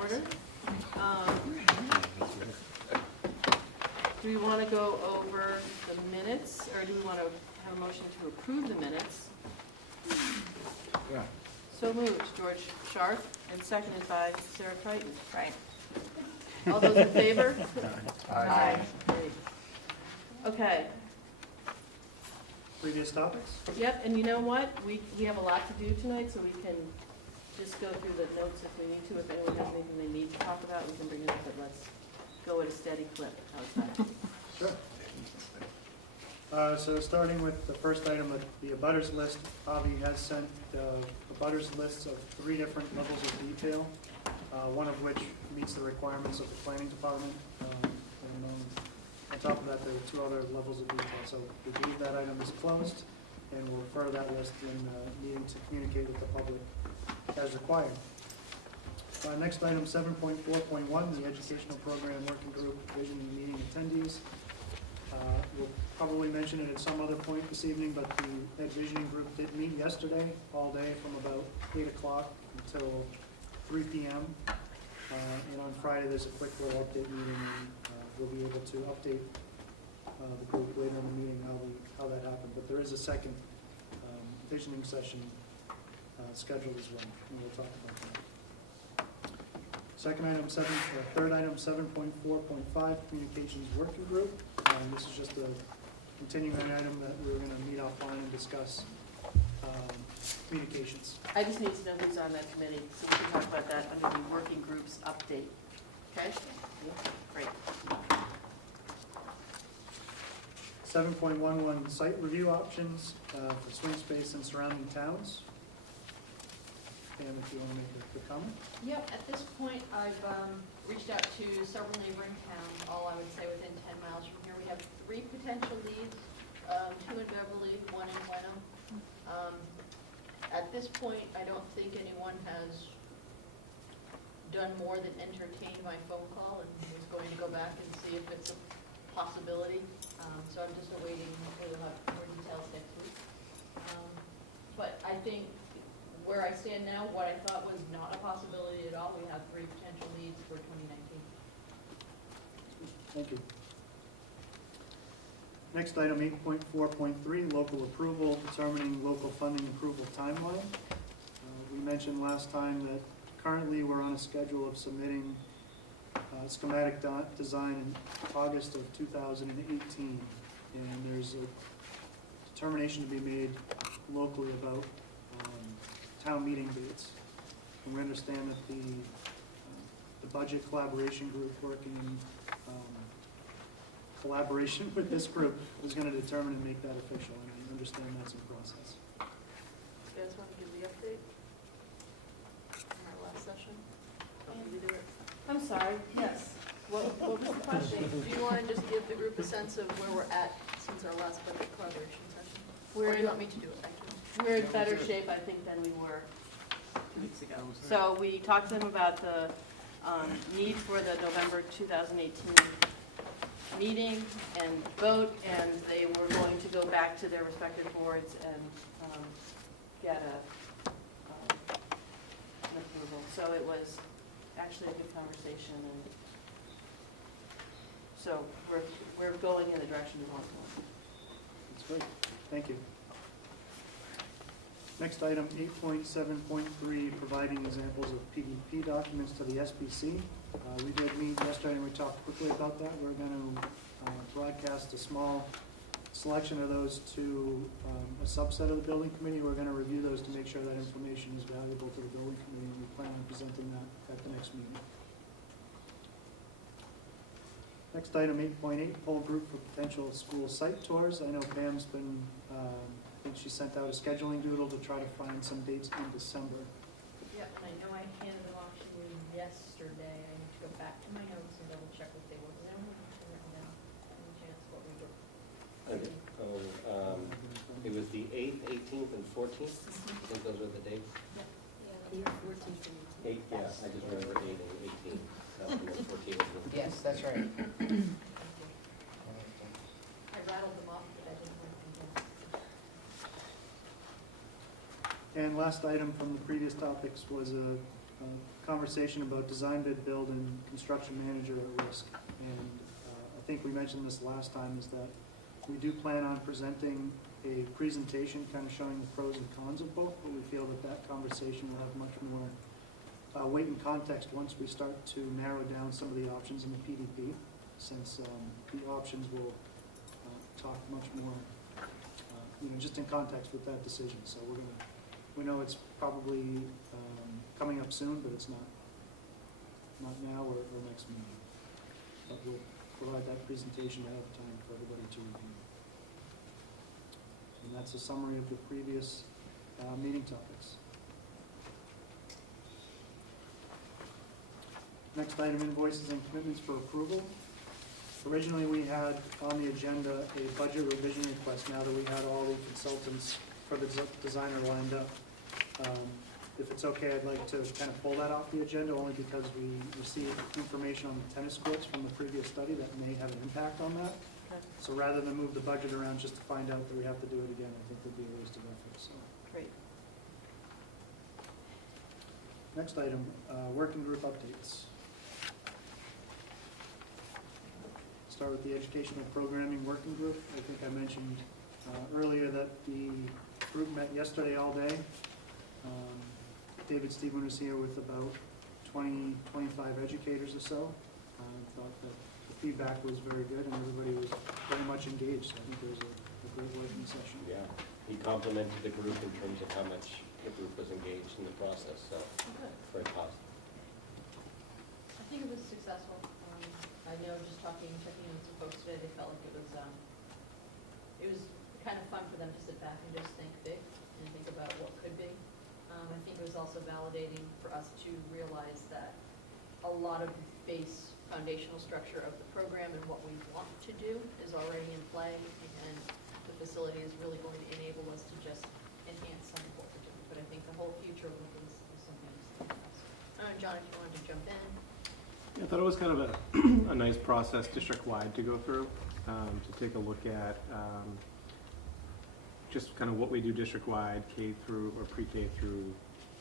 order. Do we want to go over the minutes, or do we want to have a motion to approve the minutes? Yeah. So moved, George Sharp, and seconded by Sarah Crichton. Right. All those in favor? Aye. Great. Okay, Previous topics? yep, and you know what? We have a lot to do tonight, so we can just go through the notes if we need to. If anyone has anything they need to talk about, we can bring it up, but let's go at a steady clip. How's that? Sure. So starting with the first item, the abutters list, Avi has sent abutters lists of 3 different levels of detail, one of which meets the requirements of the planning department. And on top of that, there are 2 other levels of detail. So we believe that item is closed, and we'll refer to that list in needing to communicate with the public as required. Next item, 7.4.1, the educational program working group vision and meeting attendees. We'll probably mention it at some other point this evening, but the Ed Visioning group did meet yesterday, all day from about 8 o'clock until 3 p.m. And on Friday, there's a quick little update meeting, and we'll be able to update the group later in the meeting how that happened. But there is a second visioning session scheduled as well, and we'll talk about that. Second item, third item, 7.4.5, communications working group. This is just a continuing item that we're going to meet offline and discuss communications. I just need to know who's on that committee, so we can talk about that under the working groups update. Okay? Great. 7.11, site review options for swing space in surrounding towns. And if you want to make a comment. Yep, at this point, I've reached out to several neighboring towns, all I would say within 10 miles from here. We have 3 potential leads, 2 in Beverly, 1 in Wenham. At this point, I don't think anyone has done more than entertain my phone call and is going to go back and see if it's a possibility. So I'm just awaiting, hopefully we'll have more details next week. But I think where I stand now, what I thought was not a possibility at all, we have 3 potential leads for 2019. Thank you. Next item, 8.4.3, local approval, determining local funding approval timeline. We mentioned last time that currently we're on a schedule of submitting schematic design in August of 2018. And there's a determination to be made locally about town meeting dates. And we understand that the budget collaboration group working in collaboration with this group is going to determine and make that official, and I understand that's in process. You guys want to give the update from our last session? Want me to do it? I'm sorry, yes. What was the question? Do you want to just give the group a sense of where we're at since our last budget collaboration session? We're Or do in- you want me to do it, actually? We're in better shape, I think, than we were 2 weeks ago. So we talked to them about the need for the November 2018 meeting and vote, and they were going to go back to their respective boards and get an approval. So it was actually a good conversation, and so we're going in the direction we want to go. That's great. Thank you. Next item, 8.7.3, providing examples of PDP documents to the SBC. We did meet yesterday and we talked quickly about that. We're going to broadcast a small selection of those to a subset of the building committee. We're going to review those to make sure that information is valuable to the building committee, and we plan on presenting that at the next meeting. Next item, 8.8, poll group for potential school site tours. I know Pam's been, I think she sent out a scheduling doodle to try to find some dates in December. Yep, and I know I handed them off to you yesterday. I need to go back to my notes and double check what they were. Because I don't have to write down any chance what we were. It was the 8th, 18th, and 14th. I think those were the dates. Yeah. 14th and 8, yeah, I just remember 8 and 18. And then 14 was the- Yes, that's right. I rattled them off, but I didn't write them down. And last item from the previous topics was a conversation about design, bid, build, and construction manager at risk. And I think we mentioned this last time, is that we do plan on presenting a presentation kind of showing the pros and cons of both, but we feel that that conversation will have much more weight and context once we start to narrow down some of the options in the PDP, since the options will talk much more, just in context with that decision. So we know it's probably coming up soon, but it's not now or next meeting. But we'll provide that presentation ahead of time for everybody to review. And that's a summary of the previous meeting topics. Next item, invoices and commitments for approval. Originally, we had on the agenda a budget revision request, now that we had all the consultants for the designer lined up. If it's okay, I'd like to kind of pull that off the agenda, only because we received information on the tennis courts from the previous study that may have an impact on that. Okay. So rather than move the budget around just to find out that we have to do it again, I think would be a waste of effort, so. Great. Next item, working group updates. Start with the educational programming working group. I think I mentioned earlier that the group met yesterday all day. David Stephen was here with about 20, 25 educators or so. Thought that the feedback was very good and everybody was very much engaged. So I think it was a great working session. Yeah, he complimented the group in terms of how much the group was engaged in the process, so Good. very positive. I think it was successful. I know just checking in with some folks today, they felt like it was kind of fun for them to sit back and just think big and think about what could be. I think it was also validating for us to realize that a lot of the base foundational structure of the program and what we want to do is already in play, and the facility is really going to enable us to just enhance some of what we're doing. But I think the whole future of it is something else. I don't know, John, if you wanted to jump in. I thought it was kind of a nice process district-wide to go through, to take a look at just kind of what we do district-wide, K through, or pre-K through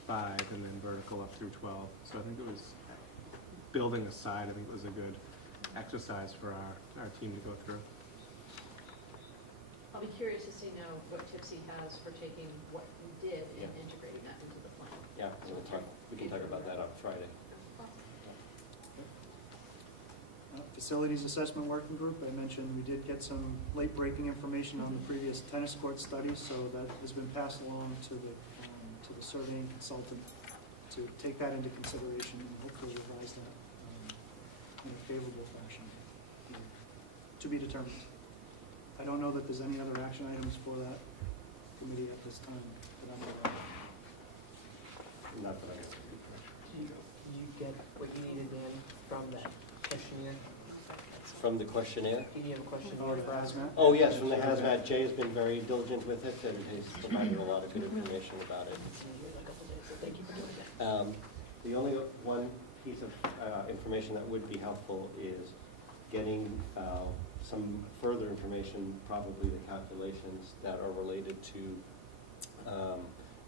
5, and then vertical up through 12. So I think it was, building aside, I think it was a good exercise for our team to go through. I'll be curious to see now what Tipsy has for taking what we did and Yeah. integrating that into the plan. Yeah, we can talk about that on Friday. Facilities assessment working group, I mentioned we did get some late-breaking information on the previous tennis court study, so that has been passed along to the surveying consultant to take that into consideration and hopefully revise that in a favorable fashion. To be determined. I don't know that there's any other action items for that committee at this time that I'm aware of. Not that I Did you get what you needed in from that questionnaire? From the questionnaire? Did you have a questionnaire? Oh, for hazmat? Oh, yes, from the hazmat. Jay has been very diligent with it, and he's provided a lot of good information about it. Thank you for doing that. The only one piece of information that would be helpful is getting some further information, probably the calculations that are related to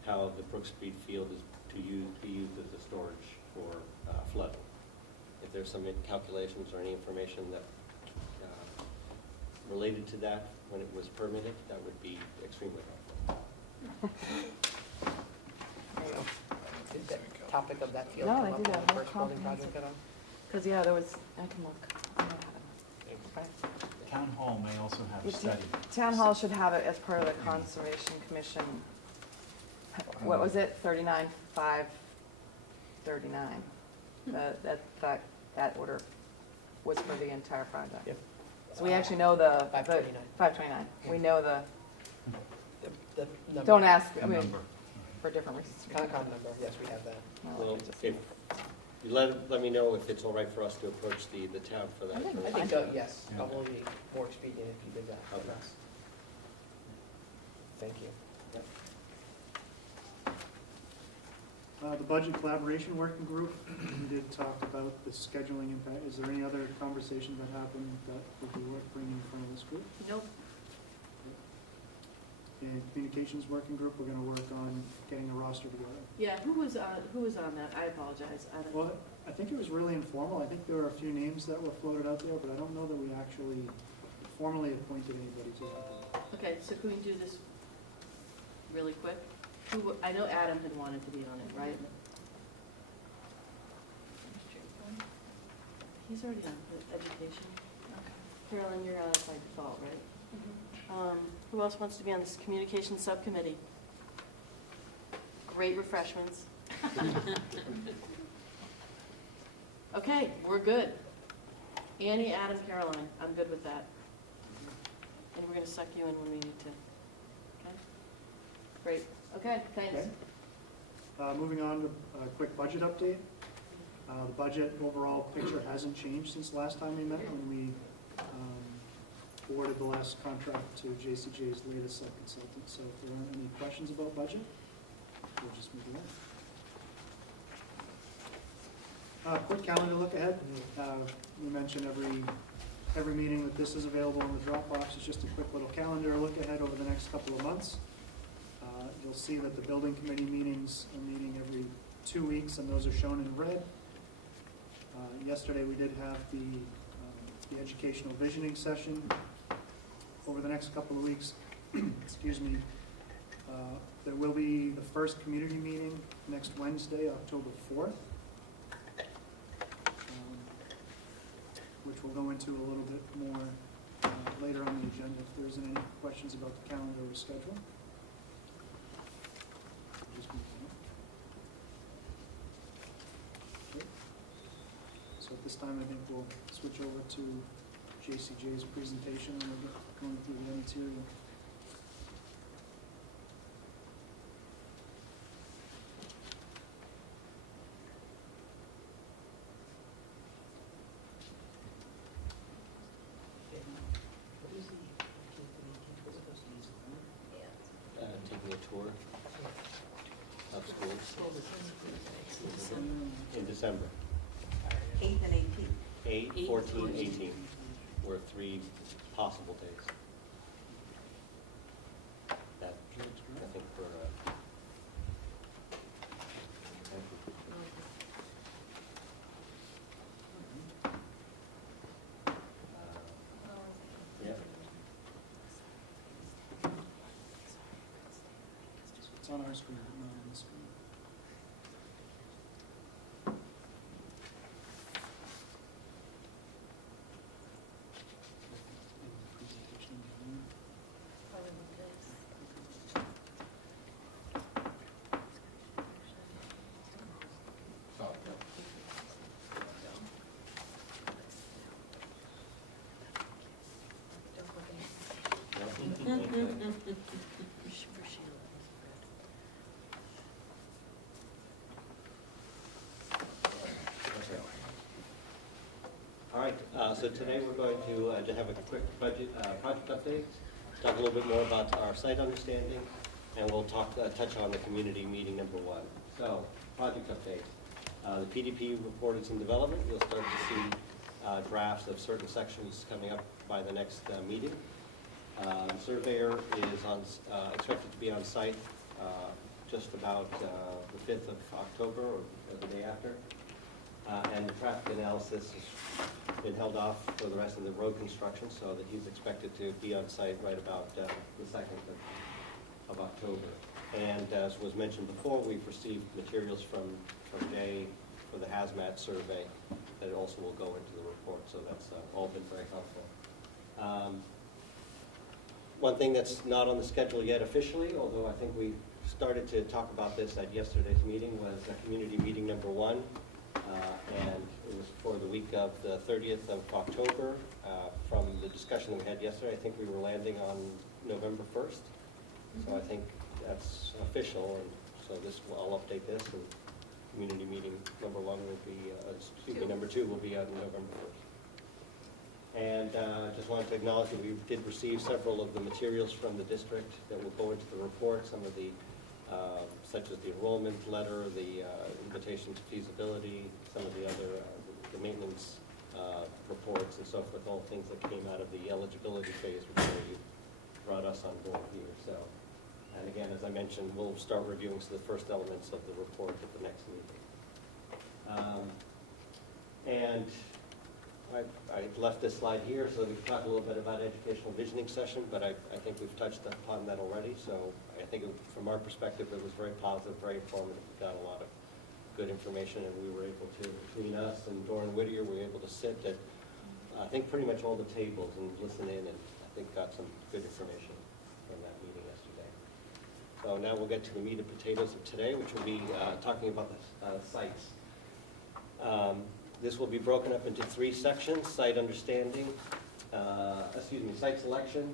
how the Brook Street field is to be used as a storage for flooding. If there's some calculations or any information that related to that when it was permitted, that would be extremely helpful. Did that topic of that field No, come they up did when a the whole first building project comprehensive- got on? Because, yeah, there was, I can look. I know how to- Town hall may also have a It's- study. Town Hall should have it as part of the Conservation Commission. What was it, 39,539? That order was for the entire project. Yep. So we actually know the. 529. 529. We know the, The number. don't ask, I A mean, number. for different reasons. Concom number, yes, we have that. Well, Well, we just- if, you let me know if it's all right for us to approach the town for that. I think- I think, yes, Yeah. probably be more expedient if you did that for Okay. us. Thank you. The budget collaboration working group, we did talk about the scheduling impact. Is there any other conversations that happened that would be worth bringing in front of this group? Nope. And communications working group, we're gonna work on getting a roster together. Yeah, who was on that? I apologize. I don't- Well, I think it was really informal. I think there were a few names that were floated out there, but I don't know that we actually formally appointed anybody to that. Okay, so can we do this really quick? I know Adam had wanted to be on it, right? He's already on the education. Carolyn, you're on it by default, right? Who else wants to be on this communication subcommittee? Great refreshments. Okay, we're good. Annie, Adam, Caroline, I'm good with that. And we're gonna suck you in when we need to. Okay? Great, okay, thanks. Okay. Moving on to a quick budget update. The budget overall picture hasn't changed since last time we met, when we awarded the last contract to JCJ's latest sub-consultant. So if there aren't any questions about budget, we'll just move on. Quick calendar look ahead. We mentioned every meeting that this is available in the Dropbox. It's just a quick little calendar look ahead over the next couple of months. You'll see that the building committee meetings are meeting every 2 weeks, and those are shown in red. Yesterday, we did have the educational visioning session. Over the next couple of weeks, excuse me, there will be the first community meeting next Wednesday, October 4th, which we'll go into a little bit more later on the agenda if there isn't any questions about the calendar or schedule. Just move on. Okay. So at this time, I think we'll switch over to JCJ's presentation, and we'll get going through the material. Taking a tour of schools in December. 8th and 18th. 8, 14, 18 were 3 possible days. That, I think for, yeah. It's on our screen, not on the screen. Oh, All right, so today we're going to have a quick budget, project update, talk a little bit more about our site understanding, and we'll touch on the community meeting number 1. So, project update. The PDP reported some development. You'll start to see drafts of certain sections coming up by the next meeting. The surveyor is expected to be on site just about the 5th of October, or the day after. And the traffic analysis has been held off for the rest of the road construction, so that he's expected to be on site right about the 2nd of October. And as was mentioned before, we've received materials from Jay for the hazmat survey that also will go into the report, so that's all been very helpful. One thing that's not on the schedule yet officially, although I think we started to talk about this at yesterday's meeting, was community meeting number 1. And it was for the week of the 30th of October. From the discussion that we had yesterday, I think we were landing on November 1st. So I think that's official, and so I'll update this, and community meeting number 1 will be, number 2 will be on November 1st. And just wanted to acknowledge that we did receive several of the materials from the district that will go into the report, some of the such as the enrollment letter, the invitation to feasibility, some of the other, the maintenance reports and so forth, all things that came out of the eligibility phase before you brought us on board here. So And again, as I mentioned, we'll start reviewing the first elements of the report at the next meeting. And I left this slide here so we can talk a little bit about educational visioning session, but I think we've touched upon that already. So I think from our perspective, it was very positive, very informative. We got a lot of good information, and we were able to, between us and Doran Whittier, we were able to sit at, I think, pretty much all the tables and listen in, and I think got some good information from that meeting yesterday. So now we'll get to the meat and potatoes of today, which will be talking about the sites. This will be broken up into 3 sections: site understanding, site selection,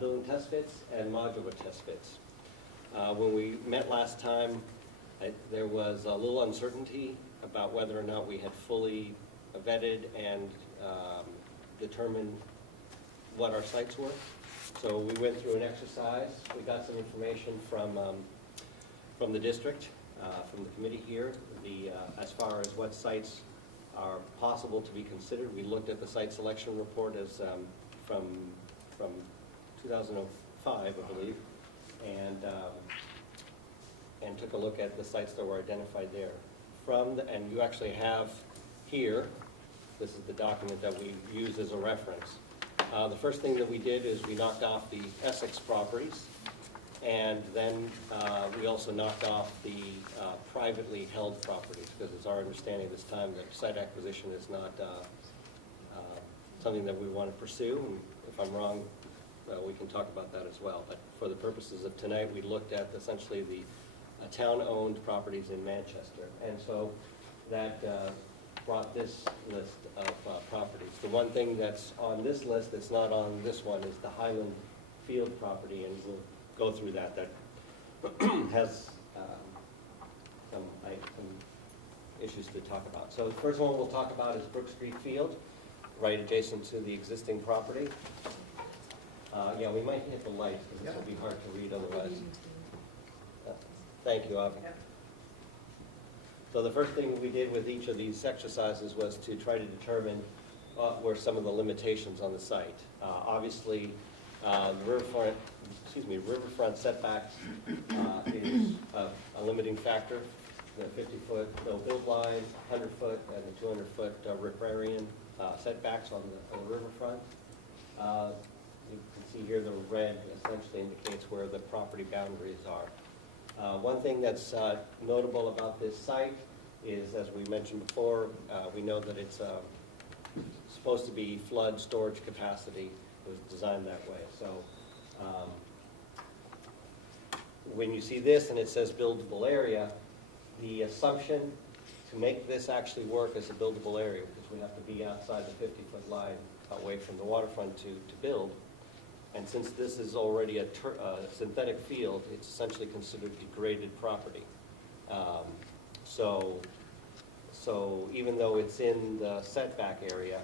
building test fits, and modular test fits. When we met last time, there was a little uncertainty about whether or not we had fully vetted and determined what our sites were. So we went through an exercise. We got some information from the district, from the committee here, as far as what sites are possible to be considered. We looked at the site selection report as from 2005, I believe, and took a look at the sites that were identified there. And you actually have here, this is the document that we use as a reference. The first thing that we did is we knocked off the Essex properties, and then we also knocked off the privately held properties, because it's our understanding this time that site acquisition is not something that we want to pursue. And if I'm wrong, we can talk about that as well. But for the purposes of tonight, we looked at essentially the town-owned properties in Manchester. And so that brought this list of properties. The one thing that's on this list that's not on this one is the Highland Field property, and we'll go through that. That has some issues to talk about. So the first one we'll talk about is Brook Street Field, right adjacent to the existing property. Yeah, we might hit the lights because this will be hard to read otherwise. Thank you, Avi. So the first thing we did with each of these exercises was to try to determine where some of the limitations on the site. Obviously, riverfront setbacks is a limiting factor. The 50-foot no-build line, 100-foot, and the 200-foot riparian setbacks on the riverfront. You can see here the red essentially indicates where the property boundaries are. One thing that's notable about this site is, as we mentioned before, we know that it's supposed to be flood storage capacity. It was designed that way. So when you see this and it says buildable area, the assumption to make this actually work as a buildable area, because we have to be outside the 50-foot line away from the waterfront to build. And since this is already a synthetic field, it's essentially considered degraded property. So even though it's in the setback area,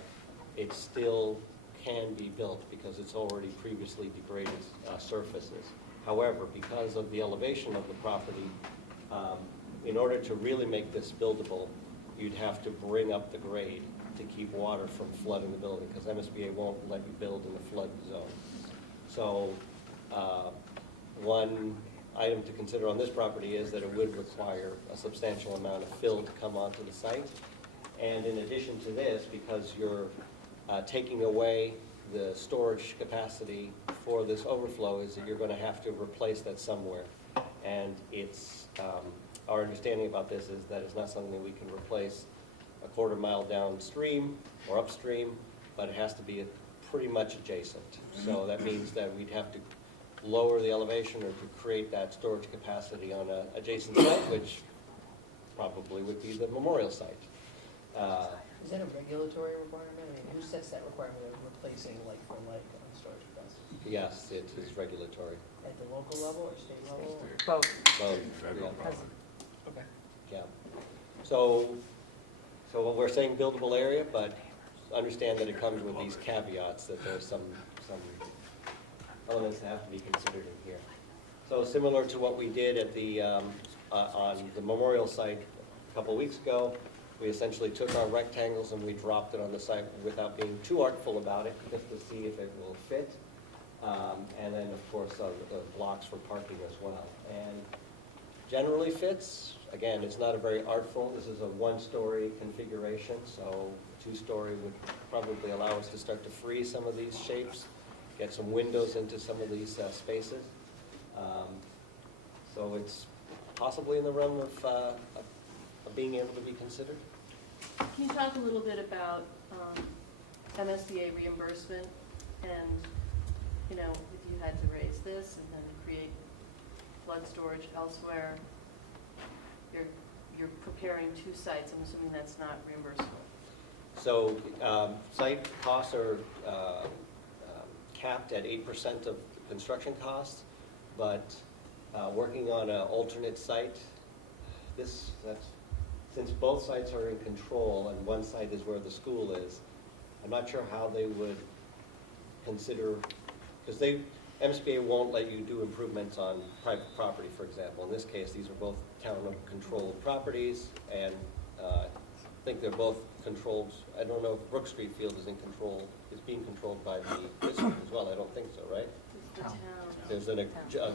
it still can be built because it's already previously degraded surfaces. However, because of the elevation of the property, in order to really make this buildable, you'd have to bring up the grade to keep water from flooding the building, because MSBA won't let you build in the flood zone. So one item to consider on this property is that it would require a substantial amount of fill to come onto the site. And in addition to this, because you're taking away the storage capacity for this overflow, is that you're going to have to replace that somewhere. And it's our understanding about this is that it's not something that we can replace a quarter mile downstream or upstream, but it has to be pretty much adjacent. So that means that we'd have to lower the elevation or to create that storage capacity on an adjacent site, which probably would be the memorial site. Is that a regulatory requirement? I mean, who sets that requirement of replacing like for like on storage capacity? Yes, it is regulatory. At the local level or state level? Both. Well, Federal yeah. property. Okay. Yeah. So we're saying buildable area, but understand that it comes with these caveats, that there's some elements that have to be considered in here. So similar to what we did at the on the memorial site a couple weeks ago, we essentially took our rectangles and we dropped it on the site without being too artful about it, just to see if it will fit. And then, of course, the blocks for parking as well. And generally fits. Again, it's not a very artful, this is a one-story configuration, so a two-story would probably allow us to start to free some of these shapes, get some windows into some of these spaces. So it's possibly in the realm of being able to be considered. Can you talk a little bit about MSBA reimbursement and, you know, if you had to raise this and then create flood storage elsewhere, you're preparing two sites, I'm assuming that's not reimbursable. So site costs are capped at 8% of construction costs, but working on an alternate site, since both sites are in control and one site is where the school is, I'm not sure how they would consider, because MSBA won't let you do improvements on private property, for example. In this case, these are both town-controlled properties, and I think they're both controlled. I don't know if Brook Street Field is being controlled by the district as well. I don't think so, right? The town. There's a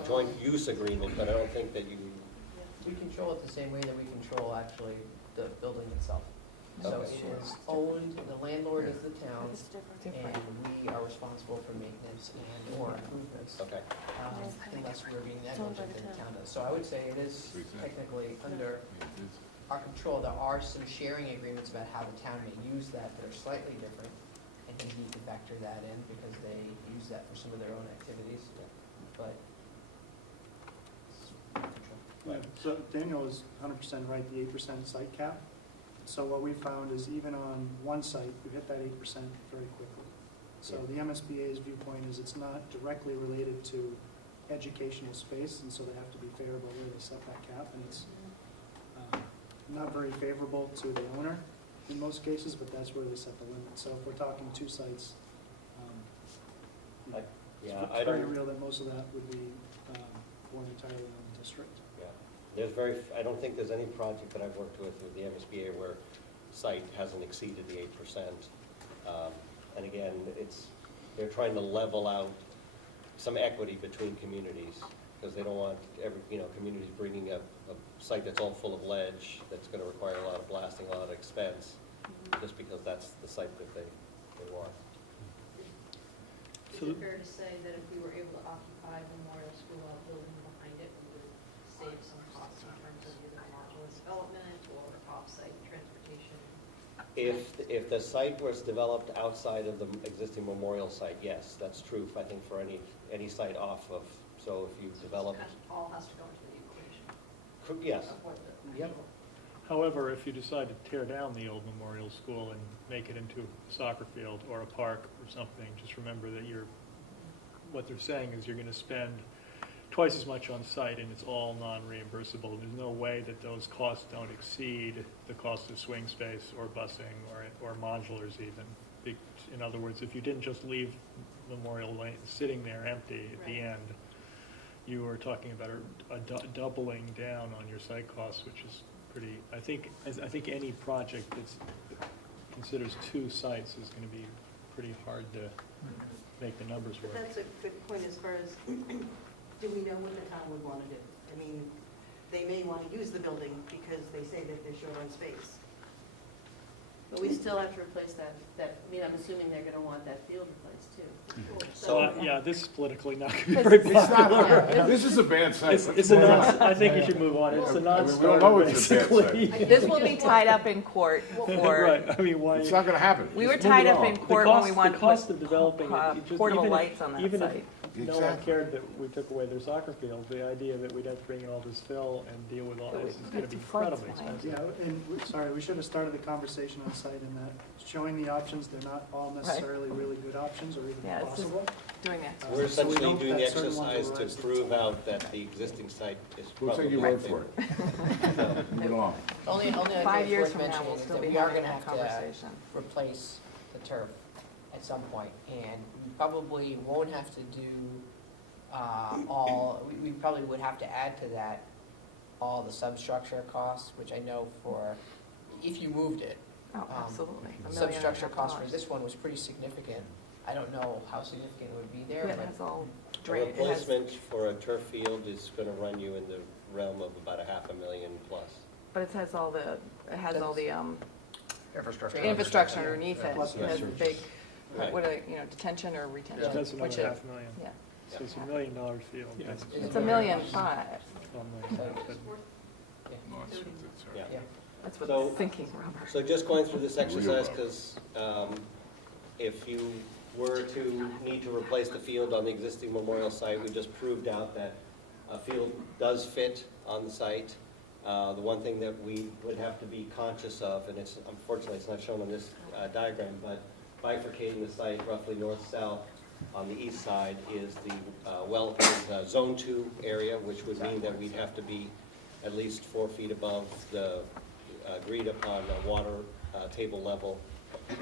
joint use agreement, but I don't think that you, We control it the same way that we control actually the building itself. So Okay. it is owned, the landlord is the town, It's and different. we are responsible for maintenance and/or improvements, okay. unless we're being It's owned by negligent, the then the town. town does. So I would say it is technically under our control. There are some sharing agreements about how the town may use that are slightly different, and we need to factor that in because they use that for some of their own activities, but. Yeah, so Daniel is 100% right, the 8% site cap. So what we found is even on one site, you hit that 8% very quickly. So the MSBA's viewpoint is it's not directly related to educational space, and so they have to be fair about where they set that cap, and it's not very favorable to the owner in most cases, but that's where they set the limit. So if we're talking two sites, Yeah, it's I very don't. real that most of that would be borne entirely on the district. Yeah, I don't think there's any project that I've worked with the MSBA where site hasn't exceeded the 8%. And again, they're trying to level out some equity between communities, because they don't want communities bringing a site that's all full of ledge, that's gonna require a lot of blasting, a lot of expense, just because that's the site that they want. Is it fair to say that if we were able to occupy Memorial School while building behind it, we would save some costs in terms of either modular development or off-site transportation? If the site was developed outside of the existing memorial site, yes, that's true, I think, for any site off of, so if you develop, Kind of all has to go into the equation yes, of what the. Yep. However, if you decide to tear down the old memorial school and make it into a soccer field or a park or something, just remember that what they're saying is you're going to spend twice as much on site and it's all non-reimbursable. There's no way that those costs don't exceed the cost of swing space or busing or modulars even. In other words, if you didn't just leave Memorial Lane sitting there empty at the Right. end, you were talking about a doubling down on your site costs, which is pretty, I think any project that considers two sites is going to be pretty hard to make the numbers But work. that's a good point as far as, do we know what the town would want to do? I mean, they may want to use the building because they say that they're short on space. But we still have to replace that, I mean, I'm assuming they're gonna want that field replaced too. So, yeah, this is politically not going to be very It's not, popular. this is a bad site. It's a non, I think you should move on. It's a I mean, we all non-starter, know it's a bad basically. This will be tied up in court for, Right, I mean, why? It's not gonna happen. we were Just move tied it up in on. court when we wanted The to cost put of developing it, just portable even if- lights on that even if site. no one Exactly. cared that we took away their soccer field, the idea that we'd have to bring in all this fill and deal with all But this is we going have to be to flood incredibly zone. expensive. Yeah, and, sorry, we should have started the conversation on site in that, showing the options, they're not all necessarily really good options or even Yeah, it's just- possible. Doing that. we're So we essentially know doing the that certain ones exercise will to rise to the prove top. out that the existing site is We'll probably. take your word for it. So, Move it on. Only I think 5 it's years worth from now, mentioning we'll is still that be we are having gonna that have to conversation. replace the turf at some point, and we probably won't have to do we probably would have to add to that all the substructure costs, which I know if you moved it, Oh, absolutely. $1 million substructure cost for dollars. this one was pretty significant. I don't know how significant it would be there, It but has all A drain, it has, replacement for a turf field is gonna run you in the realm of about $500,000 plus. but it has all the, Infrastructure. infrastructure underneath it. Plus It has the research. big, Right. what are they, detention or retention? That's another which is- $500,000. Yeah, So it's $1 million field. Yeah. That's it's $1.5 million. Yeah. yeah. That's what So- I'm thinking, Robert. So just going through this exercise, because if you were to need to replace the field on the existing memorial site, we just proved out that a field does fit on the site. The one thing that we would have to be conscious of, and it's unfortunately it's not shown on this diagram, but bifurcating the site roughly north-south on the east side is the Zone 2 area, which would mean that we'd have to be at least 4 feet above the agreed-upon water table level.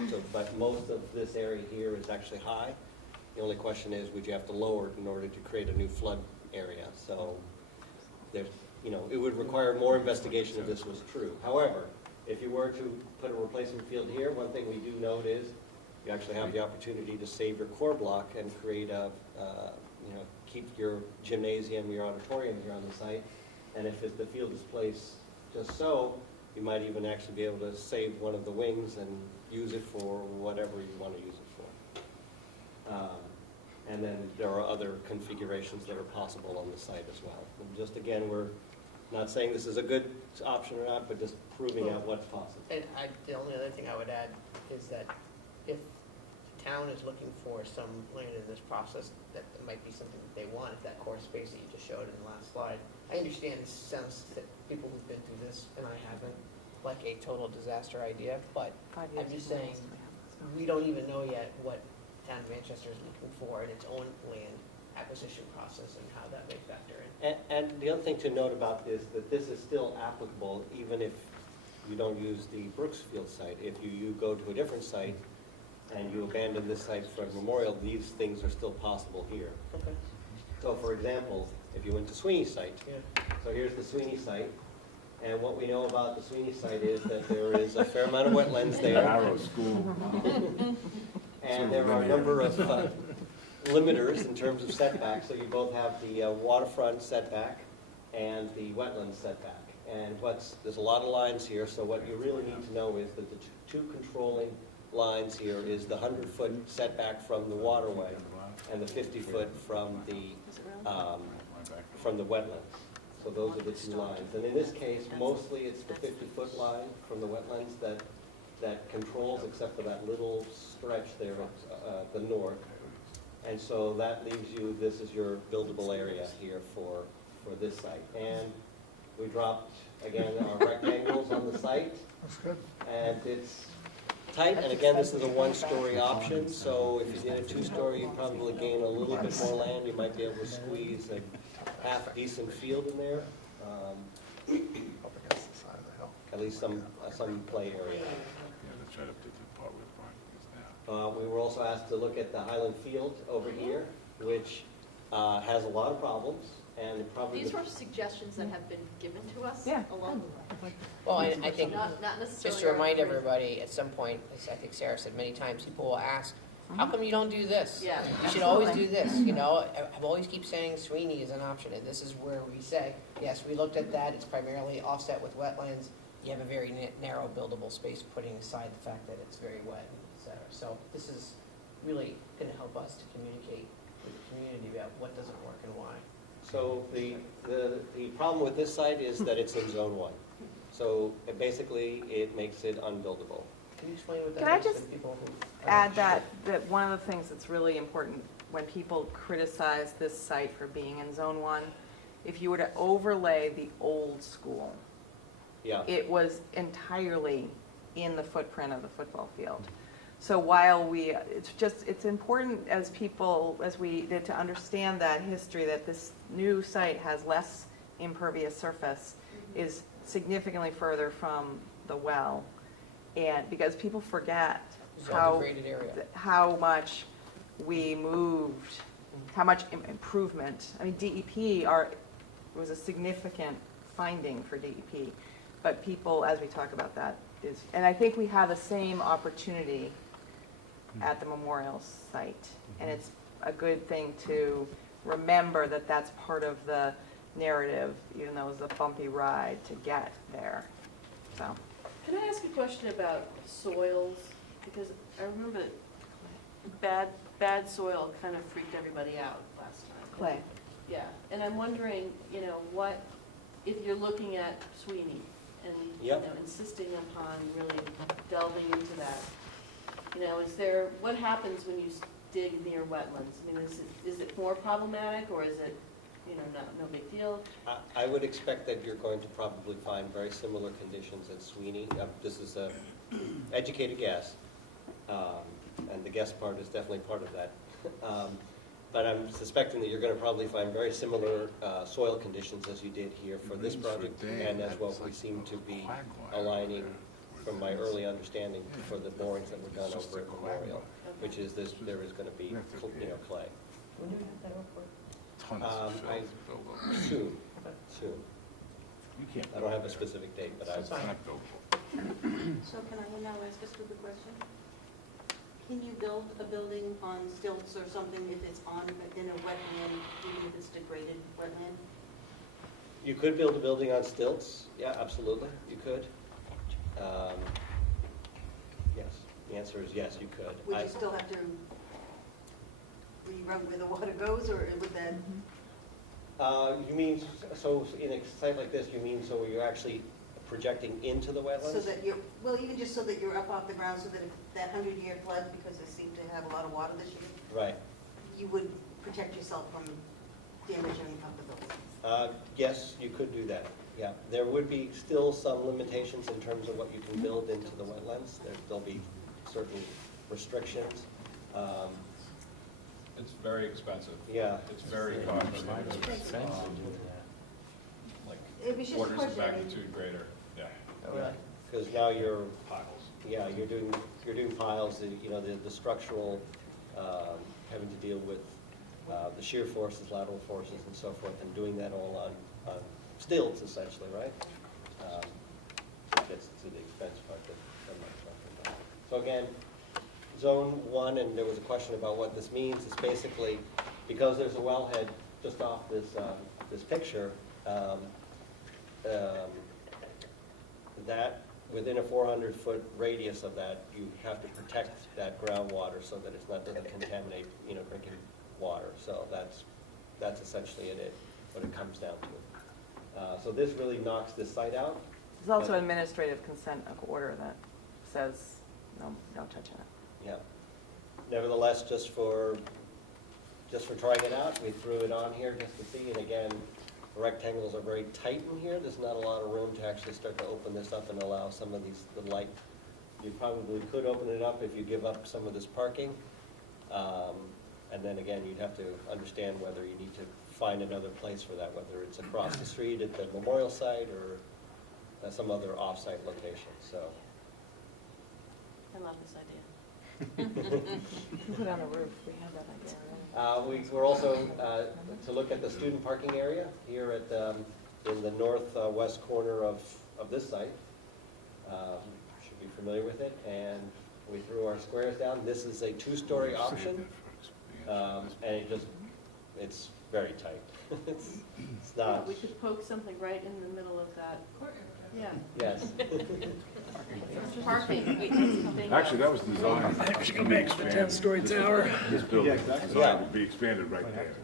So, but most of this area here is actually high. The only question is, would you have to lower it in order to create a new flood area? So there's, it would require more investigation if this was true. However, if you were to put a replacement field here, one thing we do note is you actually have the opportunity to save your core block and create a, keep your gymnasium, your auditorium here on the site. And if the field is placed just so, you might even actually be able to save one of the wings and use it for whatever you want to use it for. And then there are other configurations that are possible on the site as well. And just again, we're not saying this is a good option or not, but just proving out what's possible. And the only other thing I would add is that if the town is looking for some land in this process, that might be something that they want, if that core space that you just showed in the last slide. I understand this sounds that people who've been through this, and I haven't, like a total disaster idea, but 5 years I'm just ago, saying, we have this we don't even know yet what town of Manchester is looking for in its own land acquisition process and how that may factor in. And the other thing to note about this, that this is still applicable even if you don't use the Brooksfield site. If you go to a different site and you abandon this site for a memorial, these things are still possible here. Okay. So for example, if you went to Sweeney's site, Yeah. so here's the Sweeney site, and what we know about the Sweeney site is that there is a fair amount of wetlands there. Arrow School. And there are a number of limiters in terms of setbacks, so you both have the waterfront setback and the wetland setback. And there's a lot of lines here, so what you really need to know is that the two controlling lines here is the 100-foot setback from the waterway and the 50-foot from the wetlands. So those are the two lines. And in this case, mostly it's the 50-foot line from the wetlands that controls, except for that little stretch there at the north. And so that leaves you, this is your buildable area here for this site. And we dropped, again, our rectangles on the site. That's good. And it's tight, and again, this is a one-story option, so if you did a two-story, you'd probably gain a little bit more land. You might be able to squeeze a half-decent field in there, Up against the side of the hill. at least some play area. Yeah, that's right up to the part where the parking is now. We were also asked to look at the Highland Field over here, which has a lot of problems, and probably... These were suggestions that have been given to us Yeah. along Well, I think, not necessarily. just to remind our- everybody, at some point, as I think Sarah said many times, people will ask, how come you don't do this? Yeah. You should always do this, I've always keep saying Sweeney is an option, and this is where we say, yes, we looked at that, it's primarily offset with wetlands. You have a very narrow buildable space, putting aside the fact that it's very wet, et cetera. So this is really gonna help us to communicate with the community about what doesn't work and why. So the problem with this site is that it's in Zone 1. So basically, it makes it unbuildable. Can you explain what Can that I is to just people who? are Add not that one of the things that's really important when people criticize this site for being in Zone 1, if you were to overlay the old school, Yeah. it was entirely in the footprint of the football field. So while it's important as we did to understand that history, that this new site has less impervious surface, is significantly further from the well. And because people forget It's all how, degraded area. how much we moved, how much improvement. I mean, DEP was a significant finding for DEP. But people, as we talk about that, and I think we have the same opportunity at the memorial site. And it's a good thing to remember that that's part of the narrative, even though it was a bumpy ride to get there, so. Can I ask a question about soils? Because I remember that bad soil kind of freaked everybody out last time. Clay. Yeah, and I'm wondering, what, if you're looking at Sweeney and, Yep. insisting upon really delving into that, what happens when you dig near wetlands? I mean, is it more problematic, or is it, no big deal? I would expect that you're going to probably find very similar conditions at Sweeney. This is a educated guess, and the guess part is definitely part of that. But I'm suspecting that you're going to probably find very similar soil conditions as you did here for this project, and as what we seem to be aligning from my early understanding for the borings that were done over at Memorial, which is there is going to be, clay. When do we have that over? Tons of fill to fill those. Soon. You can't. I don't have a specific date, but That's fine. It's not buildable. So can I now ask a stupid question? Can you build a building on stilts or something if it's in a wetland, even if it's degraded wetland? You could build a building on stilts, yeah, absolutely, you could. Yes, the answer is yes, you could. Would you still have to rerun where the water goes, or would that? You mean, so in a site like this, you mean so you're actually projecting into the wetlands? So that even just so that you're up off the ground, so that if that 100-year flood, because they seem to have a lot of water this year, Right. you would protect yourself from damaging of the building. Yes, you could do that, yeah. There would be still some limitations in terms of what you can build into the wetlands. There'll be certain restrictions. It's very expensive. Yeah. It's very cost prohibitive. Like It was just a orders of question. magnitude greater, yeah, Oh, really? Because now you're, piles. yeah, you're doing piles, the structural, having to deal with the shear forces, lateral forces, and so forth, and doing that all on stilts, essentially, right? Gets to the expense part that I'm not talking about. So again, Zone 1, and there was a question about what this means. It's basically, because there's a wellhead just off this picture, that within a 400-foot radius of that, you have to protect that groundwater so that it's not going to contaminate, drinking water. So that's essentially what it comes down to. So this really knocks this site out. There's also an administrative consent order that says, no touching it. Yeah. Nevertheless, just for trying it out, we threw it on here just to see. And again, the rectangles are very tight in here. There's not a lot of room to actually start to open this up and allow some of the light. You probably could open it up if you give up some of this parking. And then again, you'd have to understand whether you need to find another place for that, whether it's across the street at the memorial site or some other off-site location. So. I love this idea. Put it on the roof, we have that idea already. We're also to look at the student parking area here at in the northwest corner of this site. Should be familiar with it. And we threw our squares down. This is a 2-story option, and it's very tight. it's not. We could poke something right in the middle of that. Yeah. Yes. Parking. Actually, that was designed. It's going to make a 10-story tower. This building is designed to be expanded right there.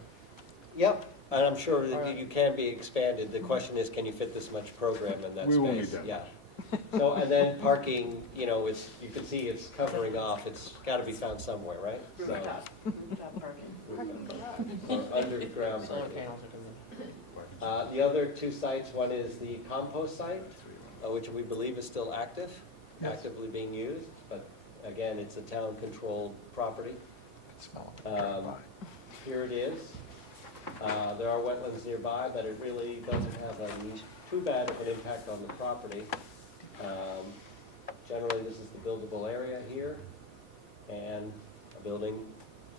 Yep, and I'm sure that you can be expanded. The question is, can you fit this much program in that space? We won't need that. Yeah. So, and then parking, you can see it's covering off. It's got to be found somewhere, right? So, Rooftop parking. or underground Solar parking. panels are coming. The other 2 sites, one is the compost site, which we believe is still actively being used, but again, it's a town-controlled property. Here it is. There are wetlands nearby, but it really doesn't have too bad of an impact on the property. Generally, this is the buildable area here, and a building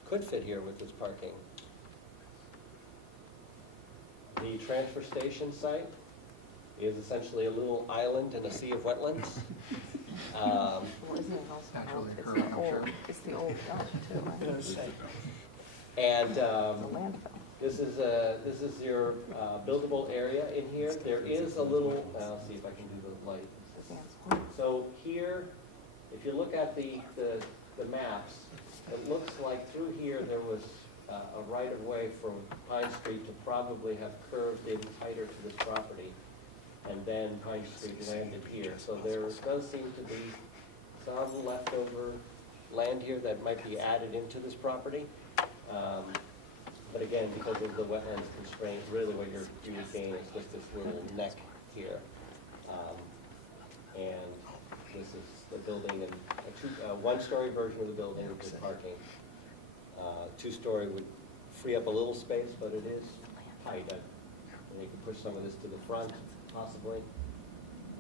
could fit here with this parking. The transfer station site is essentially a little island in a sea of wetlands. Well, isn't it also, it's the old dump too, right? And The landfill. this is your buildable area in here. There is a little, I'll see if I can do the light. So here, if you look at the maps, it looks like through here there was a right-of-way from Pine Street to probably have curved in tighter to this property, and then Pine Street landed here. So there does seem to be some leftover land here that might be added into this property. But again, because of the wetlands constraint, really what you're gain is just this little neck here. And this is the building, and a one-story version of the building with parking. Two-story would free up a little space, but it is tight. And you can push some of this to the front, possibly,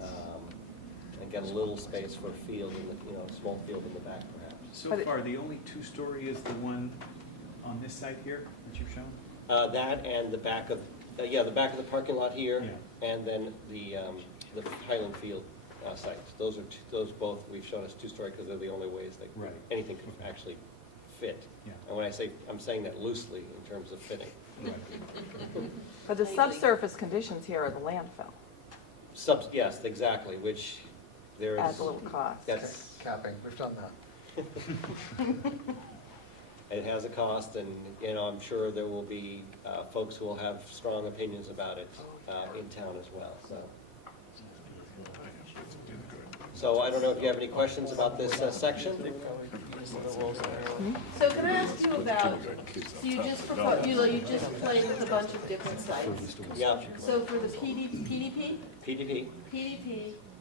and get a little space for a field, in the, a small field in the back, perhaps. So far, the only two-story is the one on this side here that you've shown? That and the back of, the back of the parking lot here, Yeah. and then the Highland Field sites. Those are those both we've shown as two-story because they're the only ways that Right. anything can actually fit. Yeah. And when I say, I'm saying that loosely in terms of fitting. Right. But the subsurface conditions here are the landfill, Yes, exactly, which there adds is, a little cost. that's, Capping, we've done that. it has a cost, and, I'm sure there will be folks who will have strong opinions about it in town as well, so. So I don't know if you have any questions about this section? So can I ask you about, so you just proposed, you just played with a bunch of different sites. Yeah, So for the PDP, PDP,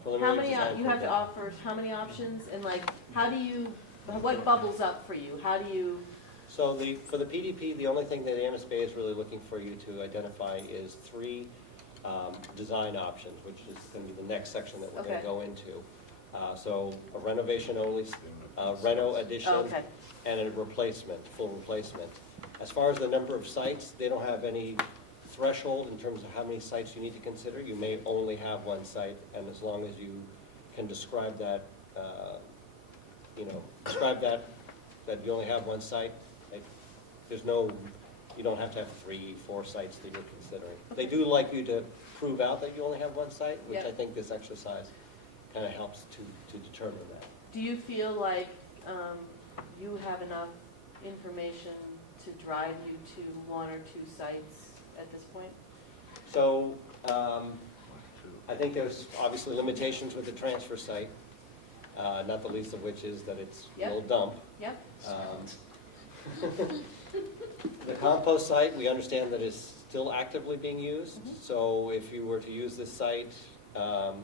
how preliminary many, design you have to program. offer, how many options, and like, how do you, what bubbles up for you? How do you, So for the PDP, the only thing that the MSBA is really looking for you to identify is 3 design options, which is going to be the next section that we're going Okay. to go into. So a renovation only, reno addition, oh, okay, and a replacement, full replacement. As far as the number of sites, they don't have any threshold in terms of how many sites you need to consider. You may only have 1 site, and as long as you can describe that, that you only have 1 site, there's no, you don't have to have 3, 4 sites that you're considering. They do like you to prove out that you only have 1 site, which Yep. I think this exercise kind of helps to determine that. do you feel like you have enough information to drive you to 1 or 2 sites at this point? So, I think there's obviously limitations with the transfer site, not the least of which is that it's a Yep. little dump. Yep, The compost site, we understand that is still actively being used. So if you were to use this site, I'm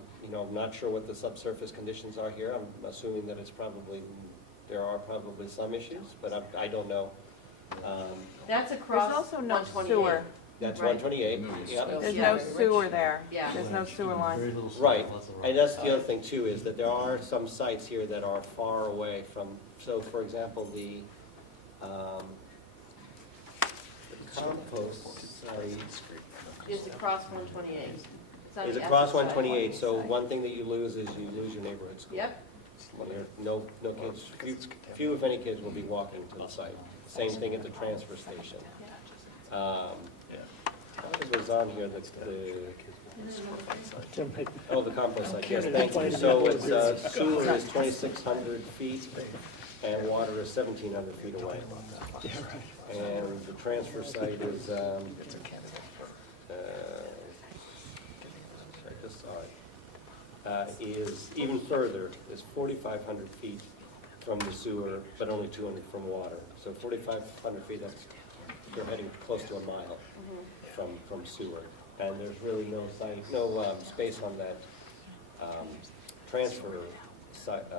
not sure what the subsurface conditions are here. I'm assuming that there are probably some issues, but I don't know. that's across There's also no 128. sewer. That's Right. 128, yeah. There's Yeah. no sewer there. Yeah. There's no sewer line. Right, and that's the other thing too, is that there are some sites here that are far away from, so for example, the compost site It's across 128. It's on is the across Essex side. 128, so one thing that you lose is you lose your neighborhood school. Yep, No kids, few if any kids will be walking to the site. Same thing at the transfer station. What was on here, the compost site, yes, thank you. So it's, sewer is 2,600 feet, and water is 1,700 feet away. And the transfer site is, I just saw it, is even further, is 4,500 feet from the sewer, but only 200 from water. So 4,500 feet, that's, you're heading close to a mile from sewer. And there's really no space on that transfer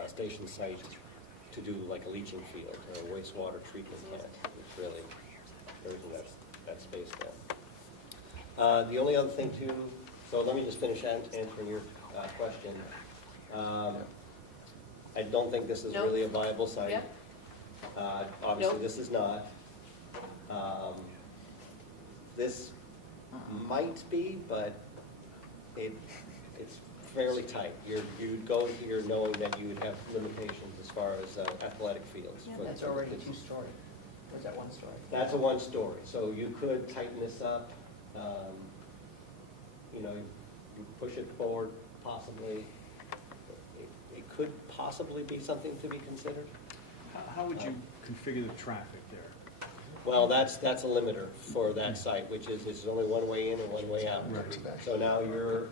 station site to do like a leaching field or a wastewater treatment plant. It's really, there isn't that space there. The only other thing too, so let me just finish answering your question. I don't think this is Nope. really a viable site. Yep. Obviously, Nope. this is not. This might be, but it's fairly tight. You'd go here knowing that you would have limitations as far as athletic fields. for That's the already kids. two-story. Was that one story? That's a one-story, so you could tighten this up, you know, you push it forward possibly. It could possibly be something to be considered. How would you configure the traffic there? Well, that's a limiter for that site, which is, it's only one way in and one way out. Right. So now you're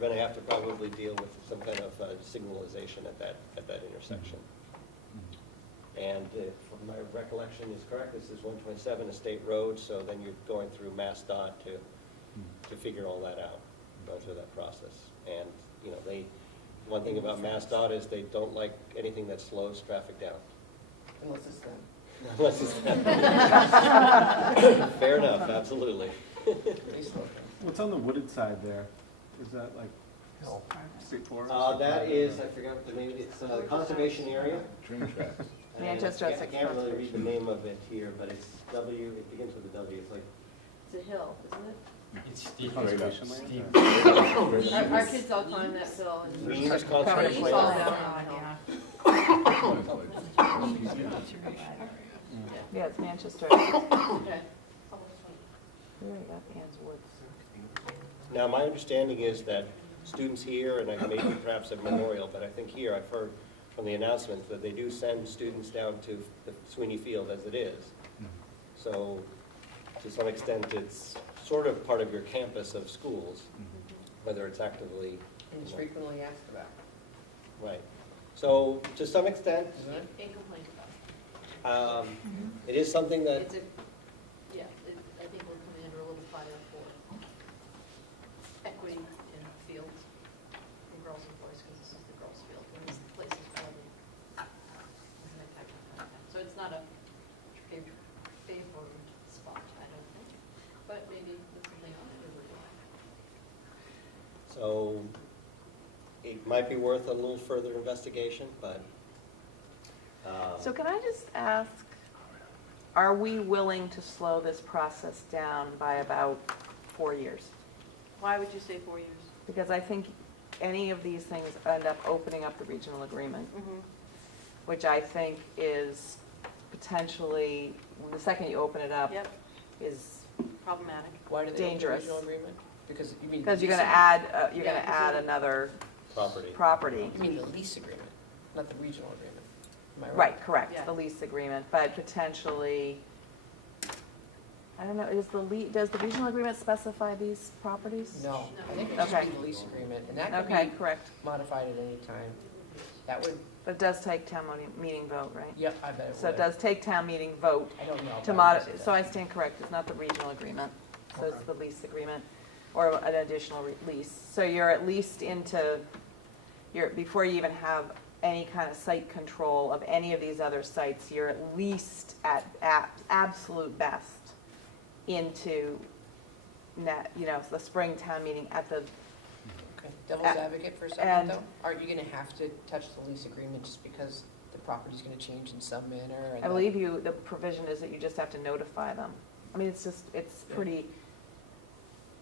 gonna have to probably deal with some kind of signalization at that intersection. And if my recollection is correct, this is 127 Estate Road, so then you're going through MassDOT to figure all that out, go through that process. And, you know, one thing about MassDOT is they don't like anything that slows traffic down. Unless it's them. Unless it's fair enough, absolutely. Pretty slow. What's on the wooded side there? Is that like No. state forest? That is, I forgot what the name, it's a conservation area. Train tracks. And Manchester I Essex can't really read the Conservation. name of it here, but it's W, it begins with a W, it's like, It's a hill, isn't it? It's steep. Conservation land? Steep. Our kids all climb that hill and. Green's Fall Conservation down Land. on the hill. Yeah, it's Manchester. Okay. Where are that Ann's Woods? Now, my understanding is that students here, and maybe perhaps at Memorial, but I think here, I've heard from the announcements that they do send students down to the Sweeney Field as it is. So, to some extent, it's sort of part of your campus of schools, whether it's actively, And it's frequently asked about, right. So, to some extent, isn't it? Can't complain about it. it is something that, It's a, yeah, I think we'll come under a little fire for equity in fields for girls and boys, because this is the girls' field, and this place is probably, so it's not a favored spot, I don't think, but maybe with something on it, it would be. so, it might be worth a little further investigation, but. So can I just ask, are we willing to slow this process down by about 4 years? Why would you say 4 years? Because I think any of these things end up opening up the regional agreement, which I think is potentially, the second you open it up, Yep, is, problematic. Why do they open the Dangerous. regional agreement? Because you mean. because you're lease gonna add, you're gonna Yeah, add so- another Property. property. You mean the lease agreement, not the regional agreement? Am I right? Right, correct, Yeah. the lease agreement, but potentially, I don't know, does the regional agreement specify these properties? No, I think it should Okay. be the lease agreement, and that Okay, could be correct. modified at any time. That would, But it does take town meeting vote, right? yep, I bet it would. So it does take town meeting vote I don't know. to but I would mod, say so I that. stand correct, it's not the regional agreement, so it's Okay. the lease agreement, or an additional lease. So you're at least into, before you even have any kind of site control of any of these other sites, you're at least at absolute best into the spring town meeting at the, Okay. Devil's advocate for a second, and- though, aren't you gonna have to touch the lease agreement just because the property's gonna change in some manner? and I that- believe the provision is that you just have to notify them. I mean, it's pretty,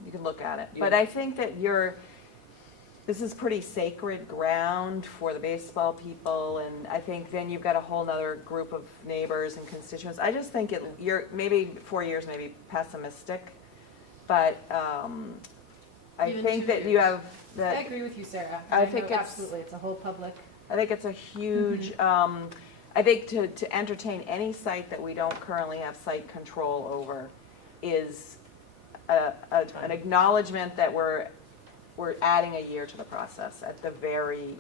you can look at it. But Yeah. I think that this is pretty sacred ground for the baseball people, and I think then you've got a whole nother group of neighbors and constituents. I just think you're, maybe 4 years may be pessimistic, but I Even think 2 that you years. have, I that, agree with you, Sarah. I think know it's- Absolutely, it's a whole public. I think it's a huge, I think to entertain any site that we don't currently have site control over is an acknowledgement that we're adding a year to the process at the very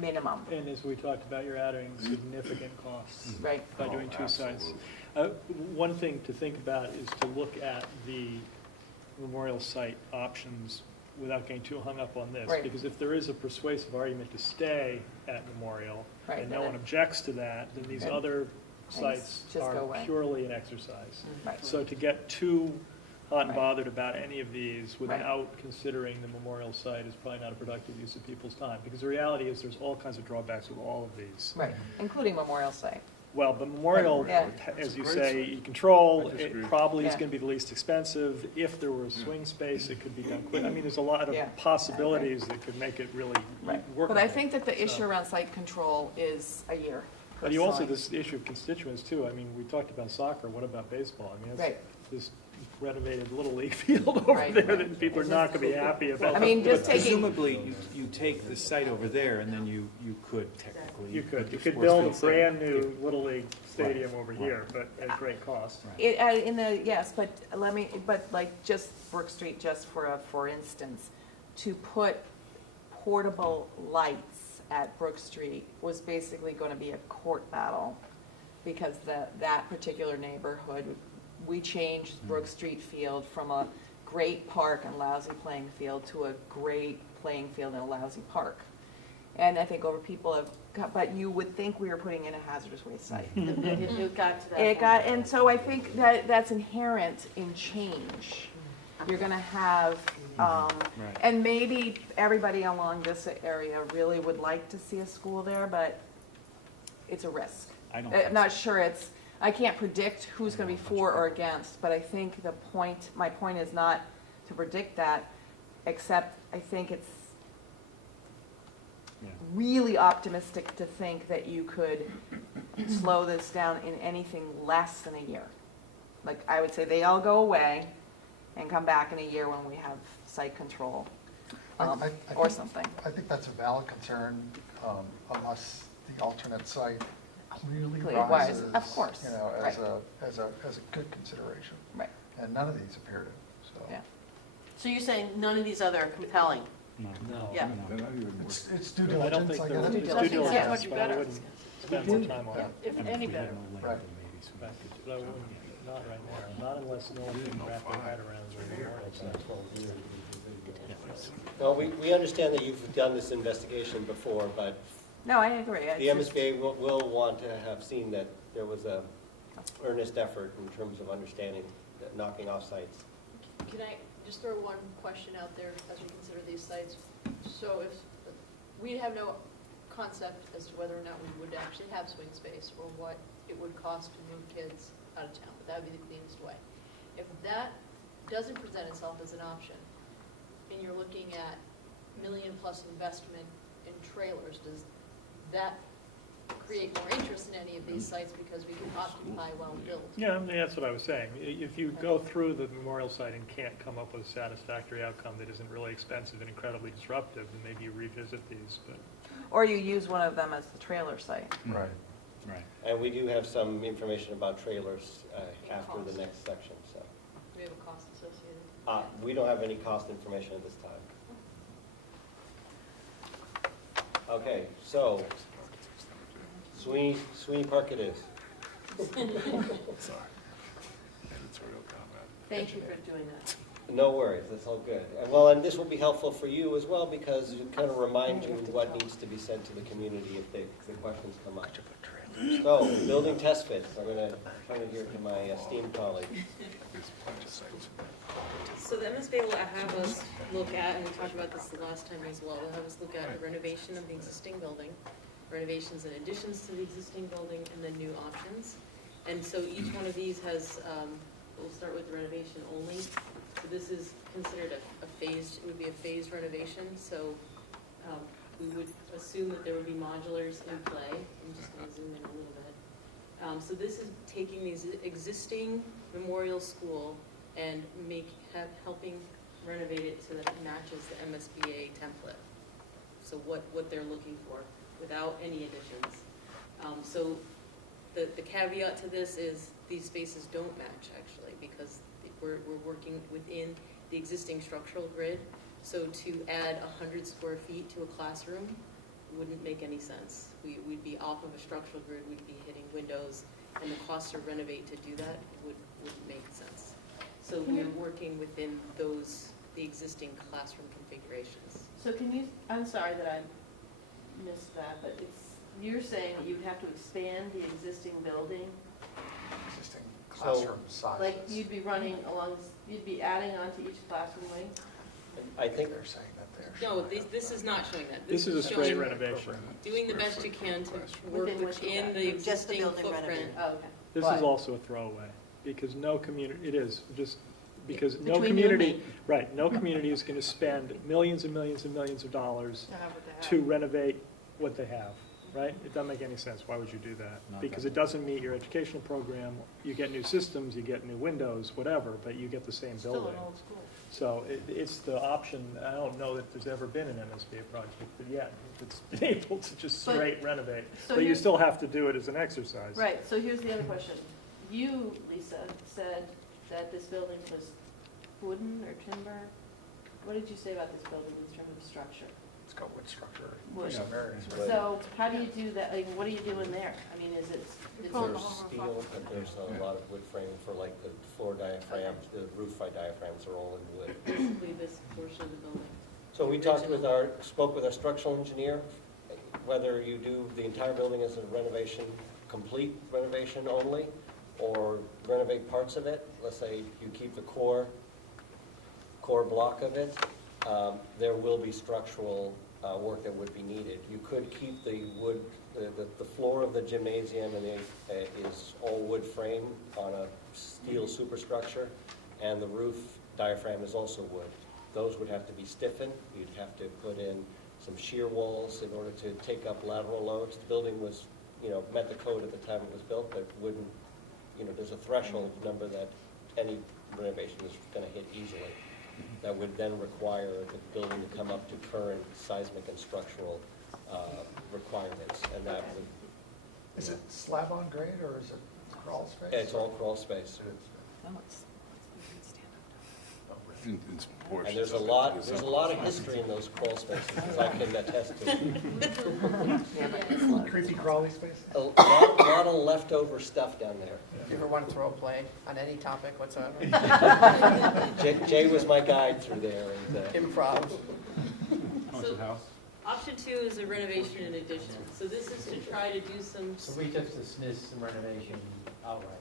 minimum, And as we talked about, you're adding significant costs right? by doing two sites. One thing to think about is to look at the memorial site options without getting too hung up on this. Right. Because if there is a persuasive argument to stay at Memorial, Right, and then no one objects to that, then these Right. other Things sites just go are away. purely an exercise. Right. So to get too hot and Right. bothered about any of these Right. without considering the memorial site is probably not a productive use of people's time. Because the reality is there's all kinds of drawbacks with all of these. Right, including Memorial Site. Well, the memorial, Yeah. as you say, you control, I disagree. it probably is Yeah. gonna be the least expensive. If there were swing space, it could be done quick. I mean, there's a lot Yeah. of possibilities that could make it really Right. work. But I think that the issue around site control is a year. But you also, personally. this issue of constituents too. I mean, we talked about soccer, what about baseball? I mean, Right. this renovated Little League field over Right. there that people are not gonna be happy about. I mean, just But taking, presumably, you take the site over there, and then you could technically. You put could your sports build a fields there. brand new Little League stadium over here, but at great cost. Right. it, in the, yes, but like just Brook Street, just for instance, to put portable lights at Brook Street was basically gonna be a court battle, because that particular neighborhood, we changed Brook Street Field from a great park and lousy playing field to a great playing field and a lousy park. And I think people have, but you would think we were putting in a hazardous waste site. It got to that It point. got, and so I think that's inherent in change. You're gonna have, Right. and maybe everybody along this area really would like to see a school there, but it's a risk. I don't I'm think not sure I can't predict who's gonna be for or against, but I think my point is not to predict that, except I think it's Yeah. really optimistic to think that you could slow this down in anything less than a year. Like, I would say they all go away and come back in a year when we have site control, I or think- something. I think that's a valid concern, unless the alternate site clearly Clearly rises, rises. of course, You know, right. as a good consideration. Right, And none of these appear to, so. yeah. So you're saying none of these other are compelling? No. Yeah. No. They're not even worth It's due I don't diligence, think I there guess. would be Due due diligence, yeah. diligence, but I wouldn't spend more time on it. If I mean, any if we had better. no land, Right. then maybe some- But I wouldn't, not right now, not unless no one can wrap their head around their memorial site. Well, we understand that you've done this investigation before, but No, I agree. It's the just- MSBA will want to have seen that there was a earnest effort in terms of understanding that knocking off sites. Can I just throw one question out there as we consider these sites? So if, we have no concept as to whether or not we would actually have swing space or what it would cost to move kids out of town, but that would be the cleanest way. If that doesn't present itself as an option, and you're looking at million-plus investment in trailers, does that create more interest in any of these sites because we can occupy while built? Yeah, I mean, that's what I was saying. If you go through the memorial site and can't come up with a satisfactory outcome that isn't really expensive and incredibly disruptive, then maybe you revisit these, but. Or you use one of them as the trailer site. Right. Right. And we do have some information about trailers after the next section, so. Do we have a cost associated? We don't have any cost information at this time. Okay, so Sweeney Park it is. Sorry. Editorial comment. Thank you for doing that. No worries, that's all good. And well, and this will be helpful for you as well because it kind of remind you what needs to be sent to the community if the questions come up. So, building test fits, I'm gonna turn it here to my esteemed colleague. There's a bunch of sites. So the MSBA will have us look at, and we talked about this the last time as well, they'll have us look at the renovation of the existing building, renovations and additions to the existing building, and then new options. And so each one of these has, we'll start with the renovation only. So this is considered a phased, it would be a phased renovation, so we would assume that there would be modulars in play. I'm just gonna zoom in a little bit. So this is taking the existing memorial school and helping renovate it so that it matches the MSBA template. So what they're looking for, without any additions. So the caveat to this is these spaces don't match, actually, because we're working within the existing structural grid. So to add 100 square feet to a classroom wouldn't make any sense. We'd be off of a structural grid, we'd be hitting windows, and the cost to renovate to do that wouldn't make sense. So we're working within the existing classroom configurations. So can you, I'm sorry that I missed that, but you're saying that you'd have to expand the existing building? Existing classroom sizes. Like you'd be adding onto each classroom wing? I think They're saying that They're No, showing this is not showing that. This is a straight showing renovation. doing the best you can to work Within what you within got. the Just the existing building footprint. renovated. Oh, okay. This But- is also a throwaway, because no community, it is, just because no Between you and community, me. right, no community is gonna spend millions and millions and millions of dollars To have what they have. to renovate what they have, right? It doesn't make any sense. Why would you do that? Not Because that it doesn't meet your educational program. You get new systems, you get new windows, whatever, but you get the same Still building. an old school. So it's the option, I don't know that there's ever been an MSBA project yet, that's been able to just But- straight renovate. So But you here's- still have to do it as an exercise. Right, so here's the other question. You, Lisa, said that this building was wooden or timber? What did you say about this building in terms of structure? It's got wood structure. Wood. Some areas. So how do you do that, like, what are you doing there? I mean, is it, There's it's, steel, but there's a lot of wood frame for like the floor diaphragms, the roof diaphragms are all in wood. Basically this portion of the building. So we spoke with our structural engineer, whether you do the entire building as a renovation, complete renovation only, or renovate parts of it. Let's say you keep the core block of it, there will be structural work that would be needed. You could keep the wood, the floor of the gymnasium is all wood frame on a steel superstructure, and the roof diaphragm is also wood. Those would have to be stiffened. You'd have to put in some shear walls in order to take up lateral loads. The building was, met the code at the time it was built, but wouldn't, there's a threshold number that any renovation is going to hit easily. That would then require the building to come up to current seismic and structural requirements, and that would. Is it slab on grade or is it crawl space? It's all crawl space. Oh, it's And there's a lot of history in those crawl spaces, as I can attest to. Creepy crawly space? A lot of leftover stuff down there. You ever want to throw a play on any topic whatsoever? Jay was my guide through there, and Improv. Haunted house? Option 2 is a renovation and addition. So this is to try to do some. So we just dismissed the renovation outright.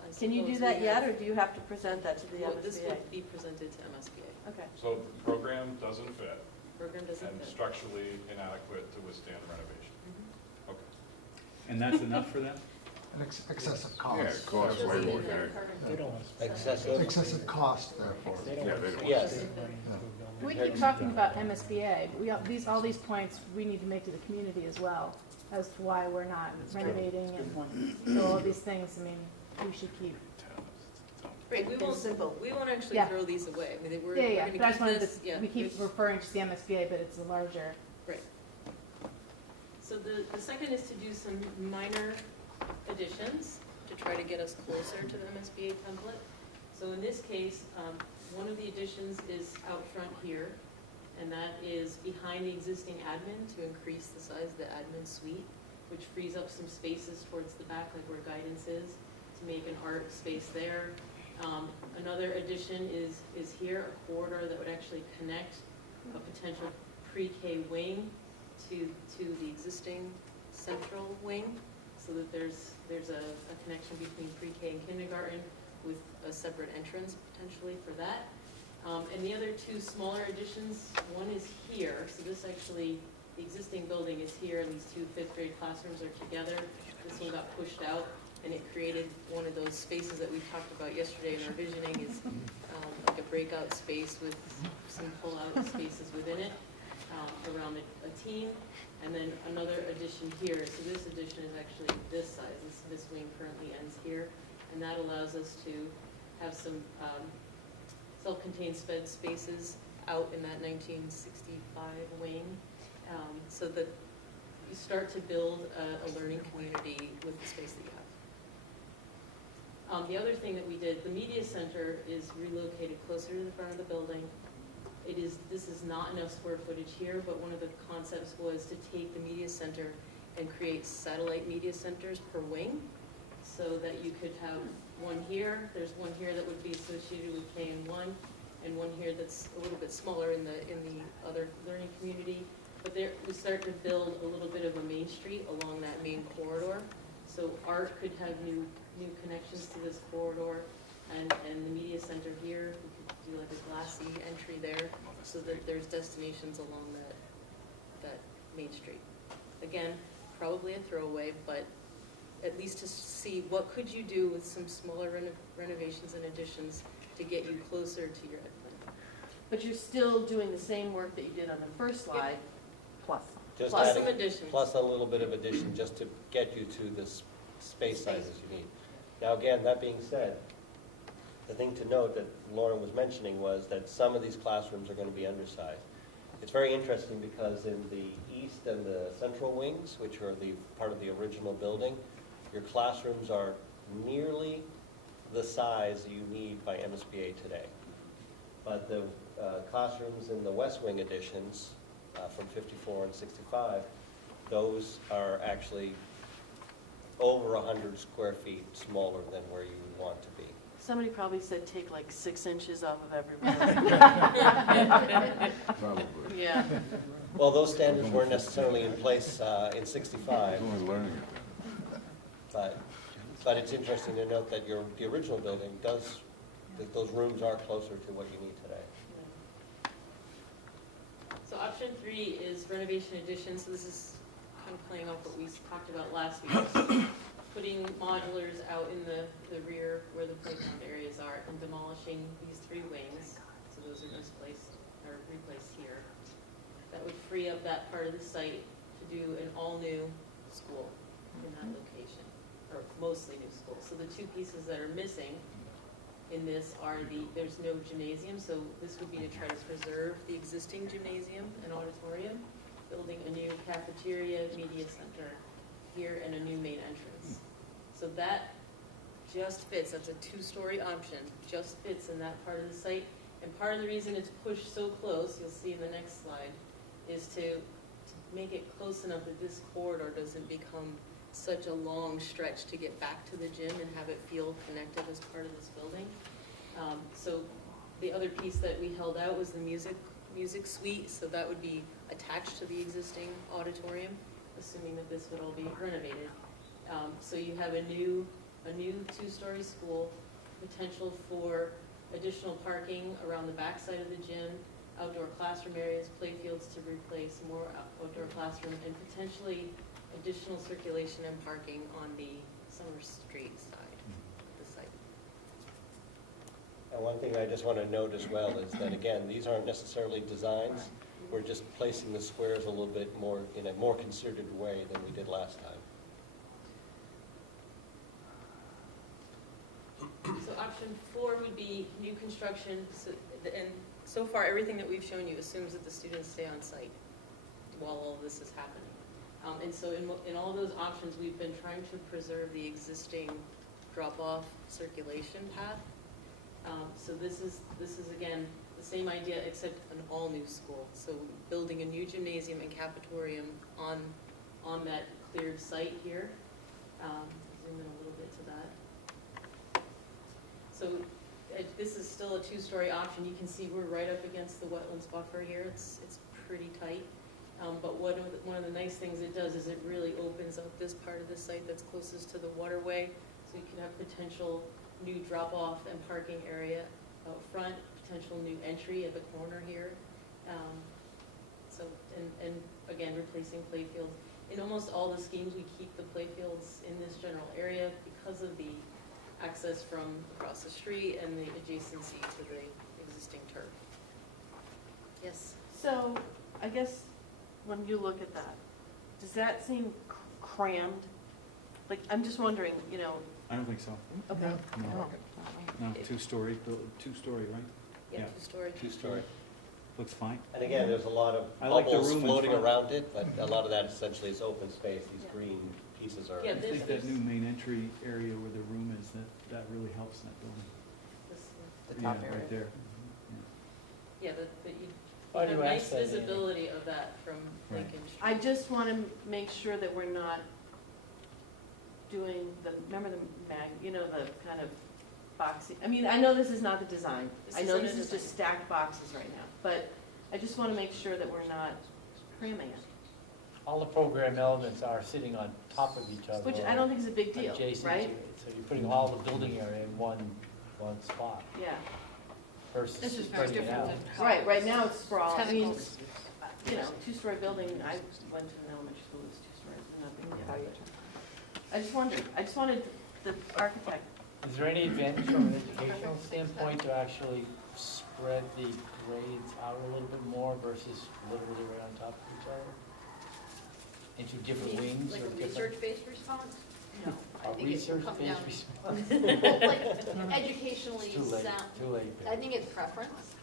I can you do suppose that we yet, have- or do you have to present that to the Well, this MSBA? would be presented to MSBA. Okay. So the program doesn't fit Program doesn't and fit. structurally inadequate to withstand renovation. Mhm. Okay. And that's enough for them? An excessive Yeah, cost. it costs way more than that. They don't want to spend. excessive. Excessive cost, therefore. They don't Yeah, want they to don't. spend Yes. state money to go We make- keep talking about MSBA, but all these points we need to make to the community as well, as to why we're not renovating and so all these things, I mean, we should keep. Right, we And won't, simple. we won't actually Yeah. throw these away. I mean, we're Yeah, gonna but I just keep wanted this, yeah. to, we keep there's- referring to the MSBA, but it's a larger, Right. So the second is to do some minor additions to try to get us closer to the MSBA template. So in this case, one of the additions is out front here, and that is behind the existing admin to increase the size of the admin suite, which frees up some spaces towards the back, like where guidance is, to make an art space there. Another addition is here, a corridor that would actually connect a potential pre-K wing to the existing central wing, so that there's a connection between pre-K and kindergarten with a separate entrance potentially for that. And the other two smaller additions, one is here, so this actually, the existing building is here, and these two fifth grade classrooms are together. This one got pushed out, and it created one of those spaces that we talked about yesterday in our visioning, is like a breakout space with some pull-out spaces within it, around a team. And then another addition here, so this addition is actually this size, this wing currently ends here, and that allows us to have some self-contained sped spaces out in that 1965 wing, so that you start to build a learning community with the space that you have. The other thing that we did, the media center is relocated closer to the front of the building. This is not enough square footage here, but one of the concepts was to take the media center and create satellite media centers per wing, so that you could have one here, there's one here that would be associated with KN1, and one here that's a little bit smaller in the other learning community. But there, we start to build a little bit of a main street along that main corridor. So art could have new connections to this corridor. and the media center here, we could do like a glassy entry there, so that there's destinations along that Main Street. Again, probably a throwaway, but at least to see what could you do with some smaller renovations and additions to get you closer to your ed plan. But you're still doing the same work that you did on the first slide. Plus. Just Plus adding- some additions. Plus a little bit of addition, just to get you to the space sizes you need. Now, again, that being said, the thing to note that Lauren was mentioning was that some of these classrooms are going to be undersized. It's very interesting because in the east and the central wings, which are the part of the original building, your classrooms are nearly the size you need by MSBA today. But the classrooms in the West Wing additions, from 54 and 65, those are actually over 100 square feet smaller than where you would want to be. Somebody probably said take like 6 inches off of everybody. Probably. Yeah. Well, those standards weren't necessarily in place in 65, It's only learning it. but it's interesting to note that the original building does, that those rooms are closer to what you need today. So option 3 is renovation addition, so this is kind of playing off what we talked about last week. Putting modulars out in the rear where the playground areas are and demolishing these 3 wings. So those are misplaced or replaced here. That would free up that part of the site to do an all-new school in that location, or mostly new school. So the 2 pieces that are missing in this are there's no gymnasium, so this would be to try to preserve the existing gymnasium and auditorium, building a new cafeteria, media center here, and a new main entrance. So that just fits, that's a 2-story option, just fits in that part of the site. And part of the reason it's pushed so close, you'll see in the next slide, is to make it close enough that this corridor doesn't become such a long stretch to get back to the gym and have it feel connected as part of this building. So the other piece that we held out was the music suite, so that would be attached to the existing auditorium, assuming that this would all be renovated. So you have a new 2-story school, potential for additional parking around the backside of the gym, outdoor classroom areas, play fields to replace more outdoor classroom, and potentially additional circulation and parking on the Summer Street side of the site. And one thing I just want to note as well is that, again, these aren't necessarily designs. We're just placing the squares a little bit more, in a more concerted way than we did last time. So option 4 would be new construction, and so far, everything that we've shown you assumes that the students stay on site while all this is happening. And so in all of those options, we've been trying to preserve the existing drop-off circulation path. So this is again, the same idea except an all-new school. So building a new gymnasium and cafetorium on that cleared site here. Zoom in a little bit to that. So this is still a 2-story option. You can see we're right up against the wetlands buffer here. It's pretty tight. But one of the nice things it does is it really opens up this part of the site that's closest to the waterway. So you can have potential new drop-off and parking area out front, potential new entry at the corner here. And again, replacing playfields. In almost all the schemes, we keep the playfields in this general area because of the access from across the street and the adjacency to the existing turf. Yes? So, I guess, when you look at that, does that seem crammed? Like, I'm just wondering, I don't think so. okay. No, 2-story, 2-story, right? Yeah, Yeah. 2-story. 2-story. Looks fine. And again, there's a lot of I like the bubbles room in floating front. around it, but a lot of that essentially is open space. These green pieces are. Yeah, I this think that is- new main entry area where the room is, that really helps in that building. The top Yeah, area. right there. Yeah, that you Why have do you nice ask that, Andy? visibility of that from Right. Lincoln Street. I just want to make sure that we're not doing remember the the kind of boxy, I know this is not the design. This I know isn't this a is just design. stacked boxes right now, but I just want to make sure that we're not cramming it, All the program elements are sitting on top of each other. which I don't think is a big deal, Adjacent to right? it. So you're putting all the building area in one one spot Yeah, versus This is very spreading it different out. than. right, right now it's sprawl, I mean, Tentacles. you know, two-story building, I went to an elementary school, it's two stories, it's not a big deal. I just wanted the architect, Is there any advantage from an educational standpoint to actually spread the grades out a little bit more versus literally right on top of each other? Into different wings Like or a different? research-based response? No, I A think it will come down. research-based response? Well, like educationally Too late, sound, too late. I think it's preference.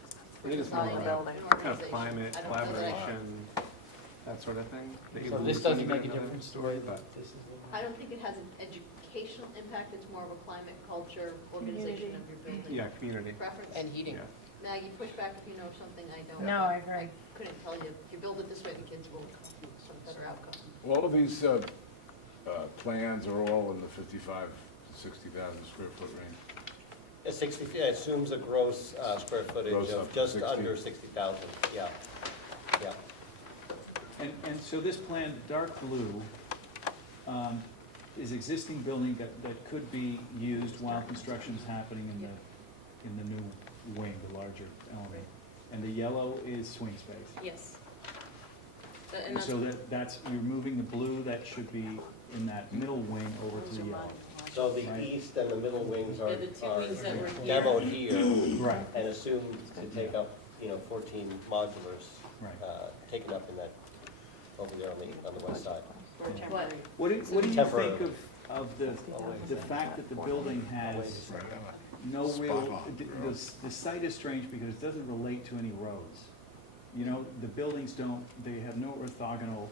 I think it's more Design about an kind of organization. climate, I don't know that- collaboration, that sort of thing. that you So lose this when doesn't you make a another difference to story, it, but this is what. I don't think it has an educational impact, it's more of a climate, culture, organization of your building. yeah, community. Preference. And heating. Yeah. Maggie, push back if you know something I don't. No, I agree. Couldn't tell you, if you build it this way, the kids will have some better outcome. Well, all of these plans are all in the 55 to 60,000 square foot range. It's 60, yeah, it assumes a gross square footage Gross up of to just 60. under 60,000, yeah. Yeah. And so this plan, dark blue, is existing building that could be used while construction's happening in the new wing, the larger element. And the yellow is swing space. Yes. And And that's, so that's, you're moving the blue that should be in that middle wing over to the yellow. So the Right. east and the middle wings are Yeah, the two wings that were here. demoed here Right, and assumed to take up, 14 modulars, right. taken up in that, over there on the west side. for temporary. What do you think Temporarily. of the fact that the building has no real, the site is strange because it doesn't relate to any roads. You know, the buildings don't, they have no orthogonal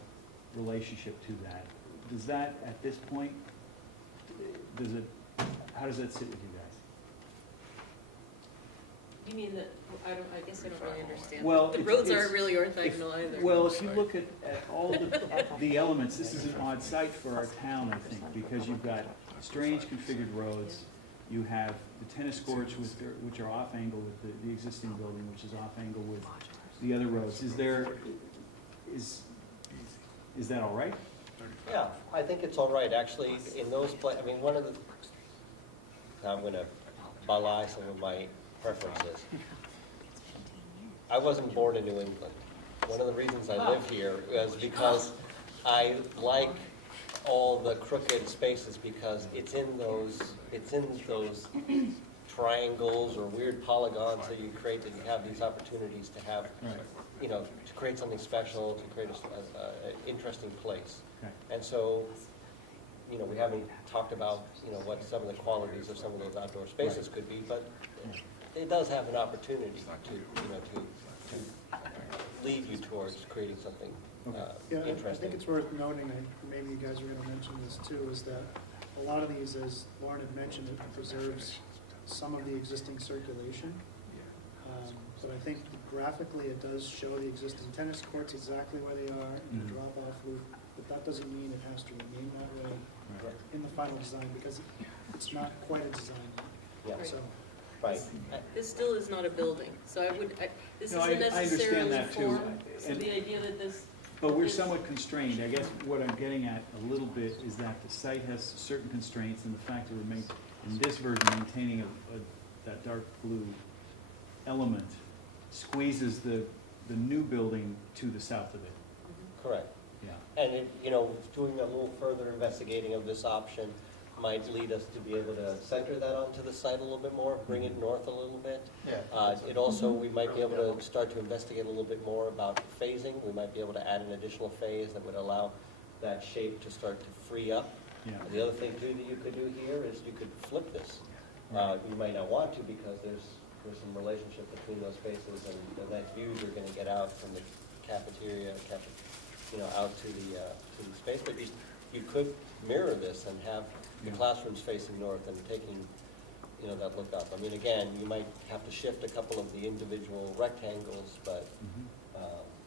relationship to that. Does that, at this point, how does that sit with you guys? you mean that, I guess I don't really understand. Well, The it's- roads it's- aren't really orthogonal either. Well, if you look at all the elements, this is an odd site for our town, I think, because you've got strange configured roads. You have the tennis courts which are off angle with the existing building, which is off angle with the other roads. Is that all right? Yeah, I think it's all right, actually, in those I mean, one of the, I'm gonna belie some of my preferences. I wasn't born in New England. One of the reasons I live here is because I like all the crooked spaces because it's in those triangles or weird polygons that you create, that you have these opportunities to have, Right. to create something special, to create an interesting place. Okay. And so, we haven't talked about, what some of the qualities of some of those outdoor spaces could be, but it does have an opportunity to lead you towards creating something Yeah, I think interesting. it's worth noting, and maybe you guys are gonna mention this too, is that a lot of these, as Lauren had mentioned, it preserves some of the existing circulation. But I think graphically, it does show the existing tennis courts exactly where they are, and the Mhm. drop-off loop, but that doesn't mean it has to remain that way Right. in the final design, because it's not quite a design, Yeah, so. right. This still is not a building, so this No, I isn't understand necessarily that too. formed. So And- the idea that this, But we're somewhat constrained. I guess what I'm getting at a little bit is that the site has certain constraints, and the fact that we're in this version, maintaining that dark blue element squeezes the new building to the south of it. Correct. Yeah. And, doing a little further investigating of this option might lead us to be able to center that onto the site a little bit more, bring it north a little bit. It also, we might be able to start to investigate a little bit more about phasing. We might be able to add an additional phase that would allow that shape to start to free up. Yeah. And the other thing too that you could do here is you could flip this. You might not want to because there's some relationship between those spaces and the nice views you're gonna get out from the cafeteria, out to the space. But you could mirror this and have the classrooms facing north and taking, that look up. I mean, again, you might have to shift a couple of the individual rectangles, but,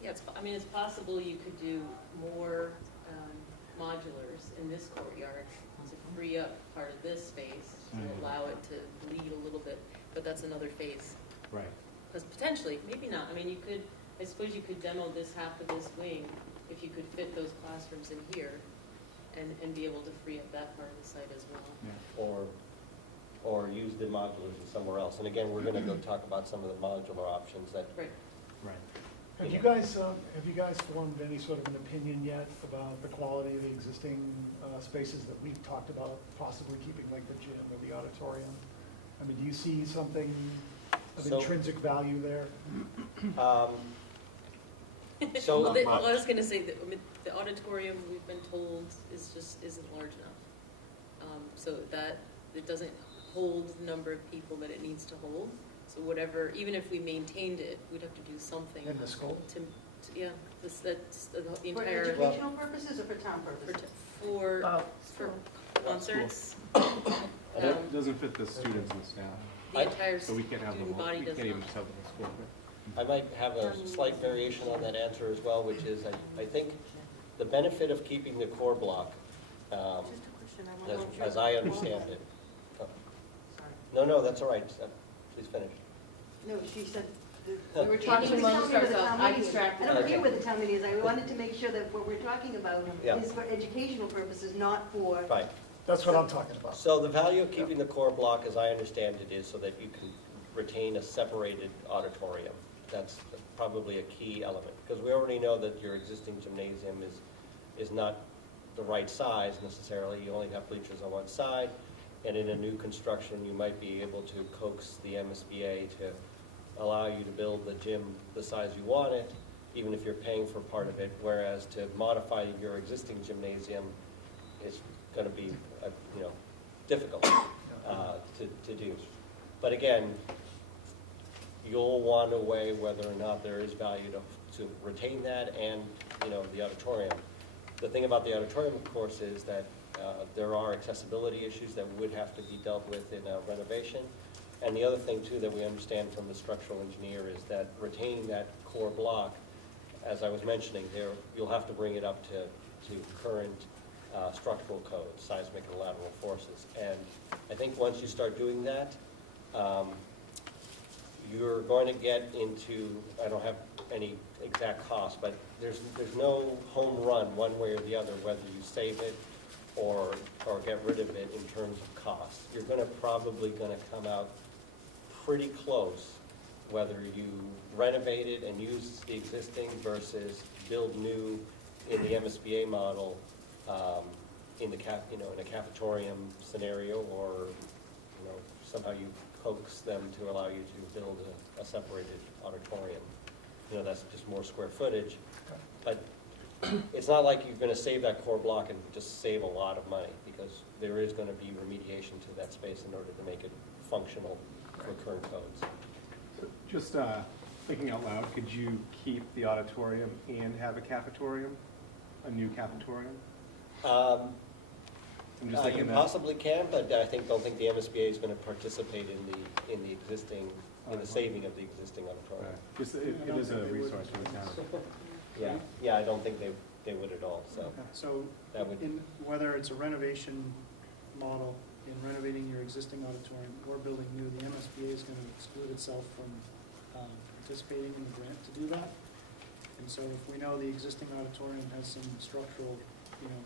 yeah, it's possible you could do more modulars in this courtyard to free up part of this space, to allow it to bleed a little bit, but that's another phase. Right. Because potentially, maybe not, I suppose you could demo this half of this wing, if you could fit those classrooms in here, and be able to free up that part of the site as well. Yeah. or or use the modulars in somewhere else. And again, we're gonna go talk about some of the modular options that. Right. Right. Have you guys formed any sort of an opinion yet about the quality of the existing spaces that we've talked about, possibly keeping like the gym or the auditorium? I mean, do you see something of So- intrinsic value there? So, Well, I was gonna say that, I mean, the auditorium, we've been told, isn't large enough. So that, it doesn't hold the number of people that it needs to hold. So whatever, even if we maintained it, we'd have to do something. In the school? Yeah, that's the For entire, educational purposes or for town purposes? for concerts. It doesn't fit the students and the staff, The entire so we can't have them, student body we does can't even not. just have them in school. I might have a slight variation on that answer as well, which is I think the benefit of keeping the core block, Just a question, I want to. as I understand it. Sorry. No, that's all right. Please finish. No, she said. We were talking She was amongst telling me what the ourselves. town I meeting is. distracted. I don't Okay. care what the town meeting is, I wanted to make sure that what we're talking about Yeah. is for educational purposes, not for. Right. That's what I'm talking about. So the value of keeping the core block, as I understand it, is so that you can retain a separated auditorium. That's probably a key element, because we already know that your existing gymnasium is not the right size necessarily. You only have bleachers on one side, and in a new construction, you might be able to coax the MSBA to allow you to build the gym the size you want it, even if you're paying for part of it, whereas to modify your existing gymnasium is going to be, difficult to do. But again, you'll want to weigh whether or not there is value to retain that and, the auditorium. The thing about the auditorium, of course, is that there are accessibility issues that would have to be dealt with in a renovation. And the other thing, too, that we understand from the structural engineer is that retaining that core block, as I was mentioning there, you'll have to bring it up to current structural codes, seismic and lateral forces. And I think once you start doing that, you're going to get into, I don't have any exact cost, but there's no home run one way or the other, whether you save it or get rid of it in terms of cost. You're probably gonna come out pretty close, whether you renovate it and use the existing versus build new in the MSBA model, in a cafetorium scenario, or, somehow you coax them to allow you to build a separated auditorium. That's just more square footage, but it's not like you're gonna save that core block and just save a lot of money, because there is gonna be remediation to that space in order to make it functional for current codes. Just thinking out loud, could you keep the auditorium and have a cafetorium, a new cafetorium? I'm just You thinking that. possibly can, but I don't think the MSBA is gonna participate in the existing, in the saving of the existing auditorium. Right. Just, it is a resource for the town. Yeah, I don't think they would at all, so So, that would. whether it's a renovation model, in renovating your existing auditorium or building new, the MSBA is going to exclude itself from participating in the grant to do that. And so if we know the existing auditorium has some structural,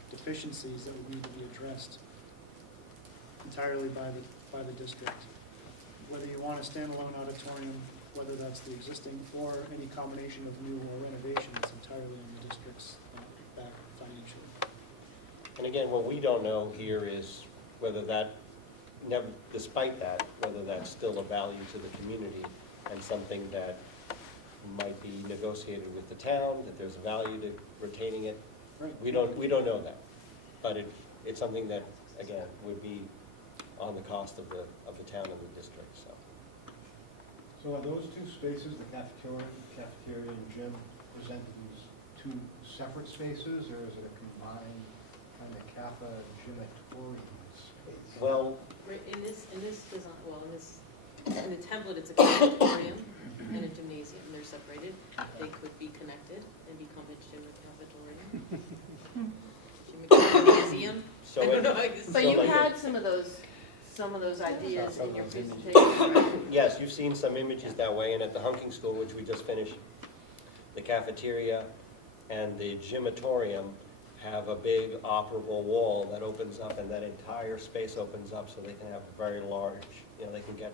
deficiencies that would need to be addressed entirely by the district, whether you want a standalone auditorium, whether that's the existing or any combination of new or renovation, it's entirely on the district's back financially. And again, what we don't know here is whether despite that, whether that's still a value to the community and something that might be negotiated with the town, that there's a value to retaining it. Right. We don't know that, but it's something that, again, would be on the cost of the town and the district, so. So are those two spaces, the cafeteria and gym, presented as two separate spaces, or is it a combined kind of gymatorium space? Well, Right, in this design, in the template, it's a cafetorium and a gymnasium, they're separated. They could be connected and become a gymnasium. so I don't it- know, I guess. But you like had some of those ideas in your presentation, right? Yes, you've seen some images that way, and at the Hunking School, which we just finished, the cafeteria and the gymatorium have a big operable wall that opens up and that entire space opens up so they can have a very large, they can get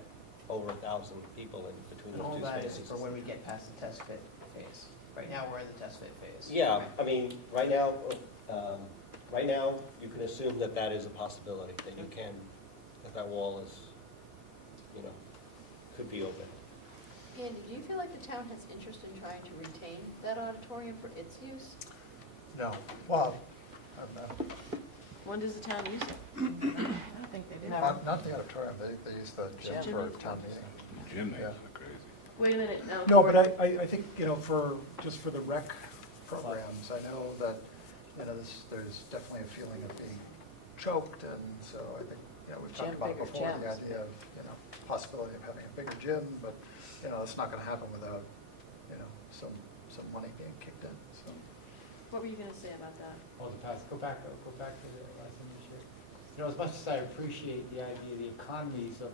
over 1,000 people in between And the all two that is spaces. for when we get past the test fit phase. Right now, we're in the test fit phase. Yeah, I mean, right now, you can assume that that is a possibility, that you can, that wall is, could be open. Andy, do you feel like the town has interest in trying to retain that auditorium for its use? No, well, When does the town use it? I don't think they did. not the auditorium, they use the gym Gym. for town meeting. Gym, Yeah. Wait a minute. No, but I think, just for the rec Programs, I know that, there's definitely a feeling of being choked, and so I think, we've talked Gym, about bigger before, the gyms. idea of, possibility of having a bigger gym, but, it's not gonna happen without, some money being kicked in, so. What were you gonna say about that? Oh, go back to the last thing you shared. As much as I appreciate the idea, the economies of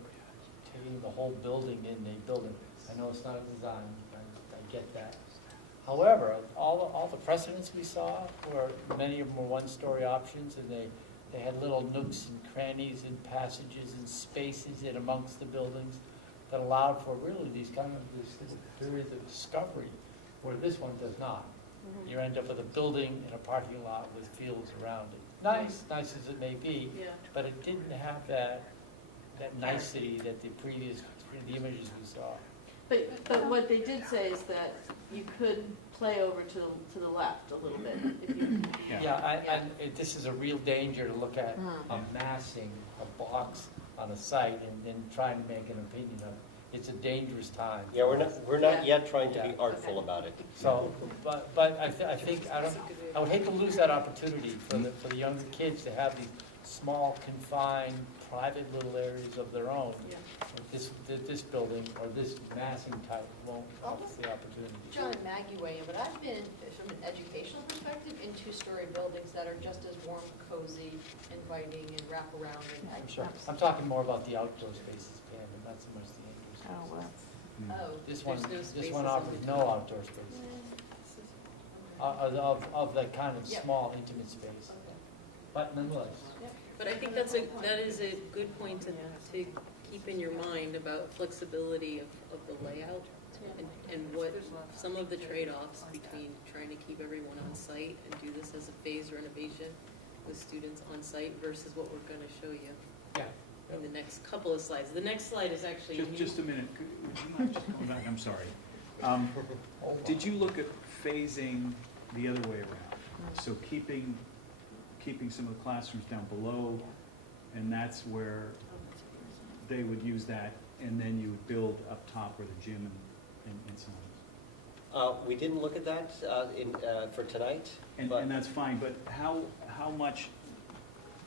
taking the whole building in a building, I know it's not a design, I get that. However, all the precedents we saw were, many of them were one-story options, and they had little nooks and crannies and passages and spaces in amongst the buildings that allowed for really these kind of, this periods of discovery, where this one does not. You end up with a building and a parking lot with fields around it. Nice as it may be, Yeah. but it didn't have that nicety that the images we saw. But what they did say is that you could play over to the left a little bit if you. This is a real danger to look at amassing a box on a site and then trying to make an opinion of it. It's a dangerous time. Yeah, we're not yet trying to be artful about it. So, but I think, I would hate to lose that opportunity for the younger kids to have these small, confined, private little areas of their own. Yeah. This building or this massing type won't offer the opportunity. John and Maggie weigh in, but I've been, from an educational perspective, in two-story buildings that are just as warm, cozy, inviting, and wrap around. I'm sure. I'm talking more about the outdoor spaces, Pam, and not so much the indoor spaces. Oh, well. Oh, This there's one, no this spaces one in offers between. no outdoor spaces, of that kind of Yeah. small, intimate space, Okay. but nonetheless. But I think that is a good point to keep in your mind about flexibility of the layout and what some of the trade-offs between trying to keep everyone on site and do this as a phased renovation with students on site versus what we're gonna show you Yeah. in the next couple of slides. The next slide is actually. Just a minute, would you mind just going back, I'm sorry. Did you look at phasing the other way around? So keeping some of the classrooms down below, and that's where they would use that, and then you would build up top where the gym and so on. We didn't look at that for tonight, And but, that's fine, but how much?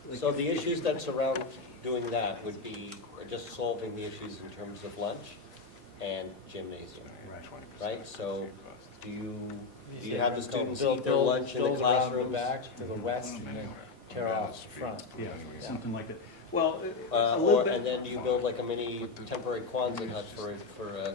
like, so if- the if issues you- that surround doing that would be just solving the issues in terms of lunch and gymnasium, right? So do you have the students eat their lunch in the Build around classrooms? the back to the west and then tear off the front. Yeah, something like that. Well, a Or, little bit. and then you build like a mini temporary Quonset hut for a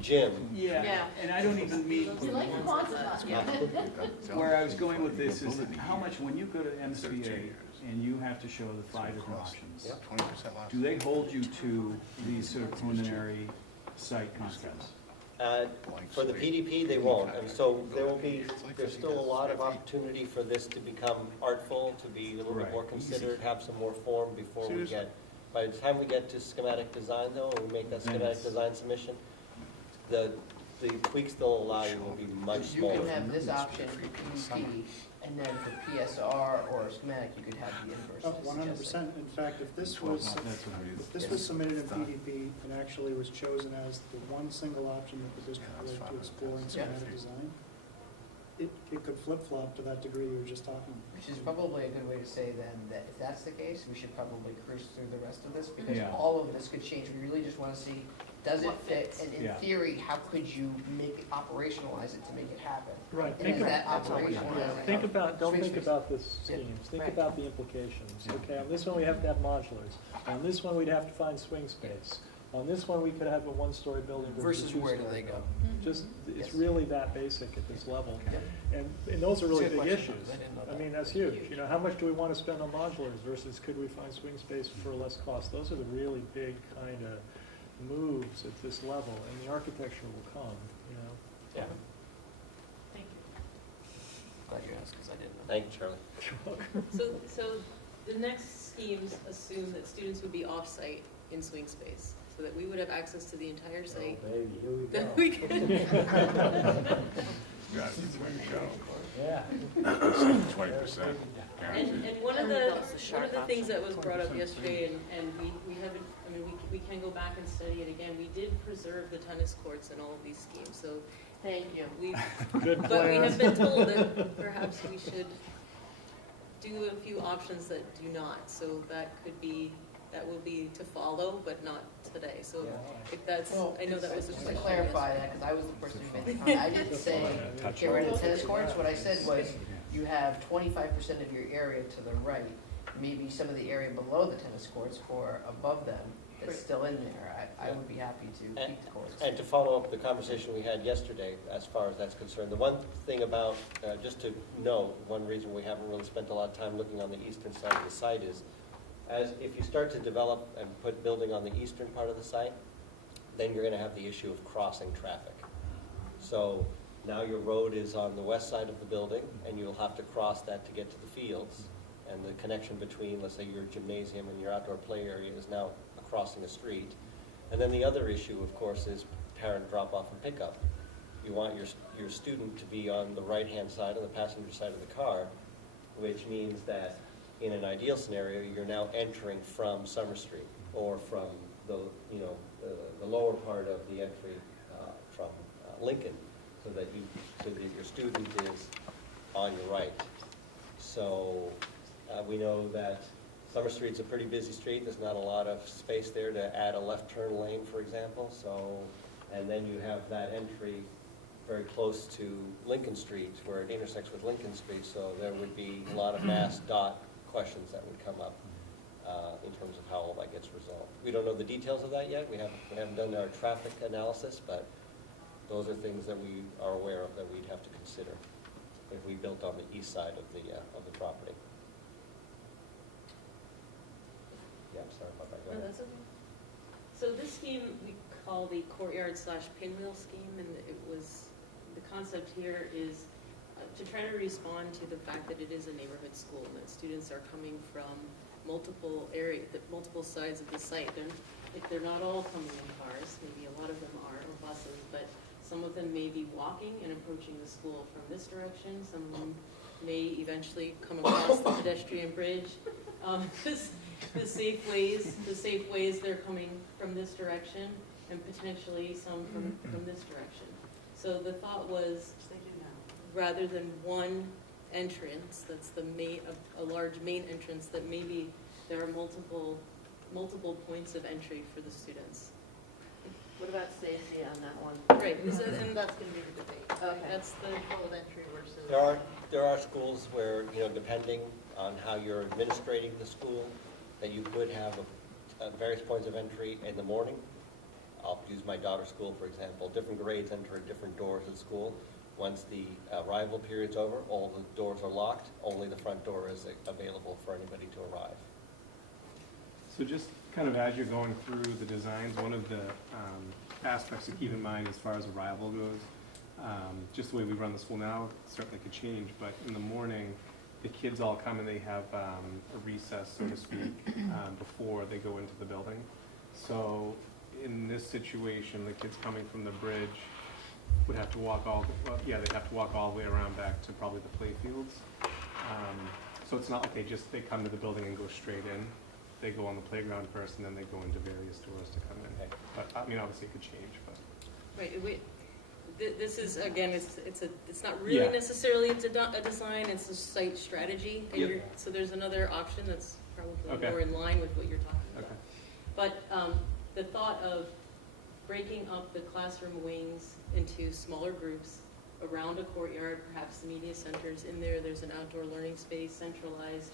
gym. Yeah, Yeah. and I don't even mean, You like the Quonset hut, yeah. where I was going with this is how much, when you go to MSBA and you have to show the 5 different options, Yeah. 20% less. do they hold you to these sort of preliminary site concepts? For the PDP, they won't, and so there's still a lot of opportunity for this to become artful, to be a little bit more Right. considered, have some more form before we get, by the time we get to schematic design though, and we make that Then schematic it's- design submission, the tweaks they'll allow you will be much You can smaller. have this option for PDP, and then for PSR or schematic, you could have the inverse. as 100%. In fact, if this was, That's what I mean. if this was submitted in PDP and actually was chosen as the one single option that the district would like to explore in schematic design, it could flip-flop to that degree you were just talking. Which is probably a good way to say then that if that's the case, we should probably cruise through the rest of this, because Yeah. all of this could change. We really just want to see, does it What fit? fits? And in Yeah. theory, how could you make it, operationalize it to make it happen? Right, And is that that's all we operational? want. Yeah, think about, don't Swing think space. about the schemes, think Right. about the implications. Yeah. Okay, on this one, we have to have modulars. On this one, we'd have to find swing space. On this one, we could have a one-story building versus a Versus where do two-story they go? building. Just, it's Yes. really that basic at this level. Yep. And those are really It's a big good question, issues. because I didn't know I that. mean, that's huge. You know, how much do we want to spend on modulars versus could we find swing space for less cost? Those are the really big kind of moves at this level, and the architecture will come, you know? Yeah, Thank you. glad you asked, because I didn't know. Thank you, Charlie. So the next schemes assume that students would be off-site in swing space, so that we would have access to the entire site. Oh, baby, here we That go. we could, Yeah. 20%. and one of the things that was brought up yesterday, and we haven't, I mean, we can go back and study it again, we did preserve the tennis courts in all of these schemes, so Thank you. we, Good but we have been plan. told that perhaps we should do a few options that do not, so that will be to follow, but not today, so if that's, Well, I know that was a just question. to clarify that, because I was the person who made the comment, I didn't say get rid of the tennis courts, what I said was, you have 25% of your area to the right, maybe some of the area below the tennis courts or above them is still in there, I would be happy to keep the courts. And to follow up the conversation we had yesterday, as far as that's concerned, the one thing about, just to note, one reason we haven't really spent a lot of time looking on the eastern side of the site is, as if you start to develop and put building on the eastern part of the site, then you're going to have the issue of crossing traffic. So now your road is on the west side of the building, and you'll have to cross that to get to the fields. And the connection between, let's say, your gymnasium and your outdoor play area is now crossing a street. And then the other issue, of course, is parent drop-off and pickup. You want your student to be on the right-hand side, on the passenger side of the car, which means that in an ideal scenario, you're now entering from Summer Street or from the lower part of the entry from Lincoln, so that your student is on your right. So we know that Summer Street's a pretty busy street. There's not a lot of space there to add a left turn lane, for example. So, and then you have that entry very close to Lincoln Street, where it intersects with Lincoln Street. So there would be a lot of mass dot questions that would come up in terms of how all that gets resolved. We don't know the details of that yet. We haven't done our traffic analysis, but those are things that we are aware of that we'd have to consider if we built on the east side of the property. Yeah, I'm sorry about that. Go No, ahead. that's okay. So this scheme we call the courtyard/pinwheel scheme, and it was, the concept here is to try to respond to the fact that it is a neighborhood school and that students are coming from multiple sides of the site. They're not all coming in cars, maybe a lot of them are, or buses, but some of them may be walking and approaching the school from this direction. Some of them may eventually come across the pedestrian bridge. The safe ways they're coming from this direction, and potentially some from this direction. So the thought was, rather than one entrance, that's a large main entrance, that maybe there are multiple points of entry for the students. What about Stacy on that one? Right, And that's gonna be the debate. Okay. That's the control of entry versus. There are schools where, depending on how you're administrating the school, that you could have various points of entry in the morning. I'll use my daughter's school, for example. Different grades enter at different doors at school. Once the arrival period's over, all the doors are locked. Only the front door is available for anybody to arrive. So just kind of as you're going through the designs, one of the aspects to keep in mind as far as arrival goes, just the way we run the school now, certainly could change, but in the morning, the kids all come and they have a recess, so to speak, before they go into the building. So in this situation, the kids coming from the bridge would have to walk they'd have to walk all the way around back to probably the play fields. So it's not like they come to the building and go straight in. They go on the playground first, and then they go into various doors to come in. But I mean, obviously it could change, but. Right, this is, again, it's not really necessarily a design, it's a site strategy. And so there's another option that's probably more in line with what you're talking about. Okay. But the thought of breaking up the classroom wings into smaller groups around a courtyard, perhaps the media centers in there, there's an outdoor learning space, centralized,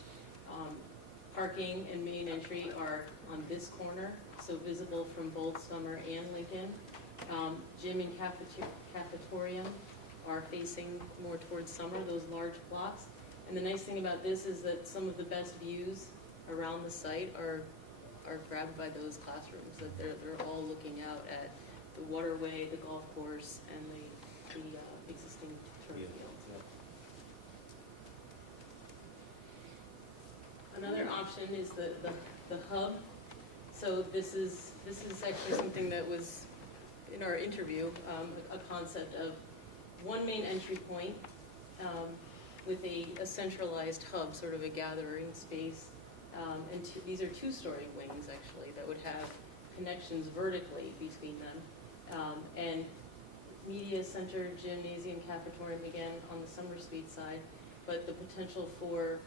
parking and main entry are on this corner, so visible from both Summer and Lincoln. Gym and cafetorium are facing more towards Summer, those large blocks. And the nice thing about this is that some of the best views around the site are grabbed by those classrooms, that they're all looking out at the waterway, the golf course, and the existing turf fields. Another option is the hub. So this is actually something that was in our interview, a concept of one main entry point with a centralized hub, sort of a gathering space. And these are two-story wings, actually, that would have connections vertically between them. And media center, gymnasium, cafetorium, again, on the Summer Street side, but the potential for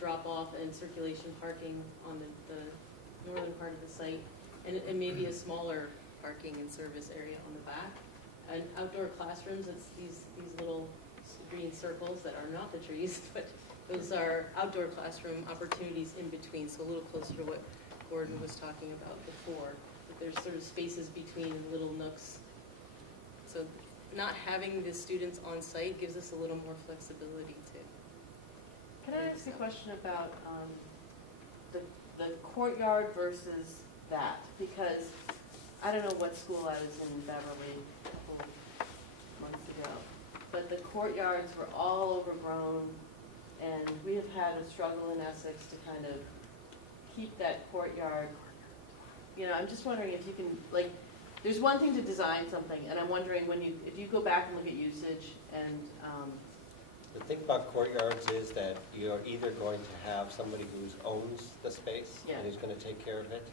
drop-off and circulation parking on the northern part of the site, and maybe a smaller parking and service area on the back. And outdoor classrooms, it's these little green circles that are not the trees, but those are outdoor classroom opportunities in between, so a little closer to what Gordon was talking about before. That there's sort of spaces between little nooks. So not having the students on site gives us a little more flexibility too. Can I ask a question about the courtyard versus that? Because I don't know what school I was in Beverly a couple months ago, but the courtyards were all overgrown, and we have had a struggle in Essex to kind of keep that courtyard. You know, I'm just wondering if you can, like, there's one thing to design something, and I'm wondering if you go back and look at usage and, The thing about courtyards is that you're either going to have somebody who owns the space Yeah. and is going to take care of it,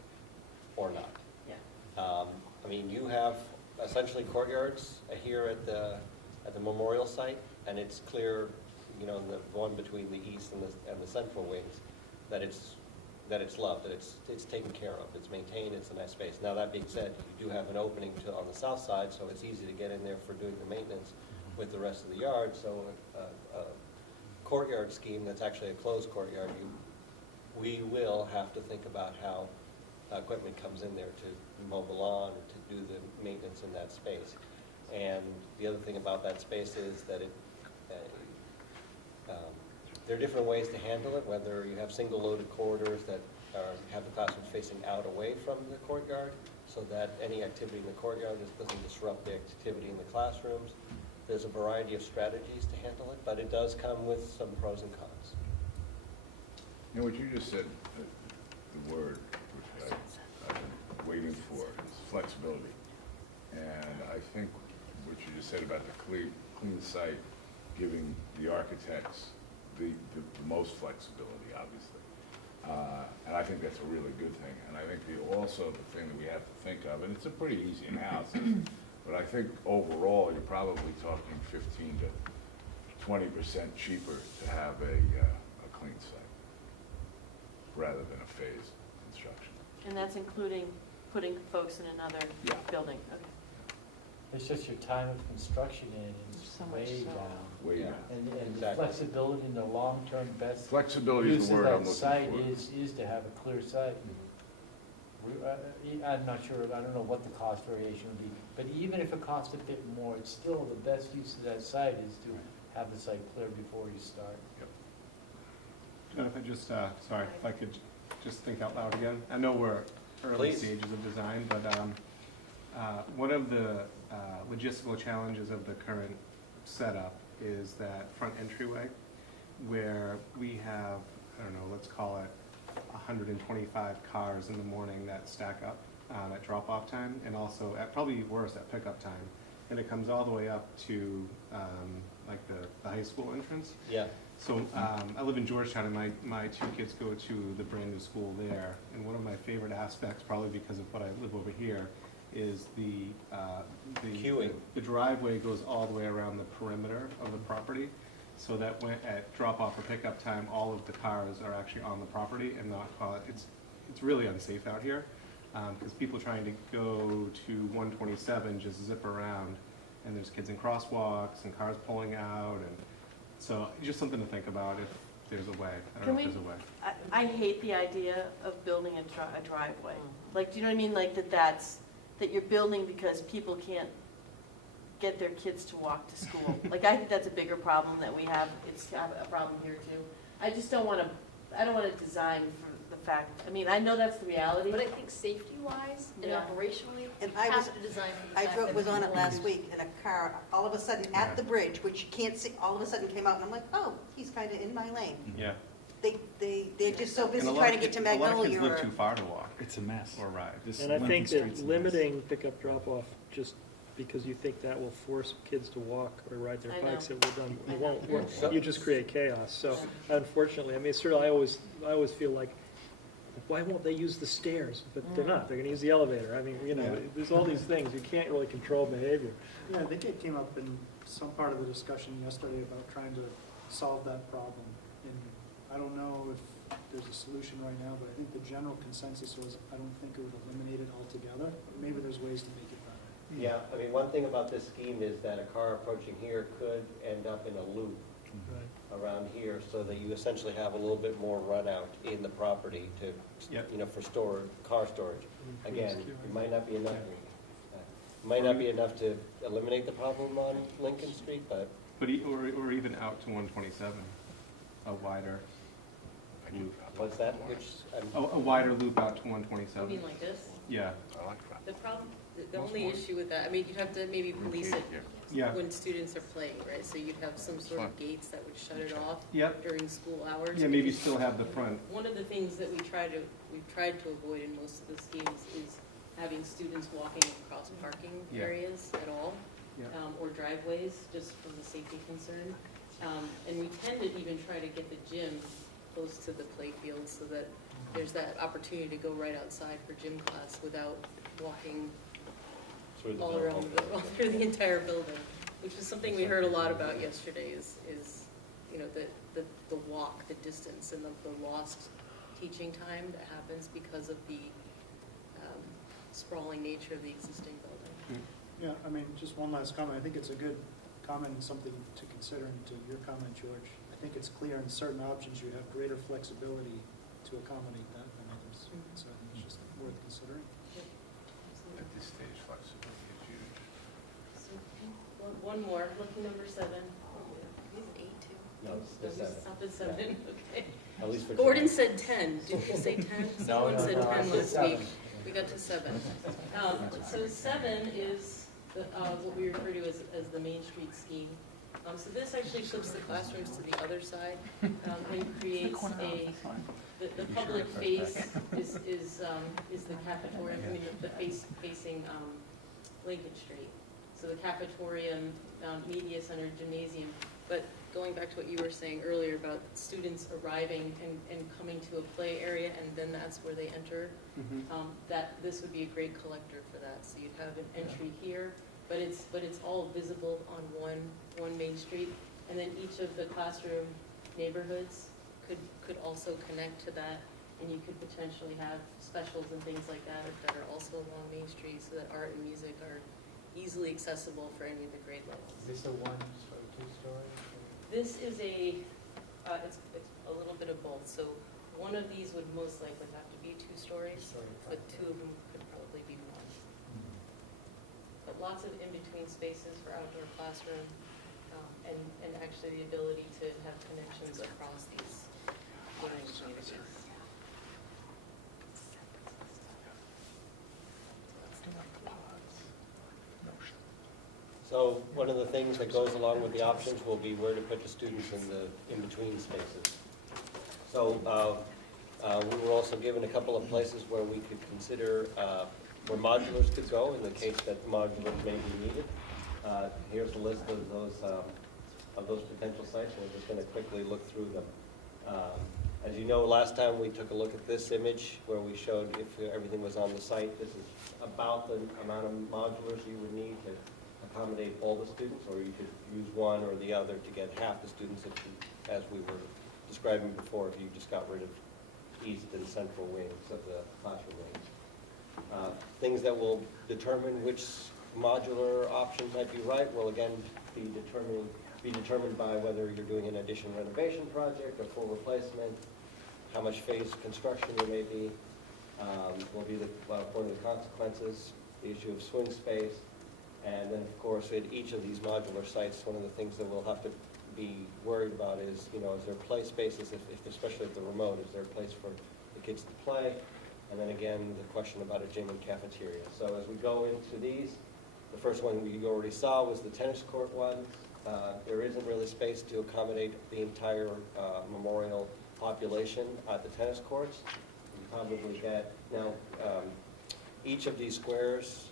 or not. yeah. I mean, you have essentially courtyards here at the memorial site, and it's clear, you know, the one between the east and the central wings, that it's loved, that it's taken care of, it's maintained, it's a nice space. Now, that being said, you do have an opening on the south side, so it's easy to get in there for doing the maintenance with the rest of the yard. So a courtyard scheme that's actually a closed courtyard, we will have to think about how equipment comes in there to mow the lawn, to do the maintenance in that space. And the other thing about that space is that there are different ways to handle it, whether you have single-loaded corridors that have the classrooms facing out away from the courtyard, so that any activity in the courtyard doesn't disrupt the activity in the classrooms. There's a variety of strategies to handle it, but it does come with some pros and cons. You know, what you just said, the word which I've been waiting for is flexibility. And I think what you just said about the clean site, giving the architects the most flexibility, obviously. And I think that's a really good thing. And I think also the thing that we have to think of, and it's a pretty easy analysis, but I think overall you're probably talking 15 to 20% cheaper to have a clean site rather than a phased construction. And that's including putting folks in another Yeah. building, okay. It's just your time of construction in So is much way so. down. Way Yeah. down. And the Exactly. flexibility and the long-term best Flexibility is use the of word I'm that looking site for. is to have a clear site. I'm not sure, I don't know what the cost variation would be, but even if it costs a bit more, it's still the best use of that site is to have the site clear before you start. John, if I just, sorry, if I could just think out loud again. I know we're early Please. stages of design, but one of the logistical challenges of the current setup is that front entryway, where we have, I don't know, let's call it 125 cars in the morning that stack up at drop-off time, and also, probably worse, at pickup time. And it comes all the way up to like the high school entrance. Yeah. So I live in Georgetown, and my two kids go to the brand new school there. And one of my favorite aspects, probably because of what I live over here, is the Queuing. The driveway goes all the way around the perimeter of the property, so that when at drop-off or pickup time, all of the cars are actually on the property and not. It's really unsafe out here because people trying to go to 127 just zip around, and there's kids in crosswalks and cars pulling out, and so just something to think about. there's a way. I Can don't know we, if there's a way. I hate the idea of building a driveway. Like, do you know what I mean? Like that you're building because people can't get their kids to walk to school. Like, I think that's a bigger problem that we have. It's a problem here too. I just don't want to, I don't want to design for the fact, I mean, I know that's the reality. But I think safety-wise and Yeah. operationally, And you I have was- to design for the I fact drove, that was on it people- last week in a car, all of a sudden at the bridge, which you can't see, all of a sudden came out and I'm like, oh, he's kind of in my lane. Yeah. They're just so busy And a lot trying of to get to kids- A lot of Magnolia kids live or. too far to walk It's a mess. or ride. This And I Lincoln think Street's that a mess. limiting pickup drop-off, just because you think that will force kids to walk or ride their I know. bikes, it will done, it won't work. So- You just create chaos. So unfortunately, I mean, sort of, I always feel like, why won't they use the stairs? But they're not, they're gonna use the elevator. I mean, you know, Yeah. there's all these things, you can't really control behavior. Yeah, I think it came up in some part of the discussion yesterday about trying to solve that problem. And I don't know if there's a solution right now, but I think the general consensus was, I don't think it would eliminate it altogether. But maybe there's ways to make it better. Yeah, I mean, one thing about this scheme is that a car approaching here could end up in a loop around here, so that you essentially have a little bit more run out in the property to, Yep. you know, for car storage. Again, Improves it might not be enough, to eliminate the problem on Lincoln Street, but But, or even out to 127, a wider loop. what's that, which, A wider loop out to You 127. mean like this? Yeah, The problem, the only issue with that, I mean, you'd have to maybe police it yeah, when students are playing, right? So you'd have some sort of gates that would shut it off yep. during school hours. Yeah, maybe still have the front. One of the things that we've tried to avoid in most of the schemes is having students walking across parking Yeah. areas at all, Yeah. or driveways, just from the safety concern. And we tend to even try to get the gym close to the play field so that there's that opportunity to go right outside for gym class without walking through the all building. around, all through the entire building, which is something we heard a lot about yesterday, is, you know, the walk, the distance, and the lost teaching time that happens because of the sprawling nature of the existing building. Yeah, I mean, just one last comment. I think it's a good comment and something to consider, and to your comment, George. I think it's clear in certain options you have greater flexibility to accommodate that than others. So I think it's just worth considering. At this stage, flexibility is huge. So, one more, lucky number 7. Is it 8 too? No, it's the seven. Stop at 7, okay. At least for Gordon tonight. said 10. Did you say 10? No, Someone no, said no, I 10 said last 7. week. We got to 7. So 7 is what we refer to as the Main Street scheme. So this actually flips the classrooms to the other side and creates the public face is the cafeteria, I mean, the facing Lincoln Street. So the cafetorium, media center, gymnasium. But going back to what you were saying earlier about students arriving and coming to a play area, and then that's where they enter, that this would be a great collector for that. So you'd have an entry here, but it's all visible on one Main Street, and then each of the classroom neighborhoods could also connect to that, and you could potentially have specials and things like that are also along Main Street, so that art and music are easily accessible for any of the grade levels. Is this a 1-story, 2-story? This is it's a little bit of both. So one of these would most likely have to be 2 stories, but 2 of them could probably be 1. But lots of in-between spaces for outdoor classroom, and actually the ability to have connections across these learning communities. So one of the things that goes along with the options will be where to put the students in the in-between spaces. So we were also given a couple of places where we could consider where modulars could go in the case that modulars may be needed. Here's a list of those potential sites. We're just going to quickly look through them. As you know, last time we took a look at this image where we showed if everything was on the site. This is about the amount of modulars you would need to accommodate all the students, or you could use one or the other to get half the students, as we were describing before, if you just got rid of east and central wings of the classroom wings. Things that will determine which modular option might be right will again be determining be determined by whether you're doing an addition renovation project or full replacement, how much phased construction there may be, will be one of the consequences, the issue of swing space, and then, of course, at each of these modular sites, one of the things that we'll have to be worried about is, is there play spaces, especially at the remote, is there a place for the kids to play? And then again, the question about a gym and cafeteria. So as we go into these, the first one we already saw was the tennis court one. There isn't really space to accommodate the entire memorial population at the tennis courts. You probably get, now, each of these squares,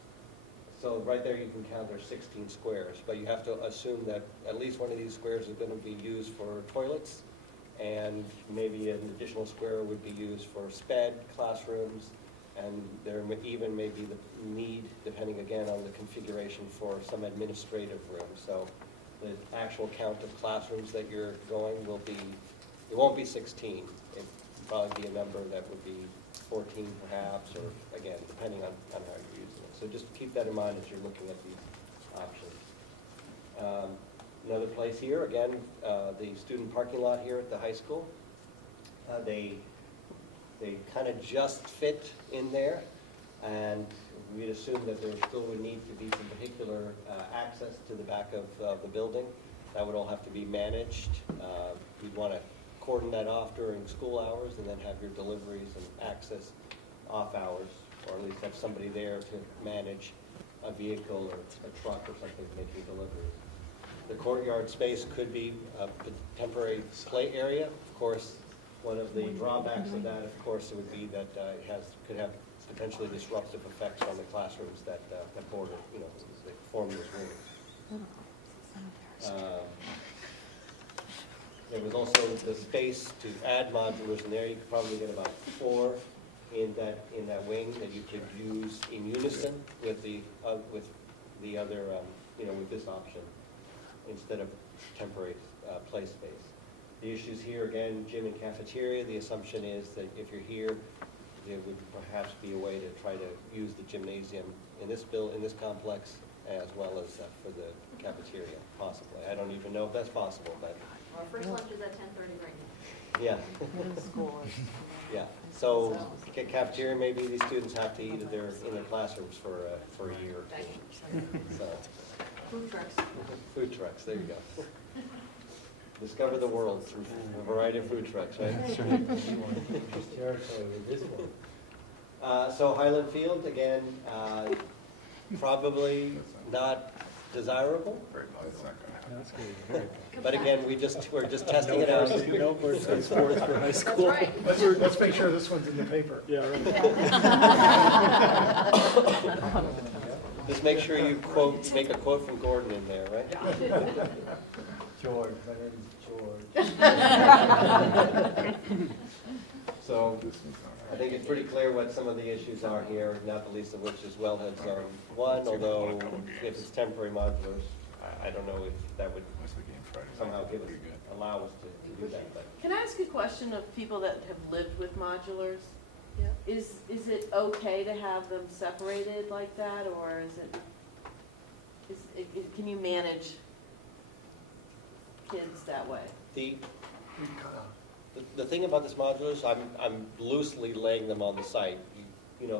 so right there you can count there's 16 squares, but you have to assume that at least one of these squares is going to be used for toilets, and maybe an additional square would be used for SPED classrooms, and there even may be the need, depending again on the configuration, for some administrative rooms. So the actual count of classrooms that you're going will be, it won't be 16. It'll probably be a number that would be 14 perhaps, or again, depending on how you're using it. So just keep that in mind as you're looking at these options. Another place here, again, the student parking lot here at the high school. They kind of just fit in there, and we'd assume that there still would need to be some particular access to the back of the building. That would all have to be managed. We'd want to cordon that off during school hours and then have your deliveries and access off hours, or at least have somebody there to manage a vehicle or a truck or something making deliveries. The courtyard space could be a temporary play area. Of course, one of the drawbacks of that, of course, would be that it could have potentially disruptive effects on the classrooms that border, that form those rooms. There was also the space to add modulars in there. You could probably get about 4 in that wing that you could use in unison with the other, with this option, instead of temporary play space. The issues here, again, gym and cafeteria. The assumption is that if you're here, there would perhaps be a way to try to use the gymnasium in this complex, as well as for the cafeteria, possibly. I don't even know if that's possible, but. Our first lunch is at 10:30 right now. Yeah. Yeah. So cafeteria, maybe these students have to eat in their classrooms for a year or two. So. Food trucks. Food trucks, there you go. Discover the world through a variety of food trucks, right? So Highland Field, again, probably not desirable. But again, we're just testing it out. No sports for high school. That's right. Let's make sure this one's in the paper. Yeah, right. Just make sure you make a quote from Gordon in there, right? George, my name is George. So I think it's pretty clear what some of the issues are here, not the least of which is wellhead zone 1, although if it's temporary modulars, I don't know if that would somehow allow us to do that. But Can I ask a question of people that have lived with modulars? Yeah. Is it okay to have them separated like that, or can you manage kids that way? The thing about this modulars, I'm loosely laying them on the site.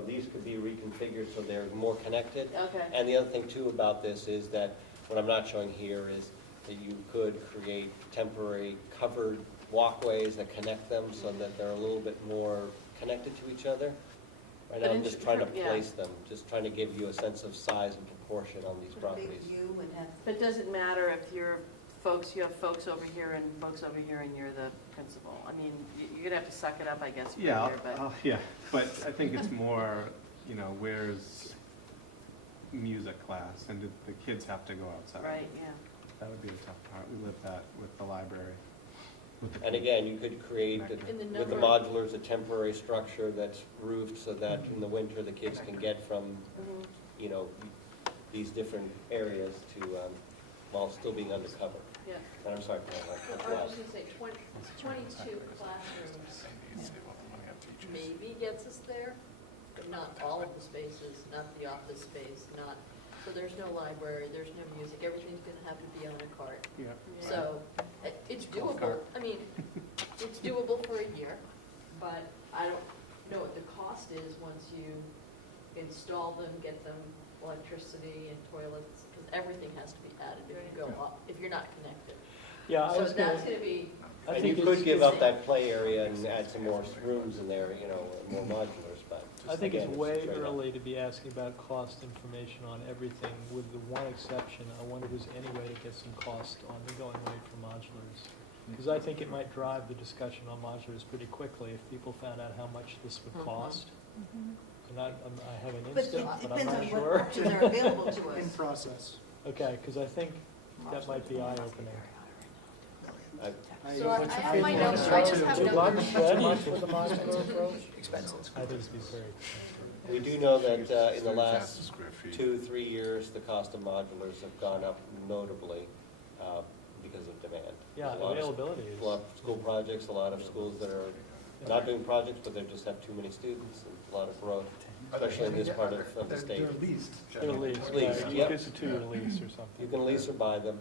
These could be reconfigured so they're more connected. Okay. And the other thing too about this is that what I'm not showing here is that you could create temporary covered walkways that connect them so that they're a little bit more connected to each other. Right now I'm just trying to place them, just trying to give you a sense of size and proportion on these properties. But does it matter if you have folks over here and folks over here and you're the principal? I mean, you're gonna have to suck it up, I guess, for Yeah, a year, but. but I think it's more, where's music class, and did the kids have to go outside? Right, yeah. That would be a tough part. We lived that with the library. And again, you could create, In the with the number- modulars, a temporary structure that's roofed so that in the winter the kids can get from, these different areas to, while still being undercover. Yeah. And I'm sorry, I was gonna say 22 classrooms maybe gets us there, but not all of the spaces, not the office space, not So there's no library, there's no music, everything's gonna have to be on a cart. Yeah. So it's doable, I mean, it's doable for a year, but I don't know what the cost is once you install them, get them electricity and toilets, because everything has to be added if you go up, if you're not connected. Yeah, I So was that's gonna, gonna be, I And you think could it's, give up that play area and add some more rooms in there, you know, more modulars, but. I think it's again, way a trade-off. early to be asking about cost information on everything, with the one exception. I wonder if there's any way to get some cost on the going rate for modulars. Because I think it might drive the discussion on modulars pretty quickly if people found out how much this would cost. And I have an But it instinct, but I'm depends not on what sure. options are available to In us. process. Okay, because I think that might be eye-opening. so I have my notes, I just have Too numbers. much for the modular approach? Expenses. I think it'd be very expensive. We do know that in the 30,000 last square feet. 2-3 years, the cost of modulars have gone up notably because of demand. Yeah, There's a lot of- availability is. A lot of school projects, a lot of schools that are not doing projects, but they just have too many students, and a lot of growth, especially in this part of the state. They're leased. They're leased, Leased, right? yep. It's a 2-year lease or You something. can lease or buy them.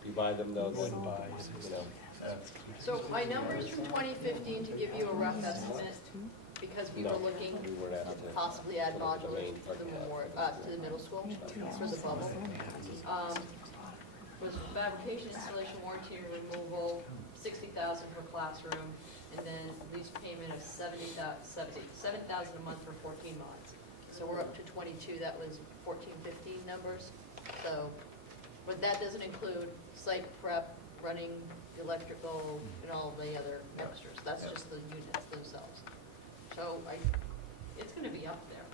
If you buy them, though, Wouldn't buy. you know. So my numbers from 2015, to give you a rough estimate, because we were No, looking we were to asked to- possibly add modulars main to the memorial, to the middle school, for the bubble. Was fabrication, installation, warranty, and removal, 60,000 per classroom, and then lease payment of 7,000 a month for 14 months. So we're up to 22, that was 14, 15 numbers. So, but that doesn't include site prep, running electrical, and all the other extras. That's just the units themselves. So it's gonna be up there.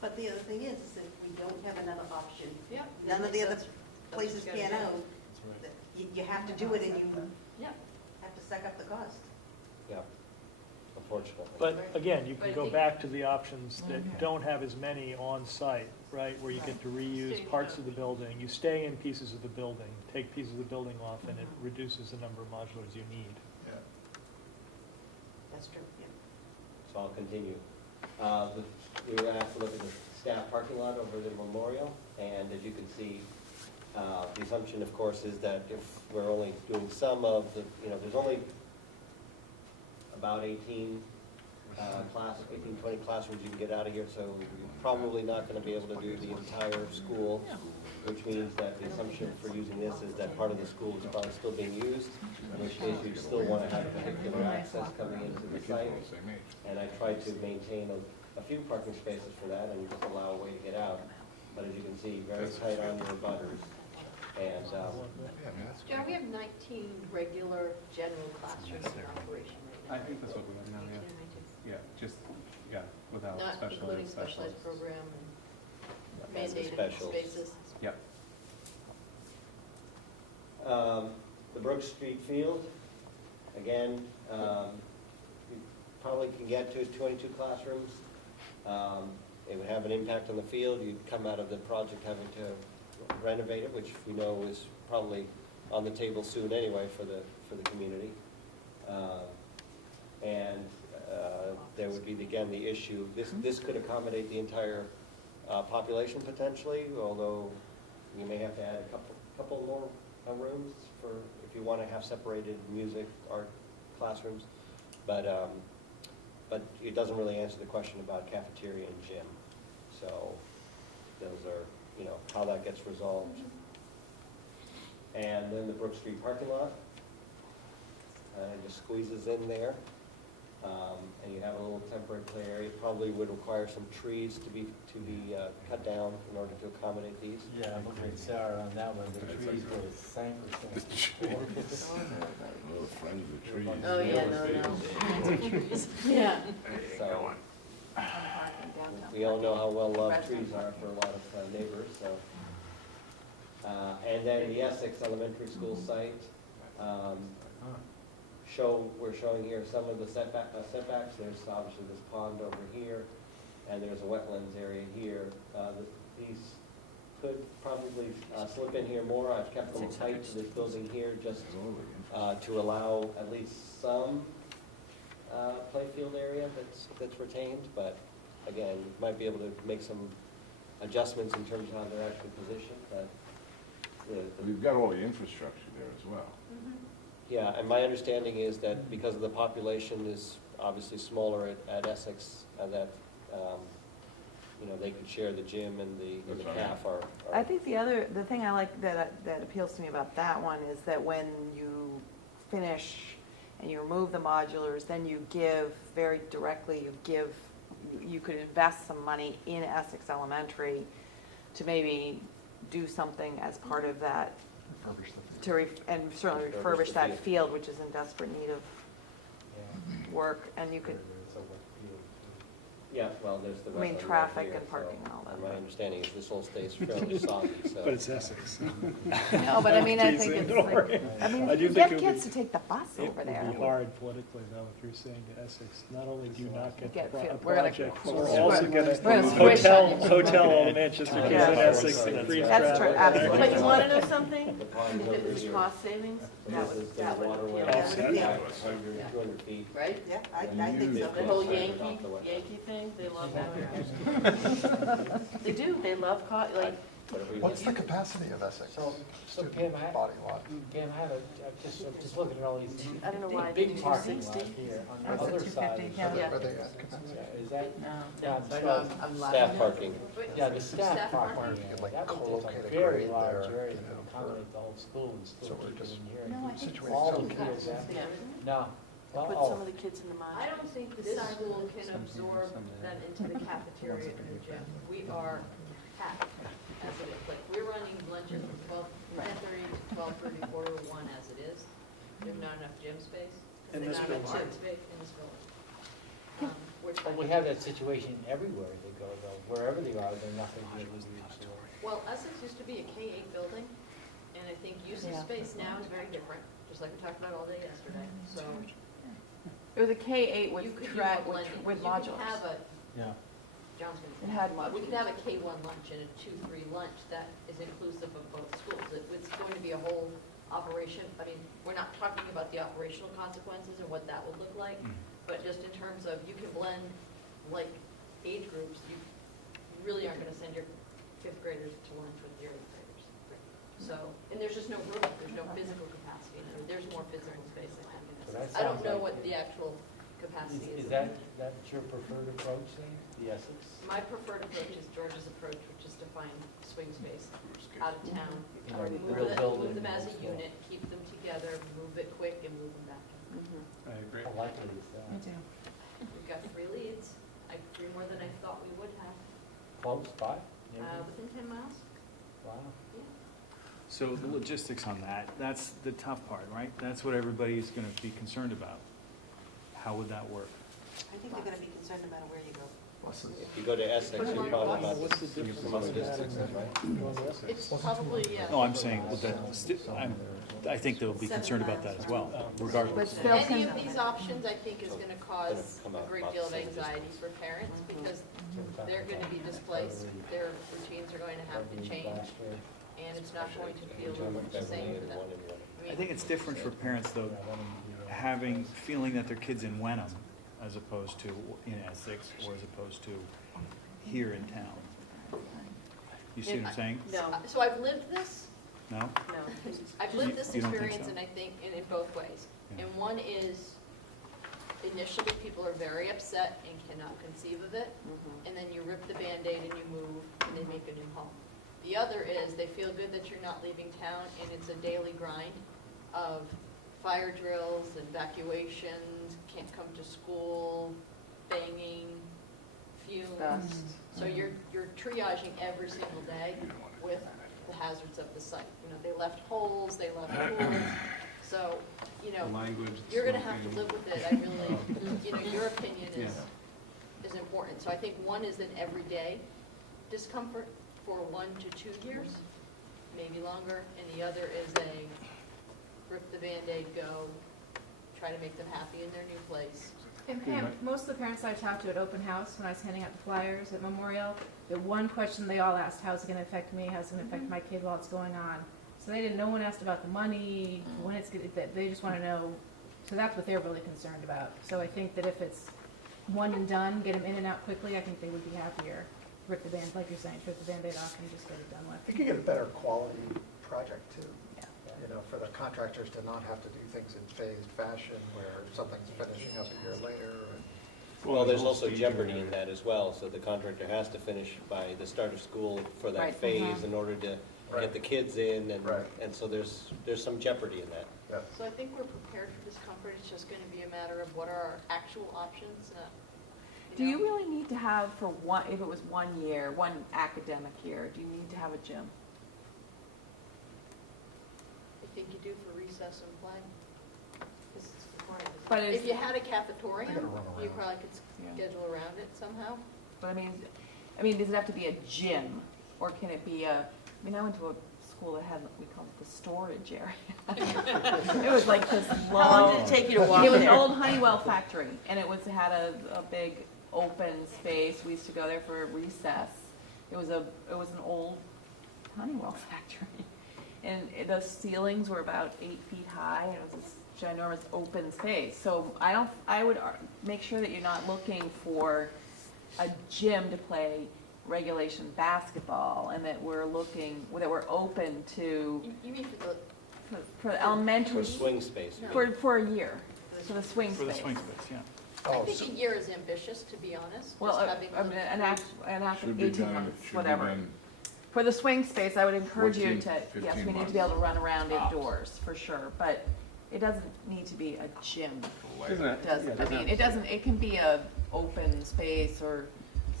But the other thing is that we don't have another option. Yeah. None of the other That's places what you pan gotta out. That's right. You have to do it and you Yeah. have to suck up the cost. Yeah, unfortunately. But again, you But can I go think- back to the options that don't have as many on-site, right? Where you get to reuse Stay parts out. of the building. You stay in pieces of the building, take pieces of the building off, and it reduces the number of modulars you need. That's true, yeah. So I'll continue. We were asked to look at the staff parking lot over the memorial, and as you can see, the assumption, of course, is that if we're only doing some of the, there's only about 18, 20 classrooms you can get out of here, so you're probably not going to be able to do the entire school, which means that the assumption for using this is that part of the school is probably still being used, in which case you still want to have vehicular access coming into the site. And I tried to maintain a few parking spaces for that and just allow a way to get out. But as you can see, very tight on your butters. And, John, we have 19 regular general classrooms in operation I right now. think that's what we have now, yeah. Yeah, without Not special including ed specialized specialists. program and That's the mandated specials. spaces. Yep. the Brooks Street Field, again, you probably can get to 22 classrooms. It would have an impact on the field. You'd come out of the project having to renovate it, which we know is probably on the table soon anyway for the community. And there would be, again, the issue, this could accommodate the entire population potentially, although you may have to add a couple more rooms for, if you want to have separated music, art classrooms. But it doesn't really answer the question about cafeteria and gym. So those are, how that gets resolved. And then the Brook Street parking lot, it just squeezes in there. And you have a little temporary play area. It probably would require some trees to be cut down in order to accommodate these. Yeah, I'm looking at Sarah on that one, the trees were sank or something. Little friends of the trees. Oh, yeah, no. Yeah. So, we all know how well-loved trees are for a lot of neighbors, so. And then the Essex Elementary School site, we're showing here some of the setbacks. There's obviously this pond over here, and there's a wetlands area here. These could probably slip in here more. I've kept them tight to this building here just to allow at least some playfield area that's retained, but again, you might be able to make some adjustments in terms of how they're actually positioned, that We've got all the infrastructure there as well. yeah, and my understanding is that because of the population is obviously smaller at Essex, that, you know, they could share the gym and the That's right. CAF are. I think the thing I like that appeals to me about that one is that when you finish and you remove the modulars, then you give very directly, you could invest some money in Essex Elementary to maybe do something as part of that, and certainly refurbish the that field. field, which is in desperate need of work, and you could, Yeah, well, there's the. I mean, wetland right traffic here, and parking and all so that. My understanding is this whole stays fairly soggy, so. But it's Essex. no, but I mean, I think Teasing, it's don't like, worry. I mean, I if do you think get it would kids be- to take the bus It over would there. be hard politically, though, if you're saying to Essex, not only do you not get Get the fit- a we're gonna- project, but we're we're gonna also squish- gonna we're gonna squish on you. hotel all Manchester kids Yeah. in Essex and increase traffic. That's true, absolutely. But you wanna know something? The pond If it over was here. cost savings, that This is would, the that would waterway. appeal. Offset. Yeah. 200 feet. Right? Yeah, I think so. The whole Yankee thing, they love that. They do, they love, like, What's the capacity of Essex So Pam, student body lot? Pam, I have just looking at all these I don't know why I big didn't do parking lots 260. here on Or is the it other 250? side. Yeah. Are they at capacity? Is that, No. yeah, But so, I'm Staff laughing. parking. yeah, the staff Staff parking, parking. You could, like, that would take co-locate a a very grade large there, area you to know, accommodate the whole school and So still we're keep it just in here. No, I think situating All some the kids. kids, yeah. Yeah. No, well, Put some of the kids in the I mind. don't think this school can absorb that into the cafeteria and the gym. We are packed as it is. Like, we're running lunches from 10:30 to 12:30, quarter to 1 as it is. We have not enough gym space. In There's this not enough building. art space in this building. We're well, we trying- have that situation everywhere they go, though, wherever they are, they're not gonna be able to absorb. Well, Essex used to be a K-8 building, and I think use of Yeah. space now is very different, just like we talked about all day yesterday. So It was a K-8 you with could do track, more with blending. modules. You could have a, Yeah. John's gonna It say, had we modules. could have a K-1 lunch and a 2-3 lunch that is inclusive of both schools. It's going to be a whole operation. I mean, we're not talking about the operational consequences and what that would look like, but just in terms of, you can blend like age groups, you really aren't gonna send your 5th graders to lunch with your 8th graders. So, and there's just no room, there's no physical capacity. There's more physical space, I think. in So that Essex. I don't sounds know like- what the actual capacity is. Is that your preferred approach, then, the Essex? My preferred approach is George's approach, which is to find swing space out of town. You know, Move real them- building Move them as a as well. unit, keep them together, move it quick and move them back. Mhm. I agree. How likely is that? Me too. We've got 3 leads, 3 more than I thought we would have, Close by? Neighborhood? within 10 miles. Wow. So the logistics on that, that's the tough part, right? That's what everybody's gonna be concerned about. How would that work? I think they're gonna be concerned no matter where you go. If you go to Essex, you're probably about What's the difference some other in that distances, and right? going to Essex? It's probably, yeah. No, I'm saying, with that, I think they'll be concerned about that as well, But regardless. still, Any of these options, I think, is gonna cause come a out great about deal the of same anxiety for parents, because they're gonna be displaced, their routines are going to have to change, and it's not going to feel the same for them. I think it's different for parents, though, feeling that their kid's in Wenham as opposed to in Essex, or as opposed to here in town. You see what I'm saying? No, So I've lived this, No? no. I've lived this You don't think experience, so? and I think in both ways. Yeah. And one is, initially, people are very upset and cannot conceive of it, Mhm. and then you rip the Band-Aid and you move, and they make a new home. The other is, they feel good that you're not leaving town, and it's a daily grind of fire drills, evacuations, can't come to school, banging, fumes. Dust. So you're triaging every single day with the hazards of the site. You know, they left holes, they left pools, so, you know, Language. you're gonna have to smoking. live with it. I really, you know, your opinion is important. So I think one is an everyday discomfort for 1 to 2 years, maybe longer, and the other is a rip the Band-Aid, go, try to make them happy in their new place. And Pam, most of the parents I talked to at open house, when I was handing out the flyers at Memorial, the one question they all asked, how's it gonna affect me, how's it gonna affect my kid while it's going on? So no one asked about the money, when it's gonna, they just wanna know, so that's what they're really concerned about. So I think that if it's one and done, get them in and out quickly, I think they would be happier. rip the band, like you're saying, rip the Band-Aid off and just get it done with. You could get a better quality project too. Yeah. You know, for the contractors to not have to do things in phased fashion where something's finishing up a year later. Well, there's also jeopardy in that as well, so the contractor has to finish by the start of school for that Right. phase in order to get the kids in, Right. and so there's some jeopardy in that. Yeah. So I think we're prepared for discomfort, it's just gonna be a matter of what are our actual options, Do you really need to have for one, if it was 1 year, one academic year, do you need to have a gym? I think you do for recess and play. This is required. But is- If you had a They cafetorium, gotta run you around. probably could Yeah. schedule around it somehow. But I mean, does it have to be a gym, or can it be I went to a school that had, we called it the storage area. It was like this long. How long did it take you to walk It was an there? old Honeywell factory, and it had a big open space. We used to go there for recess. It was an old Honeywell factory. And the ceilings were about 8 feet high, and it was this ginormous open space. So I would make sure that you're not looking for a gym to play regulation basketball, and that we're open to, You mean for the, for elementary. For swing space. No. For a year, for the swing space. For the swing space, yeah. I Oh, think so- a year is ambitious, to be honest. Well, just having them an actual Should be 18 done, months, should be whatever. done For the swing space, I would encourage you 14, to, yes, 15 we need to be able to run around indoors, for sure, but it doesn't need to be a gym. Doesn't it? It doesn't, Yeah, I mean, it doesn't, it can be a open space or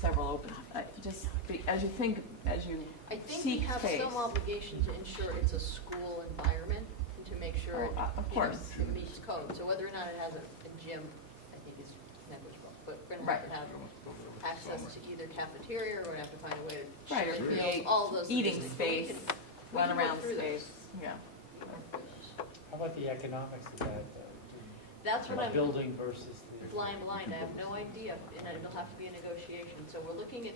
several open, as you I think we seek have space. some obligation to ensure it's a school environment and to make sure Oh, of you know, course. it meets code. So whether or not it has a gym, I think is negligible. But we're gonna have to have access to either cafeteria, or we're gonna have to find a way to Right, or share create meals, all those things. eating We space, can- we run can work around through space, those. yeah. We can work through those. How about the economics of that? That's what A I'm building versus the. flying blind. I have no idea, and it'll have to be a negotiation. So we're looking at,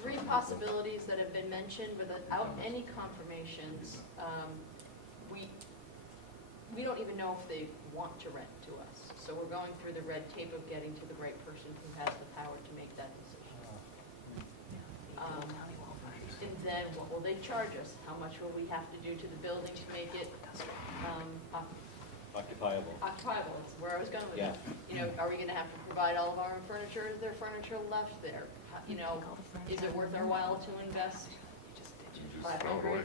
three possibilities that have been mentioned without any confirmations. We don't even know if they want to rent to us. So we're going through the red tape of getting to the right person who has the power to make that decision. And then what will they charge us? How much will we have to do to the building to make it Occupiable. occupiable? That's where I was going with Yeah. that. You know, are we gonna have to provide all of our own furniture? Is there furniture left there? You know, is it worth our while to invest $500,000,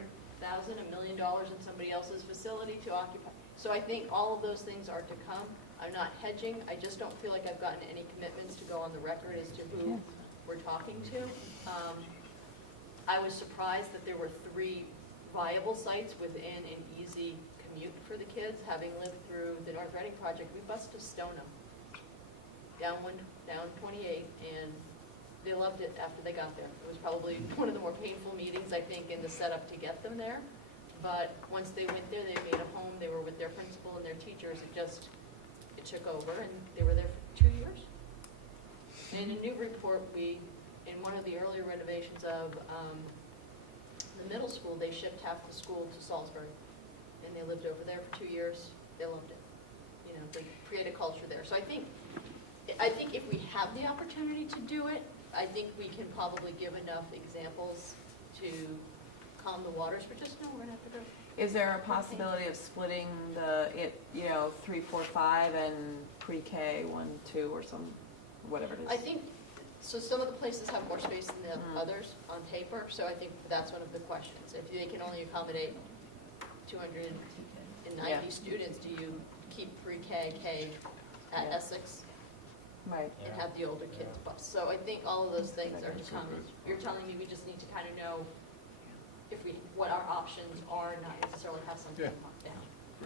$1 million in somebody else's facility to occupy? So I think all of those things are to come. I'm not hedging, I just don't feel like I've gotten any commitments to go on the record as to who we're talking to. I was surprised that there were 3 viable sites within an easy commute for the kids. Having lived through the North Reading project, we bused to Stoneham, down 28, and they loved it after they got there. It was probably one of the more painful meetings, I think, in the setup to get them there. But once they went there, they made a home, they were with their principal and their teachers, it took over, and they were there for 2 years. In a new report, in one of the earlier renovations of the middle school, they shipped half the school to Salisbury, and they lived over there for 2 years. They loved it. You know, they create a culture there. So I think if we have the opportunity to do it, I think we can probably give enough examples to calm the waters, but just know we're gonna have to go. Is there a possibility of splitting 3, 4, 5 and pre-K 1, 2 or whatever it is? I think, so some of the places have more space than the others on paper, so I think that's one of the questions. If they can only accommodate 290 students, do you keep pre-K, K at Essex? Right. And have the older kids bus. So I think all of those things are to come. You're telling me we just need to kind of know what our options are, not necessarily have something locked down.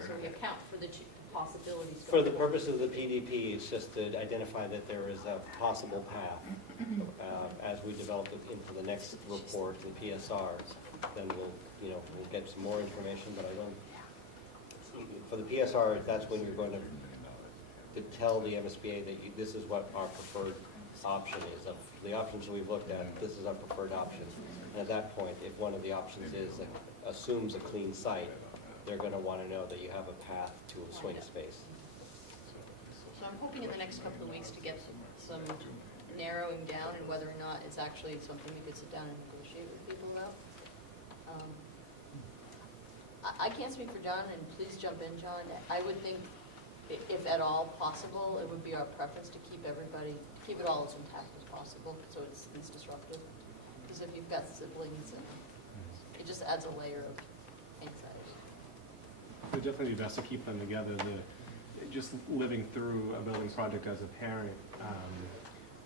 So we account for the possibilities. For the purpose of the PDP, it's just to identify that there is a possible path. As we develop it into the next report, the PSRs, then we'll get some more information, but for the PSR, that's when you're going to tell the MSBA that this is what our preferred option is. Of the options we've looked at, this is our preferred option. And at that point, if one of the options assumes a clean site, they're going to want to know that you have a path to a swing space. So I'm hoping in the next couple of weeks to get some narrowing down and whether or not it's actually something we could sit down and negotiate with people about. I can't speak for John, and please jump in, John. I would think, if at all possible, it would be our preference to keep it all as intact as possible, so it's least disruptive. Because if you've got siblings, and it just adds a layer of anxiety. It would definitely be best to keep them together. Just living through a building project as a parent,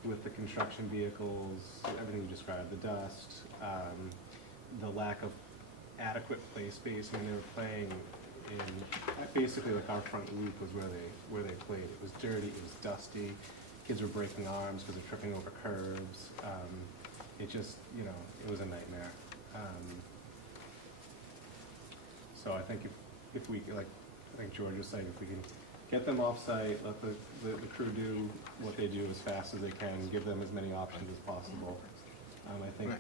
with the construction vehicles, everything you described, the dust, the lack of adequate play space. I mean, they were playing in, basically like our front loop was where they played. It was dirty, it was dusty, kids were breaking arms because they're tripping over curbs. It just, it was a nightmare. So I think if we, like I think George was saying, if we can get them off-site, let the crew do what they do as fast as they can, give them as many options as possible. I think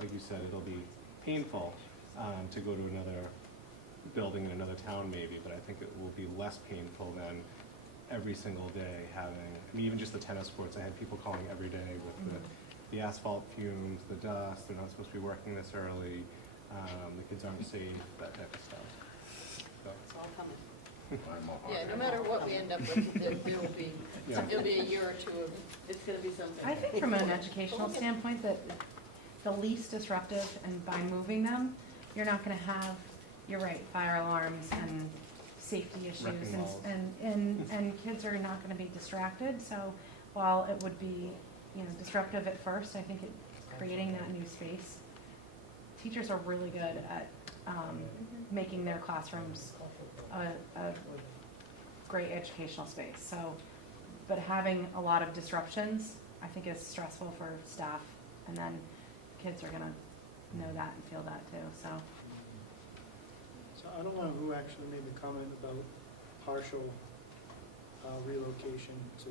like you said, it'll be painful to go to another building in another town maybe, but I think it will be less painful than every single day having, even just the tennis courts. I had people calling every day with the asphalt fumes, the dust, they're not supposed to be working this early, the kids aren't safe, that type of stuff. So. It's all coming. Yeah, no matter what we end up with, it'll be a year or two of, it's gonna be something. I think from an educational standpoint that the least disruptive, and by moving them, you're not gonna have, you're right, fire alarms and safety issues, Wrecking balls. and kids are not gonna be distracted, so while it would be, disruptive at first, I think creating that new space. Teachers are really good at making their classrooms a great educational space, so, but having a lot of disruptions, I think is stressful for staff, and then kids are gonna know that and feel that too, so. So I don't know who actually made the comment about partial relocation to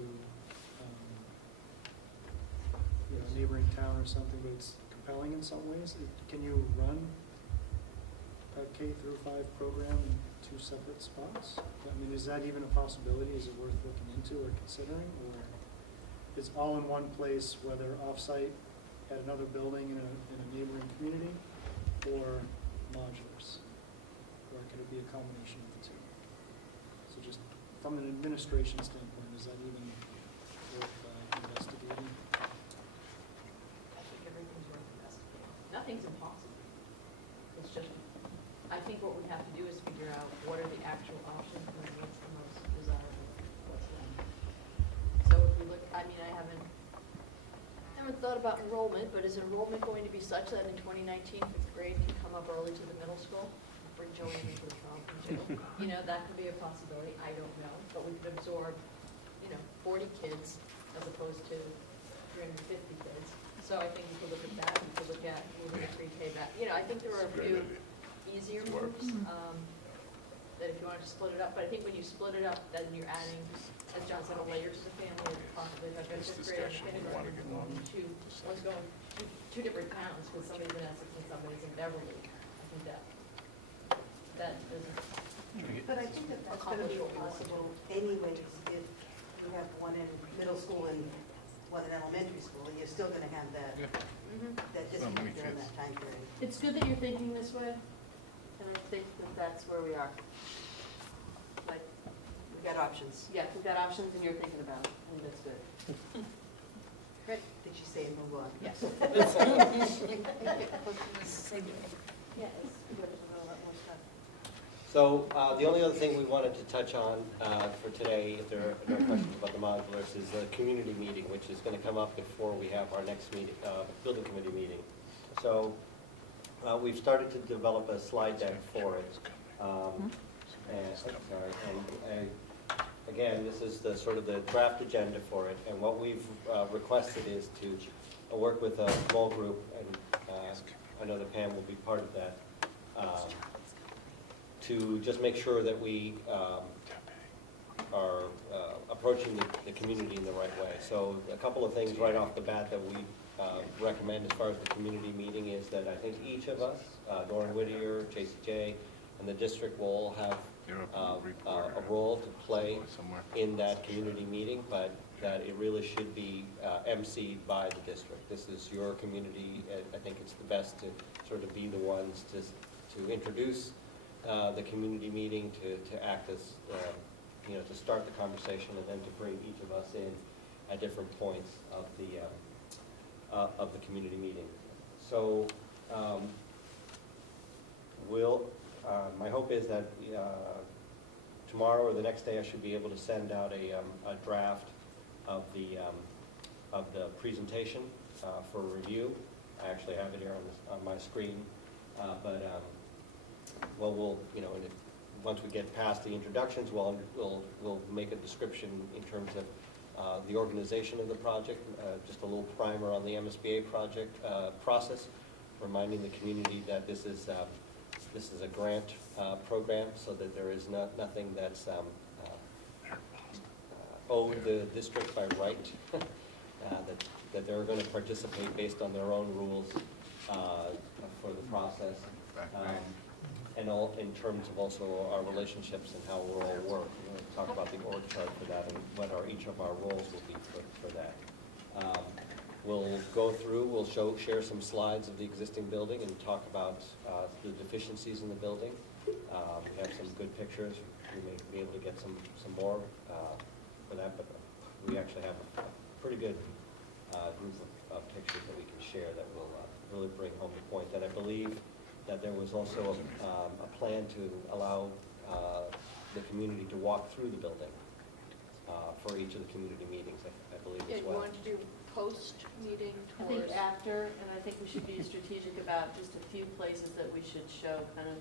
a neighboring town or something, but it's compelling in some ways. Can you run a K through 5 program in 2 separate spots? I mean, is that even a possibility? Is it worth looking into or considering? Or is all in one place, whether off-site at another building in a neighboring community, or modulars? Or could it be a combination of the two? So just from an administration standpoint, is that even worth investigating? I think everything's worth investigating. Nothing's impossible. It's just, I think what we have to do is figure out what are the actual options and what's the most desirable, what's them. So if we look, I mean, I haven't thought about enrollment, but is enrollment going to be such that in 2019, 5th grade can come up early to the middle school? Bring Joanne into the trial, that could be a possibility. I don't know, but we could absorb, 40 kids as opposed to 350 kids. So I think we could look at that. We could look at moving the pre-K back. I think there are a few easier moves that if you wanted to split it up. But I think when you split it up, then you're adding, as John said, a layer to the family. Possibly if I've got 5th grade and kindergarten, one's going to two different towns because somebody's in Essex and somebody's in Beverly. I think that isn't. But I think that that's gonna be possible anyways, if you have one in middle school and one in elementary school, you're still gonna have that, that disconnect during that time period. It's good that you're thinking this way, and I think that that's where we are. Like, We've got options. yeah, we've got options and you're thinking about it. I think that's good. Great. Did she say move on? Yes. Yes. So the only other thing we wanted to touch on for today, if there are no questions about the modulars, is the community meeting, which is going to come up before we have our next meeting, building committee meeting. So we've started to develop a slide deck for it. And again, this is the sort of the draft agenda for it. And what we've requested is to work with a small group, and I know that Pam will be part of that, to just make sure that we are approaching the community in the right way. So a couple of things right off the bat that we recommend as far as the community meeting is that I think each of us, Doran Whittier, JCJ, and the district will all have a role to play in that community meeting, but that it really should be emceed by the district. This is your community, and I think it's the best to sort of be the ones to introduce the community meeting, to act as, to start the conversation, and then to bring each of us in at different points of the community meeting. So my hope is that tomorrow or the next day I should be able to send out a draft of the presentation for review. I actually have it here on my screen, once we get past the introductions, we'll make a description in terms of the organization of the project, just a little primer on the MSBA project process, reminding the community that this is a grant program, so that there is nothing that's owed the district by right, that they're going to participate based on their own rules for the process, and all in terms of also our relationships and how we'll all work. We're going to talk about the org chart for that and what each of our roles will be for that. We'll go through, share some slides of the existing building and talk about the deficiencies in the building. We have some good pictures. We may be able to get some more for that, but we actually have a pretty good group of pictures that we can share that will really bring home the point. And I believe that there was also a plan to allow the community to walk through the building for each of the community meetings, I believe as well. You want to do post-meeting I tours? think after, and I think we should be strategic about just a few places that we should show kind of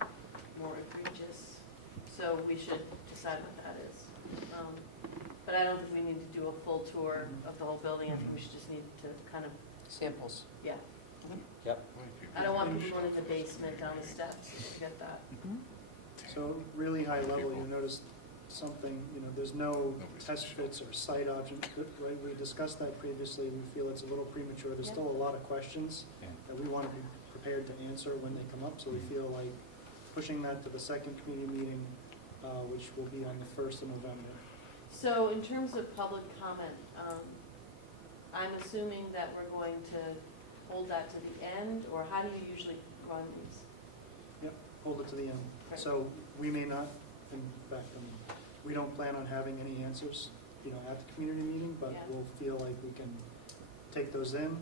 the more egregious. So we should decide what that is. But I don't think we need to do a full tour of the whole building. I think we should just need to kind of, Samples. yeah. Yep. I don't want people going in the basement, down the steps, get that. So really high level, you notice something, there's no test fits or site option, right? We discussed that previously. We feel it's a little premature. There's still a lot of questions that we want to be prepared to answer when they come up. So we feel like pushing that to the second community meeting, which will be on the 1st of November. So in terms of public comment, I'm assuming that we're going to hold that to the end, or how do you usually run these? Yep, hold it to the end. Right. So we may not, in fact, we don't plan on having any answers, at the community meeting, but Yeah. we'll feel like we can take those in.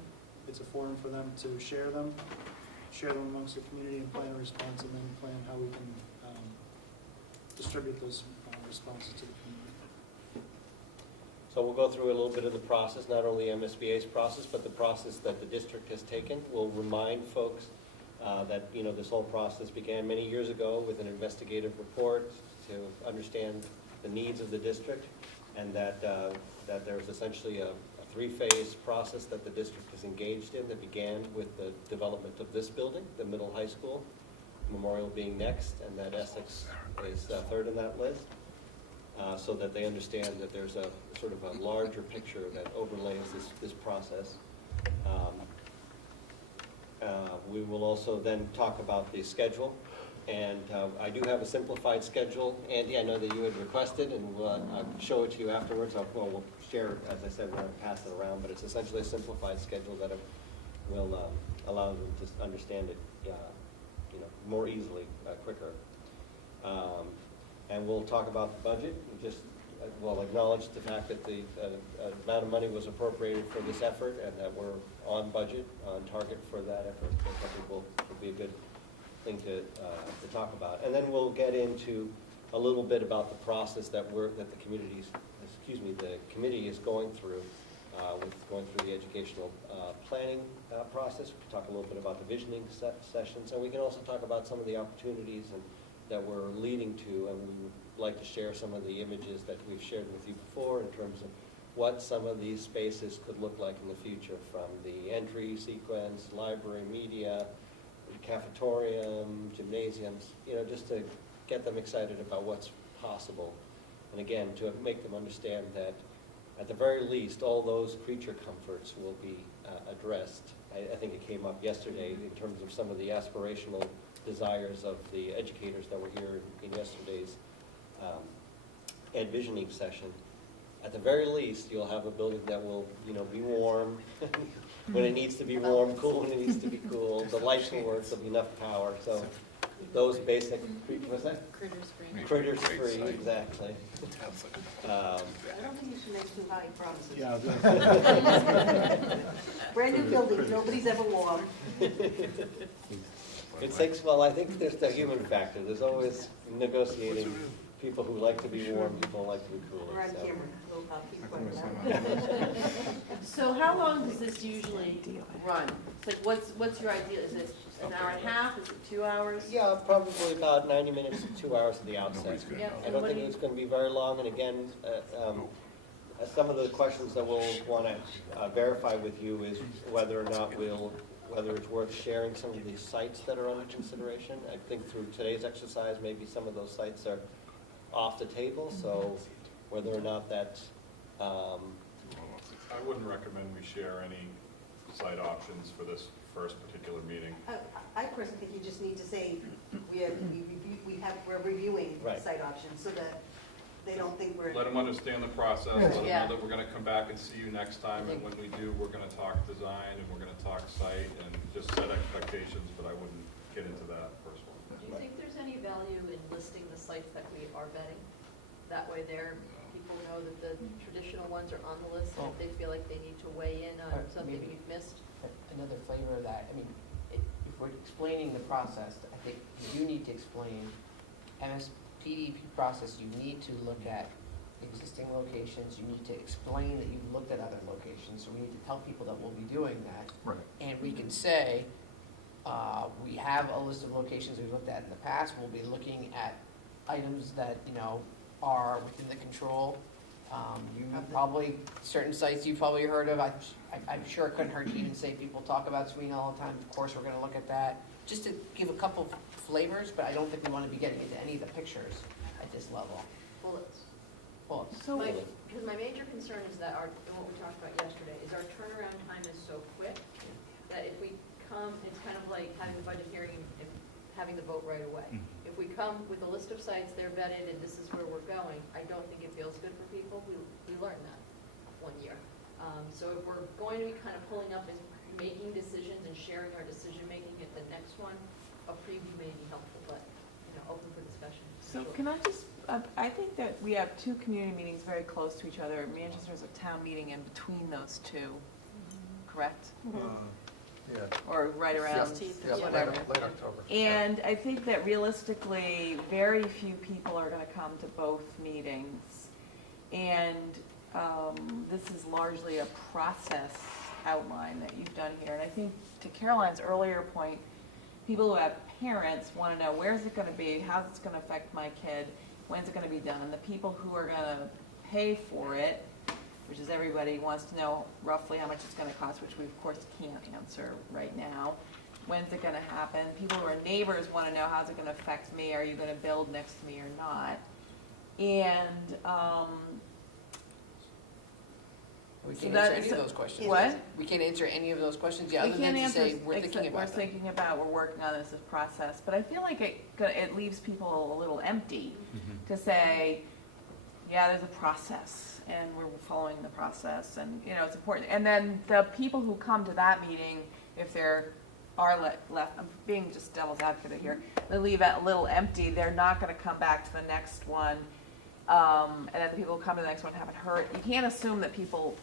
It's a forum for them to share them amongst the community and plan a response, and then plan how we can distribute those responses to the community. So we'll go through a little bit of the process, not only MSBA's process, but the process that the district has taken. We'll remind folks that, this whole process began many years ago with an investigative report to understand the needs of the district, and that there's essentially a three-phase process that the district is engaged in that began with the development of this building, the middle high school, Memorial being next, and that Essex is third in that list. So that they understand that there's a sort of a larger picture that overlays this process. We will also then talk about the schedule, and I do have a simplified schedule. Andy, I know that you had requested, and I'll show it to you afterwards. We'll share, as I said, we're going to pass it around, but it's essentially a simplified schedule that will allow them to understand it more easily, quicker. And we'll talk about the budget. We'll acknowledge the fact that the amount of money was appropriated for this effort, and that we're on budget, on target for that effort. So I think will be a good thing to talk about. And then we'll get into a little bit about the process that the committee is going through, with going through the educational planning process. We can talk a little bit about the visioning sessions, and we can also talk about some of the opportunities that we're leading to, and we would like to share some of the images that we've shared with you before in terms of what some of these spaces could look like in the future, from the entry sequence, library, media, cafetorium, gymnasiums, just to get them excited about what's possible. And again, to make them understand that at the very least, all those creature comforts will be addressed. I think it came up yesterday in terms of some of the aspirational desires of the educators that were here in yesterday's Ed Visioning session. at the very least, you'll have a building that will, be warm when it needs to be warm, cool when it needs to be cool. The lights will work, there'll be enough power, so those basic, what's that? Critters free. Critters free, exactly. I don't think you should make too high promises. Yeah, I was Brand new building, nobody's ever warm. It takes, well, I think there's the human factor. There's always negotiating, people who like to be warm, people who like to be cool. We're on so. camera, I'll keep quiet now. So how long does this usually run? It's like, what's your idea? Is it an hour and a half? Is it 2 hours? Yeah, probably about 90 minutes to 2 hours at the outset. Yeah, I don't think it's going to be very long, and again, some of the questions that we'll want to verify with you is whether or not whether it's worth sharing some of these sites that are under consideration. I think through today's exercise, maybe some of those sites are off the table, so whether or not that, I wouldn't recommend we share any site options for this first particular meeting. I personally think you just need to say, we're reviewing Right. site options, so that they don't think we're. Let them understand the process, let them Yeah. know that we're gonna come back and see you next time, and when we do, we're gonna talk design, and we're gonna talk site, and just set expectations, but I wouldn't get into that first one. Do you think there's any value in listing the sites that we are vetting? That way people know that the traditional ones are on the list, and if they feel like they need to weigh in on Or something maybe- we've missed. Another flavor of that, I mean, if we're explaining the process, I think you do need to explain MSPDP process, you need to look at existing locations, you need to explain that you've looked at other locations, so we need to tell people that we'll be doing that. Right. And we can say, we have a list of locations we've looked at in the past, we'll be looking at items that, are within the control. You probably, certain sites you've probably heard of, I'm sure it couldn't hurt to even say people talk about Sweeney all the time, of course, we're gonna look at that. Just to give a couple flavors, but I don't think we wanna be getting into any of the pictures at this level. Bullets. Bullets. So, Because my major concern is that and what we talked about yesterday, is our turnaround time is so quick that if we come, it's kind of like having the budget hearing and having the vote right away. If we come with a list of sites, they're vetted, and this is where we're going, I don't think it feels good for people. We learned that 1 year. So if we're going to be kind of pulling up and making decisions and sharing our decision-making at the next one, a preview may be helpful, but, open for discussion. so can I just, I think that we have two community meetings very close to each other. Manchester's a town meeting in between those two, correct? Yeah. Or right around, 16th, Yeah, whatever. late October. And I think that realistically, very few people are gonna come to both meetings. And this is largely a process outline that you've done here. And I think to Caroline's earlier point, people who have parents wanna know, where's it gonna be, how's it gonna affect my kid, when's it gonna be done? The people who are gonna pay for it, which is everybody wants to know roughly how much it's gonna cost, which we of course can't answer right now. When's it gonna happen? People who are neighbors wanna know, how's it gonna affect me? Are you gonna build next to me or not? And, We So can't that answer any is of a- those questions. What? We can't answer any of those questions, yeah, we other than can't to answer, say, we're thinking about we're them. thinking about, we're working on this as process, but I feel like it leaves people a little empty to say, yeah, there's a process, and we're following the process, and, it's important. And then the people who come to that meeting, if there are left, I'm being just devil's advocate here, they leave it a little empty, they're not gonna come back to the next one, and then the people who come to the next one haven't heard. You can't assume that people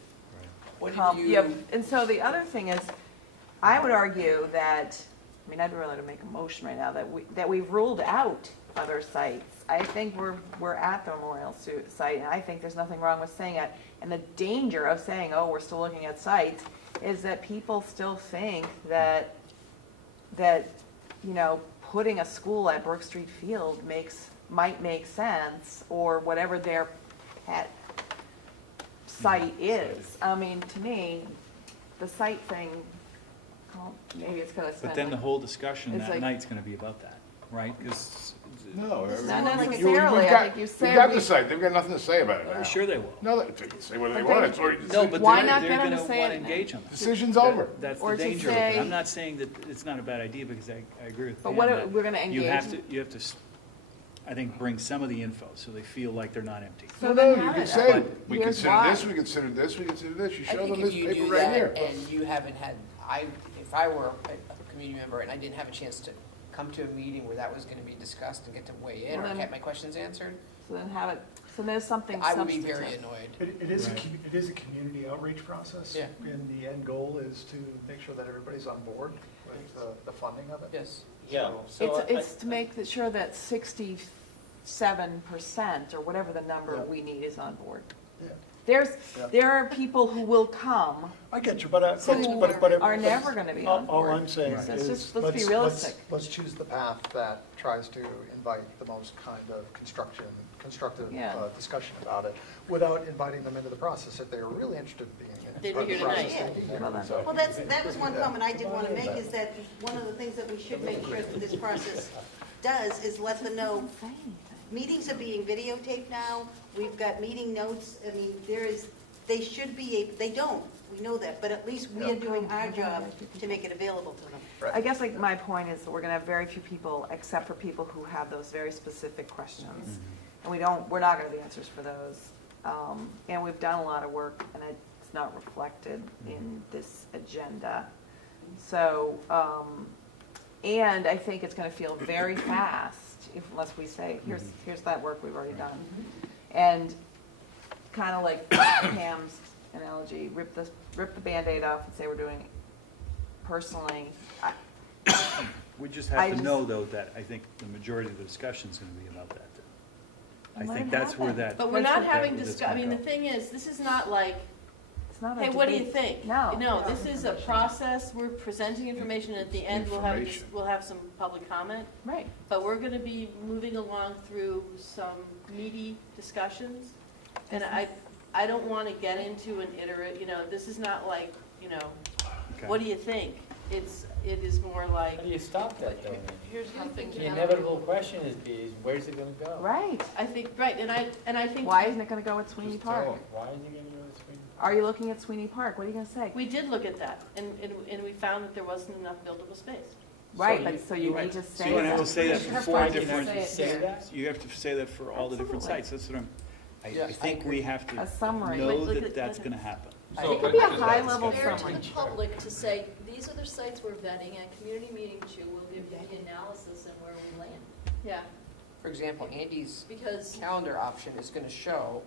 What come. if you? Yeah, and so the other thing is, I would argue that, I'd be willing to make a motion right now that we've ruled out other sites. I think we're at the Memorial site, and I think there's nothing wrong with saying it. And the danger of saying, oh, we're still looking at sites, is that people still think that putting a school at Brook Street Field might make sense, or whatever their pet site is. To me, the site thing, maybe it's gonna spend. But then the whole discussion It's that like- night's gonna be about that, right? 'Cause No. Not necessarily, we've I got- think you We've said. got the site, they've got nothing to say about it now. sure they will. No, they can say whatever they But want, they- it's already, No, but Why they're not get them to gonna say wanna it now? engage on that. decision's over. That's Or the to danger of say- it. I'm not saying that it's not a bad idea, because I agree with But Pam what, that we're gonna engage. you have to I think, bring some of the info, so they feel like they're not empty. So No, then you have can it. say, But we here's consider why. this, we consider this, we consider this, you I show think them if this you paper do right that here. and you haven't had, if I were a community member and I didn't have a chance to come to a meeting where that was gonna be discussed and get to weigh in Well, or then- get my questions answered, So then have it, so there's something I would be substantive. very annoyed. It is, Right. it is a community outreach process. Yeah. And the end goal is to make sure that everybody's on board with the funding of it. Yes. Yeah. It's to make sure that 67% or whatever the number Yeah. we need is on board. Yeah. There are people who will come I get you, but who are never gonna be on all board. I'm saying Right. Let's is, just- let's be realistic. Let's choose the path that tries to invite the most kind of constructive Yeah. discussion about it, without inviting them into the process if they are really interested in being in They'd be part of here the process. tonight. they'd be here. Well, then. So- Well, that was one comment I did want to make, is that one of the things that we should make sure that this process does is let them know, meetings are being videotaped now, we've got meeting notes, I mean, they should be, they don't, we know that, but at least we are doing our job to make it available to them. I guess like my point is that we're gonna have very few people, except for people who have those very specific questions. And we're not gonna have the answers for those. And we've done a lot of work and it's not reflected in this agenda. So, and I think it's gonna feel very fast unless we say, here's that work we've already done. And kind of like Pam's analogy, rip the Band-Aid off and say we're doing it personally. We just I have to just- know, though, that I think the majority of the discussion's gonna be about that. I Let think it that's where happen. that. But we're That's not what having that's I mean, gonna the go. thing is, this is not like, It's not a hey, what do you debate. think? No. No, this is a process, we're presenting information, and at the end, Information. we'll have some public comment. Right. But we're gonna be moving along through some meaty discussions. And I don't wanna get into an this is not like, Okay. what do you think? It is more like, How do you stop that though? Here's how things The happen. inevitable question is where's it gonna go? Right. I think, right, and I think. Why isn't it gonna go at Sweeney Just tell Park? 'em. Why is it gonna go this way? Are you looking at Sweeney Park? What are you gonna say? We did look at that, and we found that there wasn't enough buildable space. Right, but so you right. need to So say you're gonna have to that. say that Her for four point is different, say it Say there. that? you have to say that for all the different Absolutely. sites, that's what I Yes, I think we have to A summary. know Look that at- that's gonna happen. It could be a high It's level fair to summary. the public to say, these are the sites we're vetting, and community meeting two will give you the analysis and where we land. Yeah, For example, Andy's Because calendar option is gonna show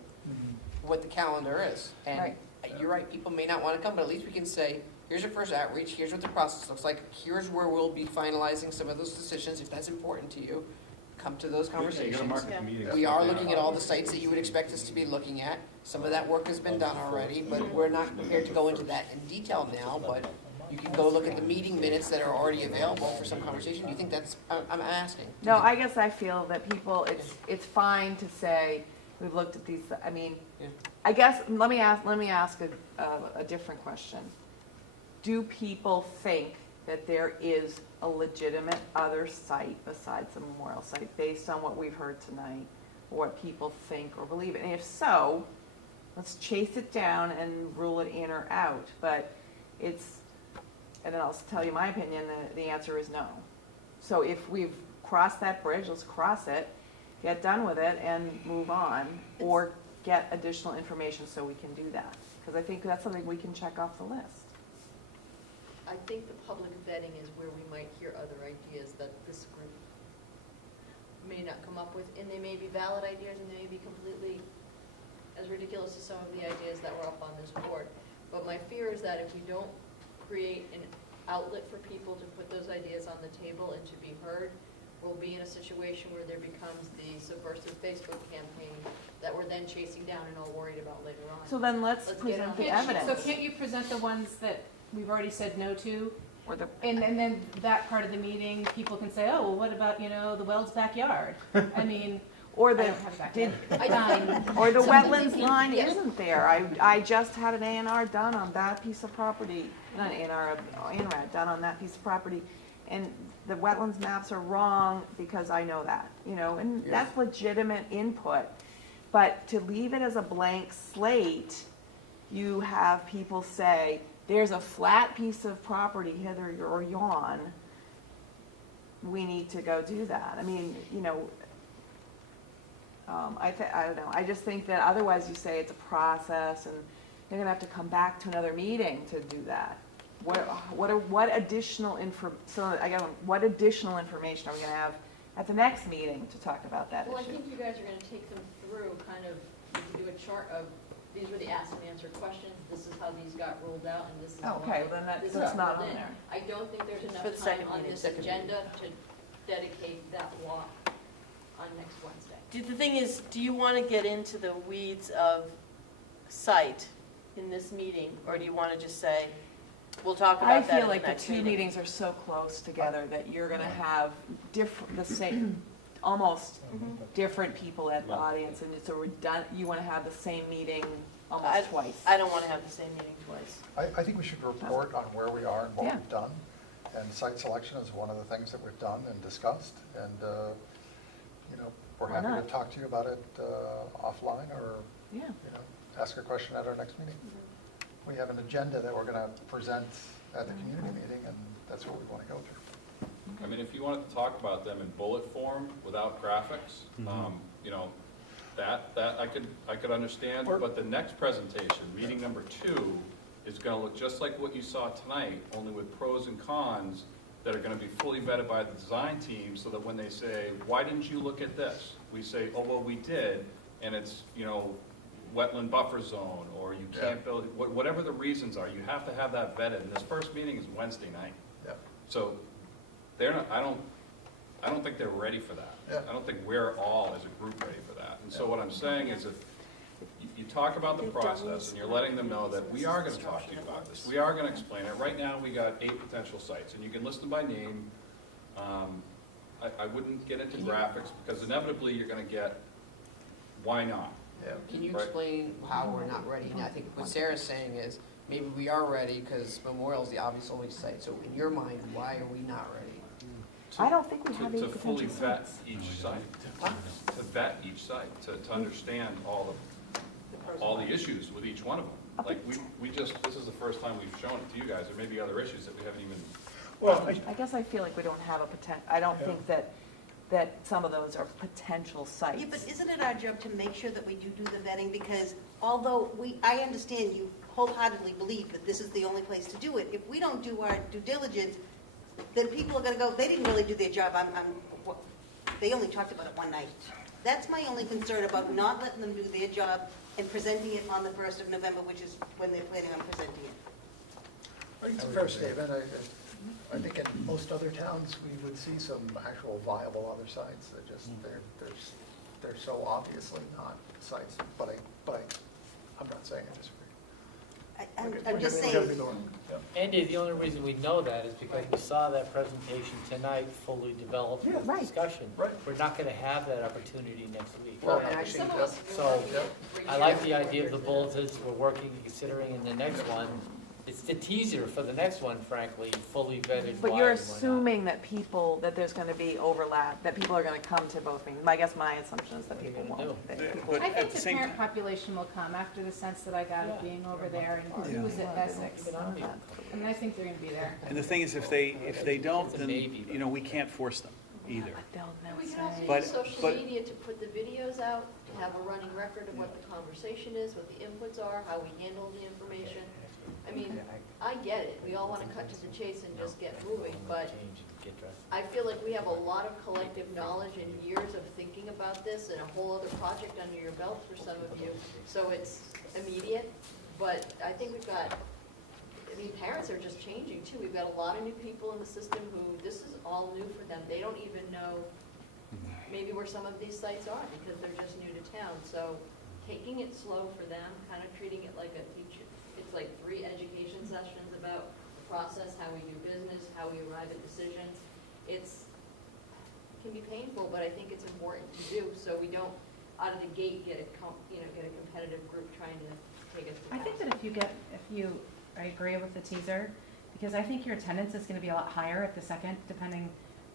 what the calendar is. And Right. you're right, people may not wanna come, but at least we can say, here's your first outreach, here's what the process looks like, here's where we'll be finalizing some of those decisions, if that's important to you, come to those conversations. Yeah. We are looking at all the sites that you would expect us to be looking at. Some of that work has been done already, but we're not prepared to go into that in detail now, but you can go look at the meeting minutes that are already available for some conversation. Do you think that's, I'm asking. No, I guess I feel that people, it's fine to say, we've looked at these, I mean, Yeah. I guess, let me ask a different question. Do people think that there is a legitimate other site besides the memorial site, based on what we've heard tonight, or what people think or believe? And if so, let's chase it down and rule it in or out. But and then I'll tell you my opinion, the answer is no. So if we've crossed that bridge, let's cross it, get done with it, and move on, or get additional information so we can do that. Because I think that's something we can check off the list. I think the public vetting is where we might hear other ideas that this group may not come up with, and they may be valid ideas, and they may be completely as ridiculous as some of the ideas that were up on this board. But my fear is that if we don't create an outlet for people to put those ideas on the table and to be heard, we'll be in a situation where there becomes the subversive Facebook campaign that we're then chasing down and all worried about later on. So then let's Let's get present on the it. evidence. So can't you present the ones that we've already said no to? Or the, And then that part of the meeting, people can say, oh, well, what about, the Weld's backyard? I mean, or I the, don't have a backyard. or the Something wetlands that- line yes. isn't there. I just had an A&R done on that piece of property, not an A&R, ANRAD done on that piece of property. And the wetlands maps are wrong because I know that, and that's legitimate input. But to leave it as a blank slate, you have people say, there's a flat piece of property hither or yon. We need to go do that. I mean, I don't know, I just think that otherwise you say it's a process, and you're gonna have to come back to another meeting to do that. What additional what additional information are we gonna have at the next meeting to talk about that Well, I issue? think you guys are gonna take them through kind of, you can do a chart of, these were the asked and answered questions, this is how these got rolled out, and this is why. Okay, well, then this that's is not rolled on in. there. I don't think there's For the enough time second on meeting. this agenda to dedicate that block on next Wednesday. The thing is, do you want to get into the weeds of site in this meeting, or do you want to just say, we'll talk I about that feel in like the the next two meeting? meetings are so close together that you're gonna have the same, almost different people at the audience, and it's a you wanna have the same meeting almost twice. I don't want to have the same meeting twice. I think we should report on where we are and what Yeah. we've done. And site selection is one of the things that we've done and discussed. And, you know, we're Why happy to not? talk to you about it offline or, Yeah. you know, ask a question at our next meeting. We have an agenda that we're going to present at the community meeting, and that's what we want to go through. I mean, if you wanted to talk about them in bullet form without graphics, you know, that I could understand, but the next presentation, meeting number 2, is gonna look just like what you saw tonight, only with pros and cons that are gonna be fully vetted by the design team, so that when they say, why didn't you look at this? We say, oh, well, we did, and it's, you know, wetland buffer zone, or you can't build, whatever the reasons are, you have to have that vetted, and this first meeting is Wednesday night. Yep. So, they're not, I don't think they're ready for that. Yeah. I don't think we're all, as a group, ready for that. And so what I'm saying is, if you talk about the process, and you're letting them know that we are gonna talk to you about this, we are gonna explain it. Right now, we got 8 potential sites, and you can list them by name. I wouldn't get into graphics, because inevitably, you're gonna get, why not? Can you Right. explain how we're not ready? And I think what Sarah's saying is, maybe we are ready, because Memorial's the obvious only site. So in your mind, why are we not ready? I don't think we have To any fully potential vet sites. each site, to vet each site, to understand all the issues with each one of them. Like, we just, this is the first time we've shown it to you guys, there may be other issues that we haven't even. Well, I guess I feel like we don't have I don't think that some of those are potential sites. Yeah, but isn't it our job to make sure that we do the vetting? Because although I understand you wholeheartedly believe that this is the only place to do it, if we don't do our due diligence, then people are gonna go, they didn't really do their job, they only talked about it one night. That's my only concern about not letting them do their job and presenting it on the 1st of November, which is when they're planning on presenting it. I think it's a fair statement. I think in most other towns, we would see some actual viable other sites that just, they're so obviously not sites, but I'm not saying I disagree. I'm just We gotta saying, do the work. Yep. Andy, the only reason we know that is because we saw that presentation tonight, fully developed with right. discussion. Right. We're not gonna have that opportunity next week. Well, and actually, Some of us So, were looking at I like the idea of the bulletins, we're working, considering in the next one. It's the teaser for the next one, frankly, fully vetted But why you're and why not. assuming that there's gonna be overlap, that people are gonna come to both meetings. I guess my assumption is that What are you people gonna won't. do? that people- I think the parent population will come after the sense that I got of being over there and who was at Essex. And I think they're gonna be there. And the thing is, if they don't, It's a then, maybe, you know, we can't force them either. But they'll And we never can also say. But- use social but- media to put the videos out, to have a running record of what the conversation is, what the inputs are, how we handle the information. I mean, I get it, we all want to cut to the chase and just get moving, but Change and get dressed. I feel like we have a lot of collective knowledge and years of thinking about this and a whole other project under your belt for some of you, so it's immediate, but I think we've got, I mean, parents are just changing too. We've got a lot of new people in the system who, this is all new for them. They don't even know maybe where some of these sites are because they're just new to town. So taking it slow for them, kind of treating it like a teacher. It's like 3 education sessions about the process, how we do business, how we arrive at decisions. It can be painful, but I think it's important to do so we don't, out of the gate, get a competitive group trying to take us to I think that I agree with the teaser, because I think your attendance is gonna be a lot higher at the second, depending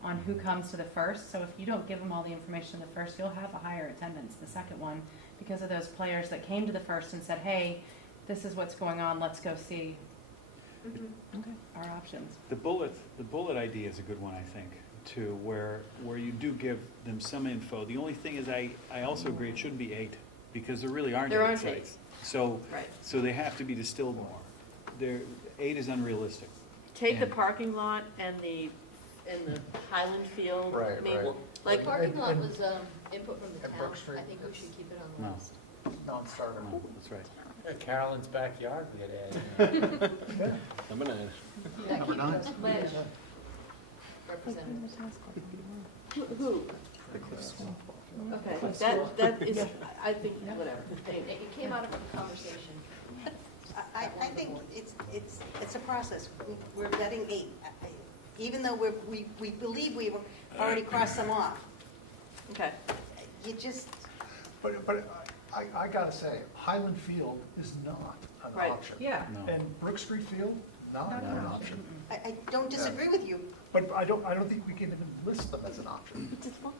on who comes to the first. So if you don't give them all the information in the first, you'll have a higher attendance the second one, because of those players that came to the first and said, hey, this is what's going on, let's go see Okay. our options. The bullet idea is a good one, I think, too, where you do give them some info. The only thing is, I also agree, it shouldn't be 8, because there really aren't There 8 aren't sites. So, Right. so they have to be distilled more. 8 is unrealistic. Take the And- parking lot and the Highland Field. Right, I mean, right. Like, The parking lot and- was input from the and town. Brook Street, I think we should keep it on the No. list. Non-starter. No, that's right. Yeah, Carolyn's backyard, we had added. Number 9. Yeah, Number keep 9. those Ledge. representatives. who? Okay, that is, I think, whatever. Anyway. It came out of a conversation. I think it's a process. We're vetting 8. Even though we believe we've already crossed some off, Okay. you just, But I gotta say, Highland Field is not an Right. option. Yeah. No. And Brook Street Field, not an option. I don't disagree with you. But I don't think we can even list them as an option. It's not-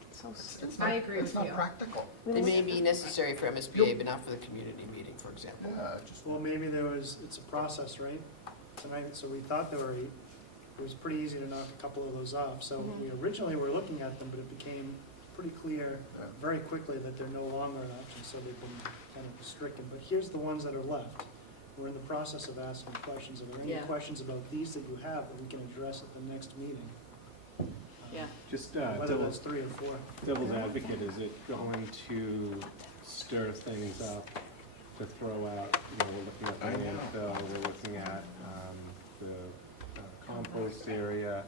I agree with It's not you. practical. It may be necessary for MSBA, but not for the community meeting, for example. Well, maybe it's a process, right? Tonight, so we thought there were 8. It was pretty easy to knock a couple of those off. So we originally were looking at them, but it became pretty clear very quickly that they're no longer an option, so they've been kind of stricken. But here's the ones that are left. We're in the process of asking questions. Are there any Yeah. questions about these that you have that we can address at the next meeting? Yeah. Just Whether that's 3 or 4. devil's advocate, is it going to stir things up to throw out, we're looking at the I know. landfill, we're looking at the compost area?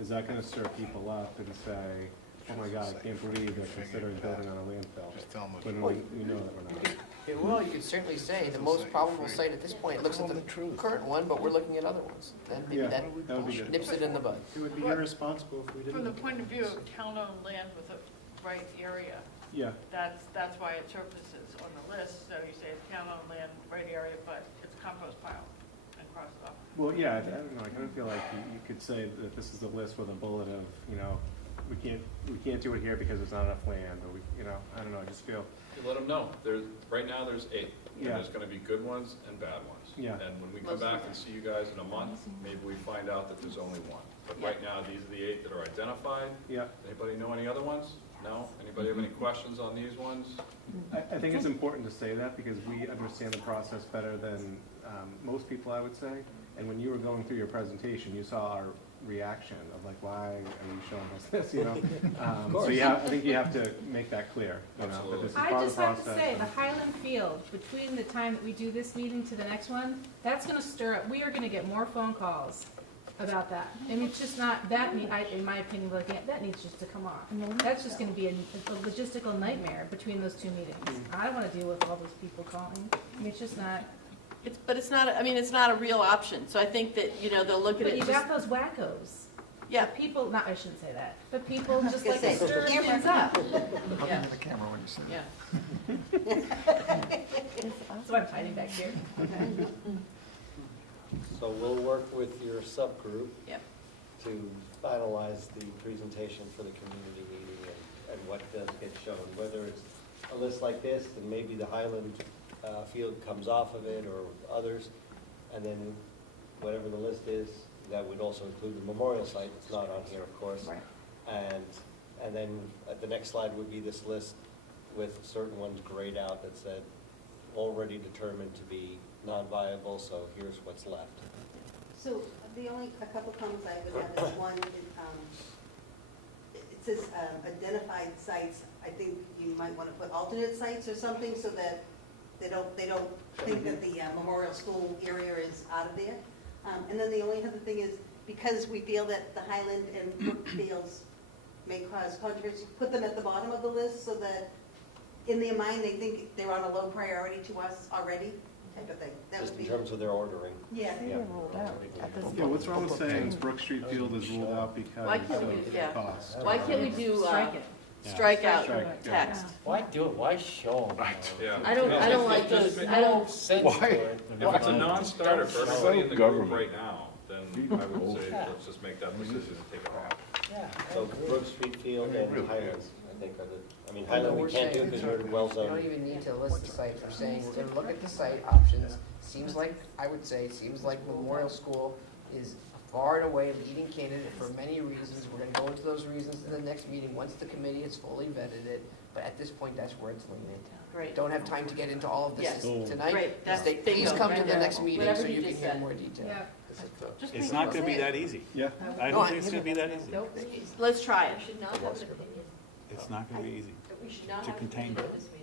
Is that gonna stir people up and say, oh my God, I can't believe they're considering building on a landfill? Just tell them what When we know that we're not. Well, you could certainly say the most probable site at this point looks at the current one, but we're looking at other ones. Then maybe Yeah, that that would be good. nips it in the bud. It would be irresponsible if we didn't. From the look at point of those. view of town-owned land with the right area, Yeah, that's why it surfaces on the list. So you say it's town-owned land, right area, but it's compost pile, and cross it off. well, yeah, I don't know, I kind of feel like you could say that this is a list with a bullet of, we can't do it here because there's not enough land, or I don't know, I just feel, You let them know, right now there's 8, and Yeah. there's gonna be good ones and bad ones. Yeah. And when we come Most of back them. and see you guys in a month, maybe we find out that there's only one. But Yeah. right now, these are the 8 that are identified. yeah. Anybody know any other ones? No? Anybody have any questions on these ones? I think it's important to say that because we understand the process better than most people, I would say. And when you were going through your presentation, you saw our reaction of like, why are you showing us this, So yeah, I think you have to make that clear, that this is I part of just the have to process. say, the Highland Field, between the time that we do this meeting to the next one, that's gonna stir up, we are gonna get more phone calls about that. I mean, it's just not, in my opinion, that needs just to come off. That's just gonna be a logistical nightmare between those 2 meetings. I don't wanna deal with all those people calling. I mean, it's just not, But it's not, it's not a real option. So I think that, they'll look at but it you just, got those wackos. yeah. People, I shouldn't say that, but people just gonna like to say, stir cameras things up. Look Yeah. into the camera when you say that. Yeah. That's why I'm hiding back here. So we'll work with your subgroup Yep. to finalize the presentation for the community meeting and what does get shown, whether it's a list like this, and maybe the Highland Field comes off of it, or others, and then whatever the list is, that would also include the memorial site, it's not on here, of course. Right. And then at the next slide would be this list with certain ones grayed out that said, already determined to be non-viable, so here's what's left. So a couple comments I would have is one, it says identified sites. I think you might want to put alternate sites or something so that they don't think that the Memorial School area is out of there. And then the only other thing is, because we feel that the Highland and Brookfields may cause controversy, put them at the bottom of the list so that in their mind, they think they're on a low priority to us already, type of thing. That Just would in be, terms of their ordering. yeah. Yeah. Yeah, what's wrong with saying Brook Street Field is ruled out Why because can't we, of cost? Why can't we do, Strike it. strike out Strike, yeah. text? Why do it? Why show them? Yeah. I don't like those, I don't, Sense Why? for it. If it's a non-starter for everybody in the group Government. right now, then I would say, let's just make that decision and take it off. Yeah. So Brook Street Field and Highlands, I think are the, Highland We're we can't do saying- because we're well We don't zoned. even need to list the sites, we're saying, we're gonna look at the site options. Seems like, I would say, seems like Memorial School is a far and away leading candidate for many reasons. We're gonna go into those reasons in the next meeting, once the committee has fully vetted it, but at this point, that's where it's leaning. Great. Don't have time to get into all of Yes. this tonight. Great, that's Stay- Please bingo, come to right the there. next meeting Whatever so you you can just hear said. more detail. Yeah. Just It's make not it gonna be say it. that easy. Yeah. I No, don't think it's gonna be that easy. Nope, Let's try we it. should not have an opinion. It's not gonna be easy. We should not To have an contain opinion it. at this meeting.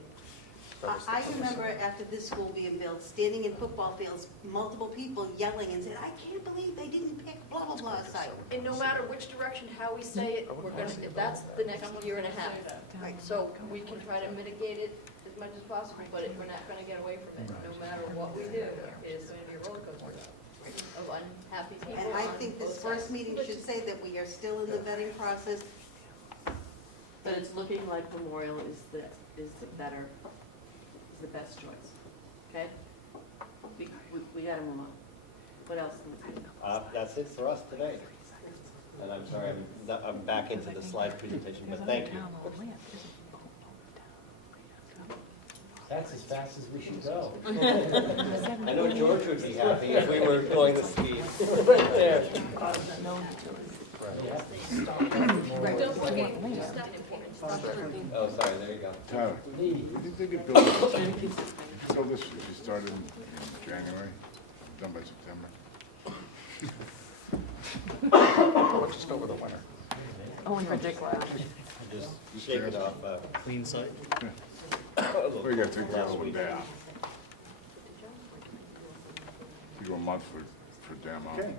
I remember after this school being built, standing in football fields, multiple people yelling and said, I can't believe they didn't pick blah, blah, blah site. And no matter which direction, how we say it, we're gonna, that's the next year and a half. Right. So we can try to mitigate it as much as possible, but we're not gonna get away from it. No matter what we do, it's gonna be a roller coaster of unhappy people. And I on think this both first sides. meeting should say that we are still in the vetting process. But it's looking like Memorial is the better, is the best choice, okay? We gotta move on. What else? That's it for us today. And I'm sorry, I'm back into the slide presentation, but thank you. That's as fast as we should go. I know George would be happy if we were going the speed. Right there. Right, don't forget, it's not important. Oh, sorry, there you go. Tyler, Lee. what do you think of building this? Build this, you started in January, done by September. Just over the winter. Oh, in particular. Just shake it off. Clean site? Well, you gotta take the whole day off. You go a month for demo. Okay.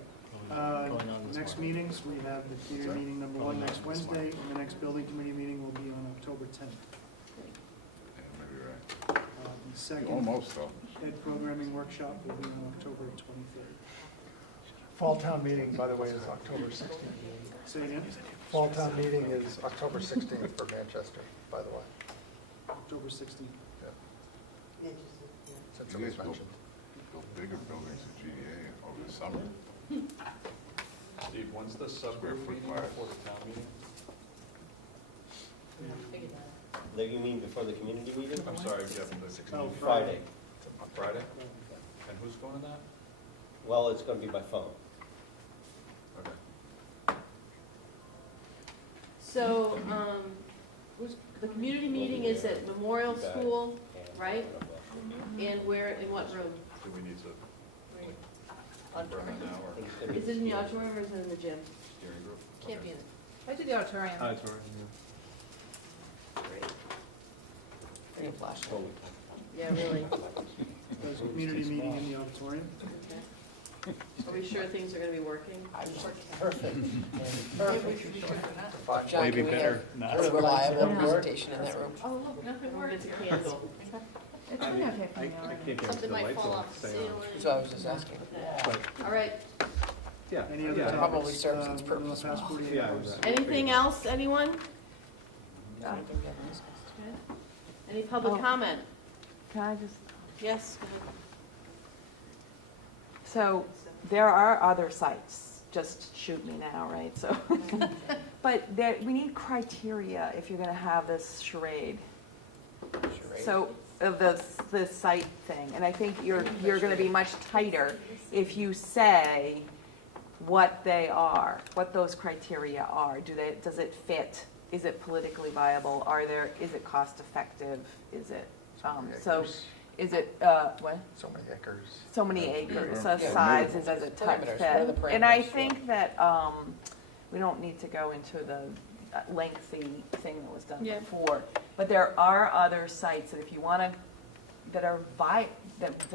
Next meetings, we have the theater meeting number 1 next Wednesday, and the next building committee meeting will be on October 10th. Yeah, maybe you're right. The second Almost though. ed programming workshop will be on October 23rd. Fall town meeting, by the way, is October 16th. Say again? Fall town meeting is October 16th for Manchester, by the way, October 16th. Manchester, yeah. since You it guys was mentioned. build bigger buildings at GDA over the summer. Steve, when's the Square subgroup foot meeting wise. before the town meeting? Figured that out. That you mean before the community meeting? I'm sorry, Jeff, Oh, Friday. Friday? And who's going to that? Well, it's gonna be by phone. Okay. So, the community meeting is at Memorial School, right? And where, in what room? Do we need to confirm that now, or Is it in the auditorium or is it in the gym? steering group? Can't be in it. I did the auditorium. Auditorium, Great. Any flashlight? Yeah, really. There's a community meeting in the auditorium. Okay. Are we sure things are gonna be working? Perfect. Fine. John, Maybe can we better have not. a reliable Yeah. presentation in that room? Oh, look, nothing works. It's a candle. It's been okay for I me can't already. get into Something the might lights fall will off the stay on. ceiling. That's what I was just asking. All right. Yeah. Any other yeah. topics? Probably serves its Within the purpose past well. 48 Yeah, hours? exactly. Anything else, anyone? No, I think we have this. Okay. Any public Oh. comment? Can I just, Yes, go ahead. so there are other sites, just shoot me now, right? So, but there, we need criteria if you're gonna have this charade. Charade. So, of the site thing, and I think you're gonna be much tighter if you say what they are, what those criteria are. Does it fit? Is it politically viable? Is it cost effective? Is it, so, is it, what? So many acres. So many acres, so Yeah. size, and does it Parameters. What are the fit? And I parameters? think that, we don't need to go into the lengthy thing that was done Yeah. before, but there are other sites that if you wanna, that are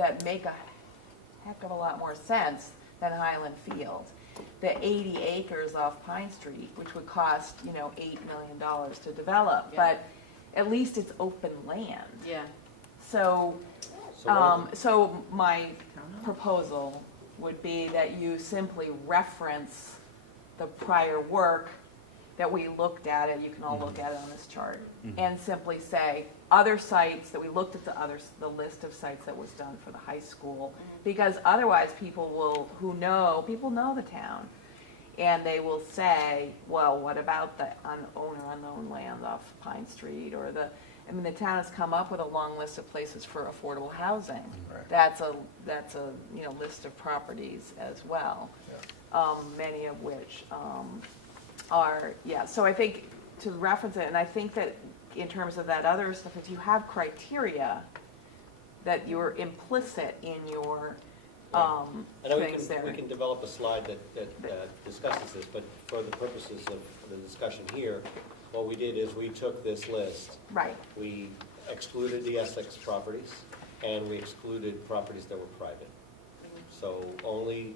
that make a heck of a lot more sense than Highland Field. The 80 acres off Pine Street, which would cost, $8 million to develop, Yeah. but at least it's open land. Yeah. So, So what- so my proposal would be that you simply reference the prior work that we looked at, and you can all look at it on this chart, and simply say, other sites, that we looked at the list of sites that was done for the high school, because otherwise people people know the town, and they will say, well, what about the unknown land off Pine Street, or the town has come up with a long list of places for affordable housing. Right. That's a list of properties as well. many of which are, yeah. So I think to reference it, and I think that in terms of that other stuff, if you have criteria that you're implicit in your I know things there. we can develop a slide that discusses this, but for the purposes of the discussion here, what we did is we took this list, Right. we excluded the Essex properties, and we excluded properties that were private. So only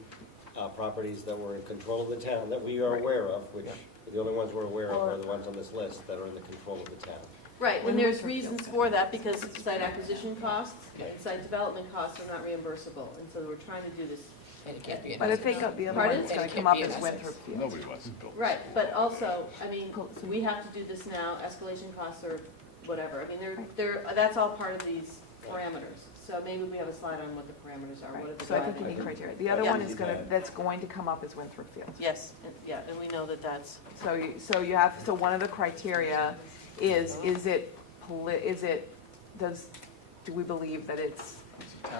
properties that were in control of the town that we are aware of, which the only ones we're aware of are the ones on this list that are in the control of the town. Right, and there's reasons for that, because site acquisition costs and site development costs are not reimbursable, and so we're trying to do this. And it can't be an But I Essex. think the other Pardon? one that's And gonna it come can't up be an is Essex. Winthrop Field. Nobody wants to build. Right, but also, I mean, we have to do this now, escalation costs or whatever, I mean, that's all part of these parameters. So maybe we have a slide on what the parameters are, what are Right, the so I think you guidelines? need criteria. The other Yeah. one is that's going to come up is Winthrop Field. Yes, yeah, and we know that that's, So you have, so one of the criteria is do we believe that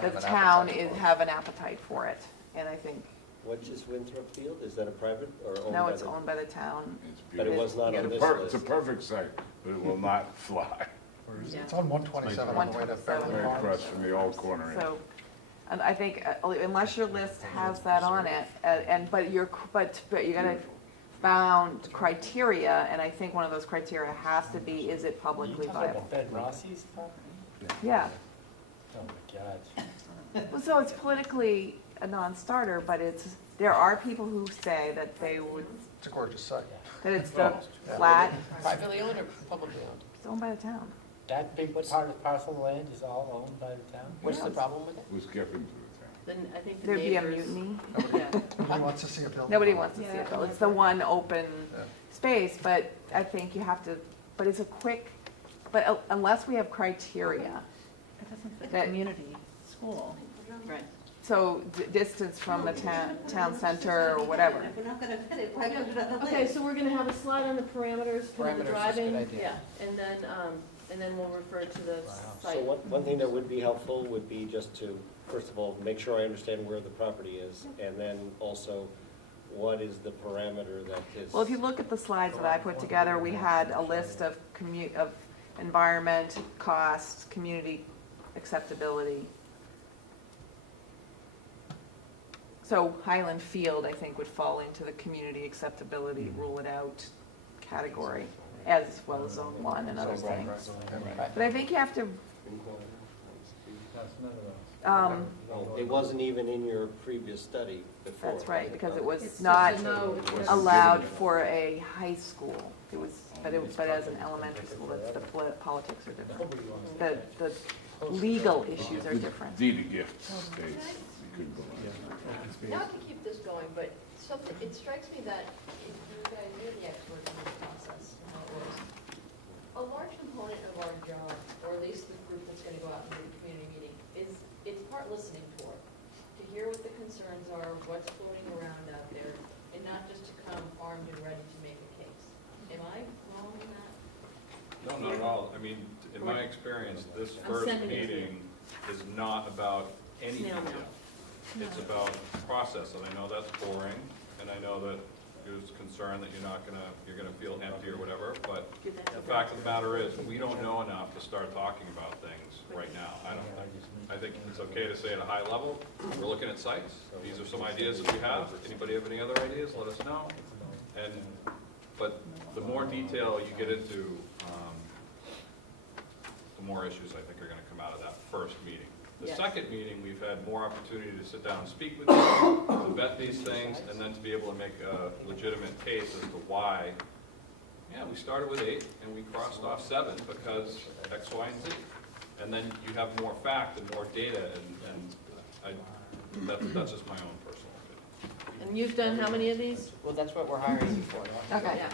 the town have an appetite for it? And I think, Which is Winthrop Field? Is that a private or owned by the? no, it's owned by the town. It's But it beautiful. was not on this It's a list. perfect site, but it will not fly. It's on 127 on the way to Beverly Right Farms. across from the old corner inn. So, and I think unless your list has that on it, but you're gonna found criteria, and I think one of those criteria has to be, is it publicly viable? Ben Rossi's property? Yeah. Oh my God. Well, so it's politically a non-starter, but there are people who say that they would, It's a gorgeous site. that it's the Yeah. flat, Privately owned or publicly owned? it's owned by the town. That big part of parcel of land is all owned by the town? What's the problem with it? Who's gifting to the town? then I think the There'd be a neighbors. mutiny. Yeah. Nobody wants to see a building. Nobody wants to see it, though. It's the one open Yeah. space, but I think you have to, but it's a quick, but unless we have criteria, It doesn't fit That- community school. Right. so distance from the town center or whatever. If we're not gonna fit it, why don't we do another Okay, so we're gonna have a slide on the parameters for the Parameters is a good driving, idea. yeah, and then we'll refer to the So site. one thing that would be helpful would be just to, first of all, make sure I understand where the property is, and then also, what is the parameter that is? Well, if you look at the slides that I put together, we had a list of environment, cost, community acceptability. So Highland Field, I think, would fall into the community acceptability, rule it out category, as well as Zone 1 and other things. But I think you have to, Oh, it wasn't even in your previous study before. that's right, because it was It's not just a no, it was- allowed for a high school. But as an elementary school, that's the politics are different. The legal issues are different. Deed of gift states, you couldn't go on. Now I can keep this going, but something, it strikes me that if you guys, you're the experts in this process, and how it works. A large component of our job, or at least the group that's gonna go out and do the community meeting, is it's part listening tour. To hear what the concerns are, what's floating around out there, and not just to come armed and ready to make a case. Am I wrong in that? No, not at all. I mean, in my experience, this I'm first sending it to you. meeting is not about any Snail detail. mail. It's about process, and I know that's boring, and I know that there's concern that you're gonna feel empty or whatever, but Give that the to fact of the matter is, we don't know enough to start talking about things right now, I don't think. I think it's okay to say at a high level, we're looking at sites, these are some ideas that we have, anybody have any other ideas, let us know. But the more detail you get into, the more issues I think are gonna come out of that first meeting. The Yes. second meeting, we've had more opportunity to sit down and speak with you, to vet these things, and then to be able to make a legitimate case as to why, yeah, we started with 8 and we crossed off 7 because X, Y, and Z. And then you have more fact and more data, and that's just my own personal opinion. And you've done how many of these? Well, that's what we're hiring you for. Okay. Yeah,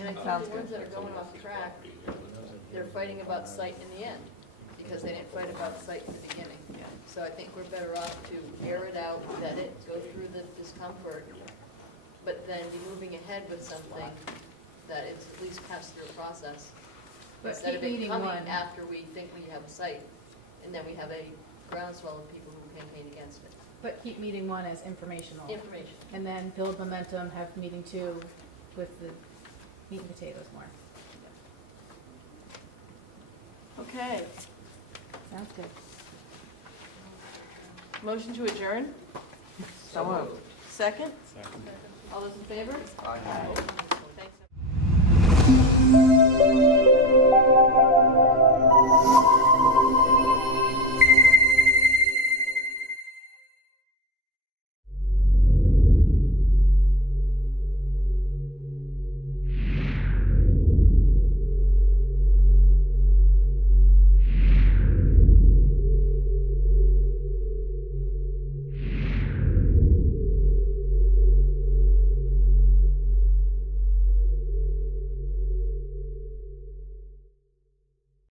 and I Sounds think the ones that are going off track, they're fighting about site in the end, because they didn't fight about site in the beginning. So I think we're better off to air it out, vet it, go through the discomfort, but then be moving ahead with something that it's at least passed through a process. But Instead of keep it meeting coming one. after we think we have a site, and then we have a groundswell of people who campaign against it. but keep meeting one as informational. Information. And then build momentum, have meeting two with the meat and potatoes more. Okay, Sounds good. motion to adjourn? So moved. Second? Second. All those in favor? Aye.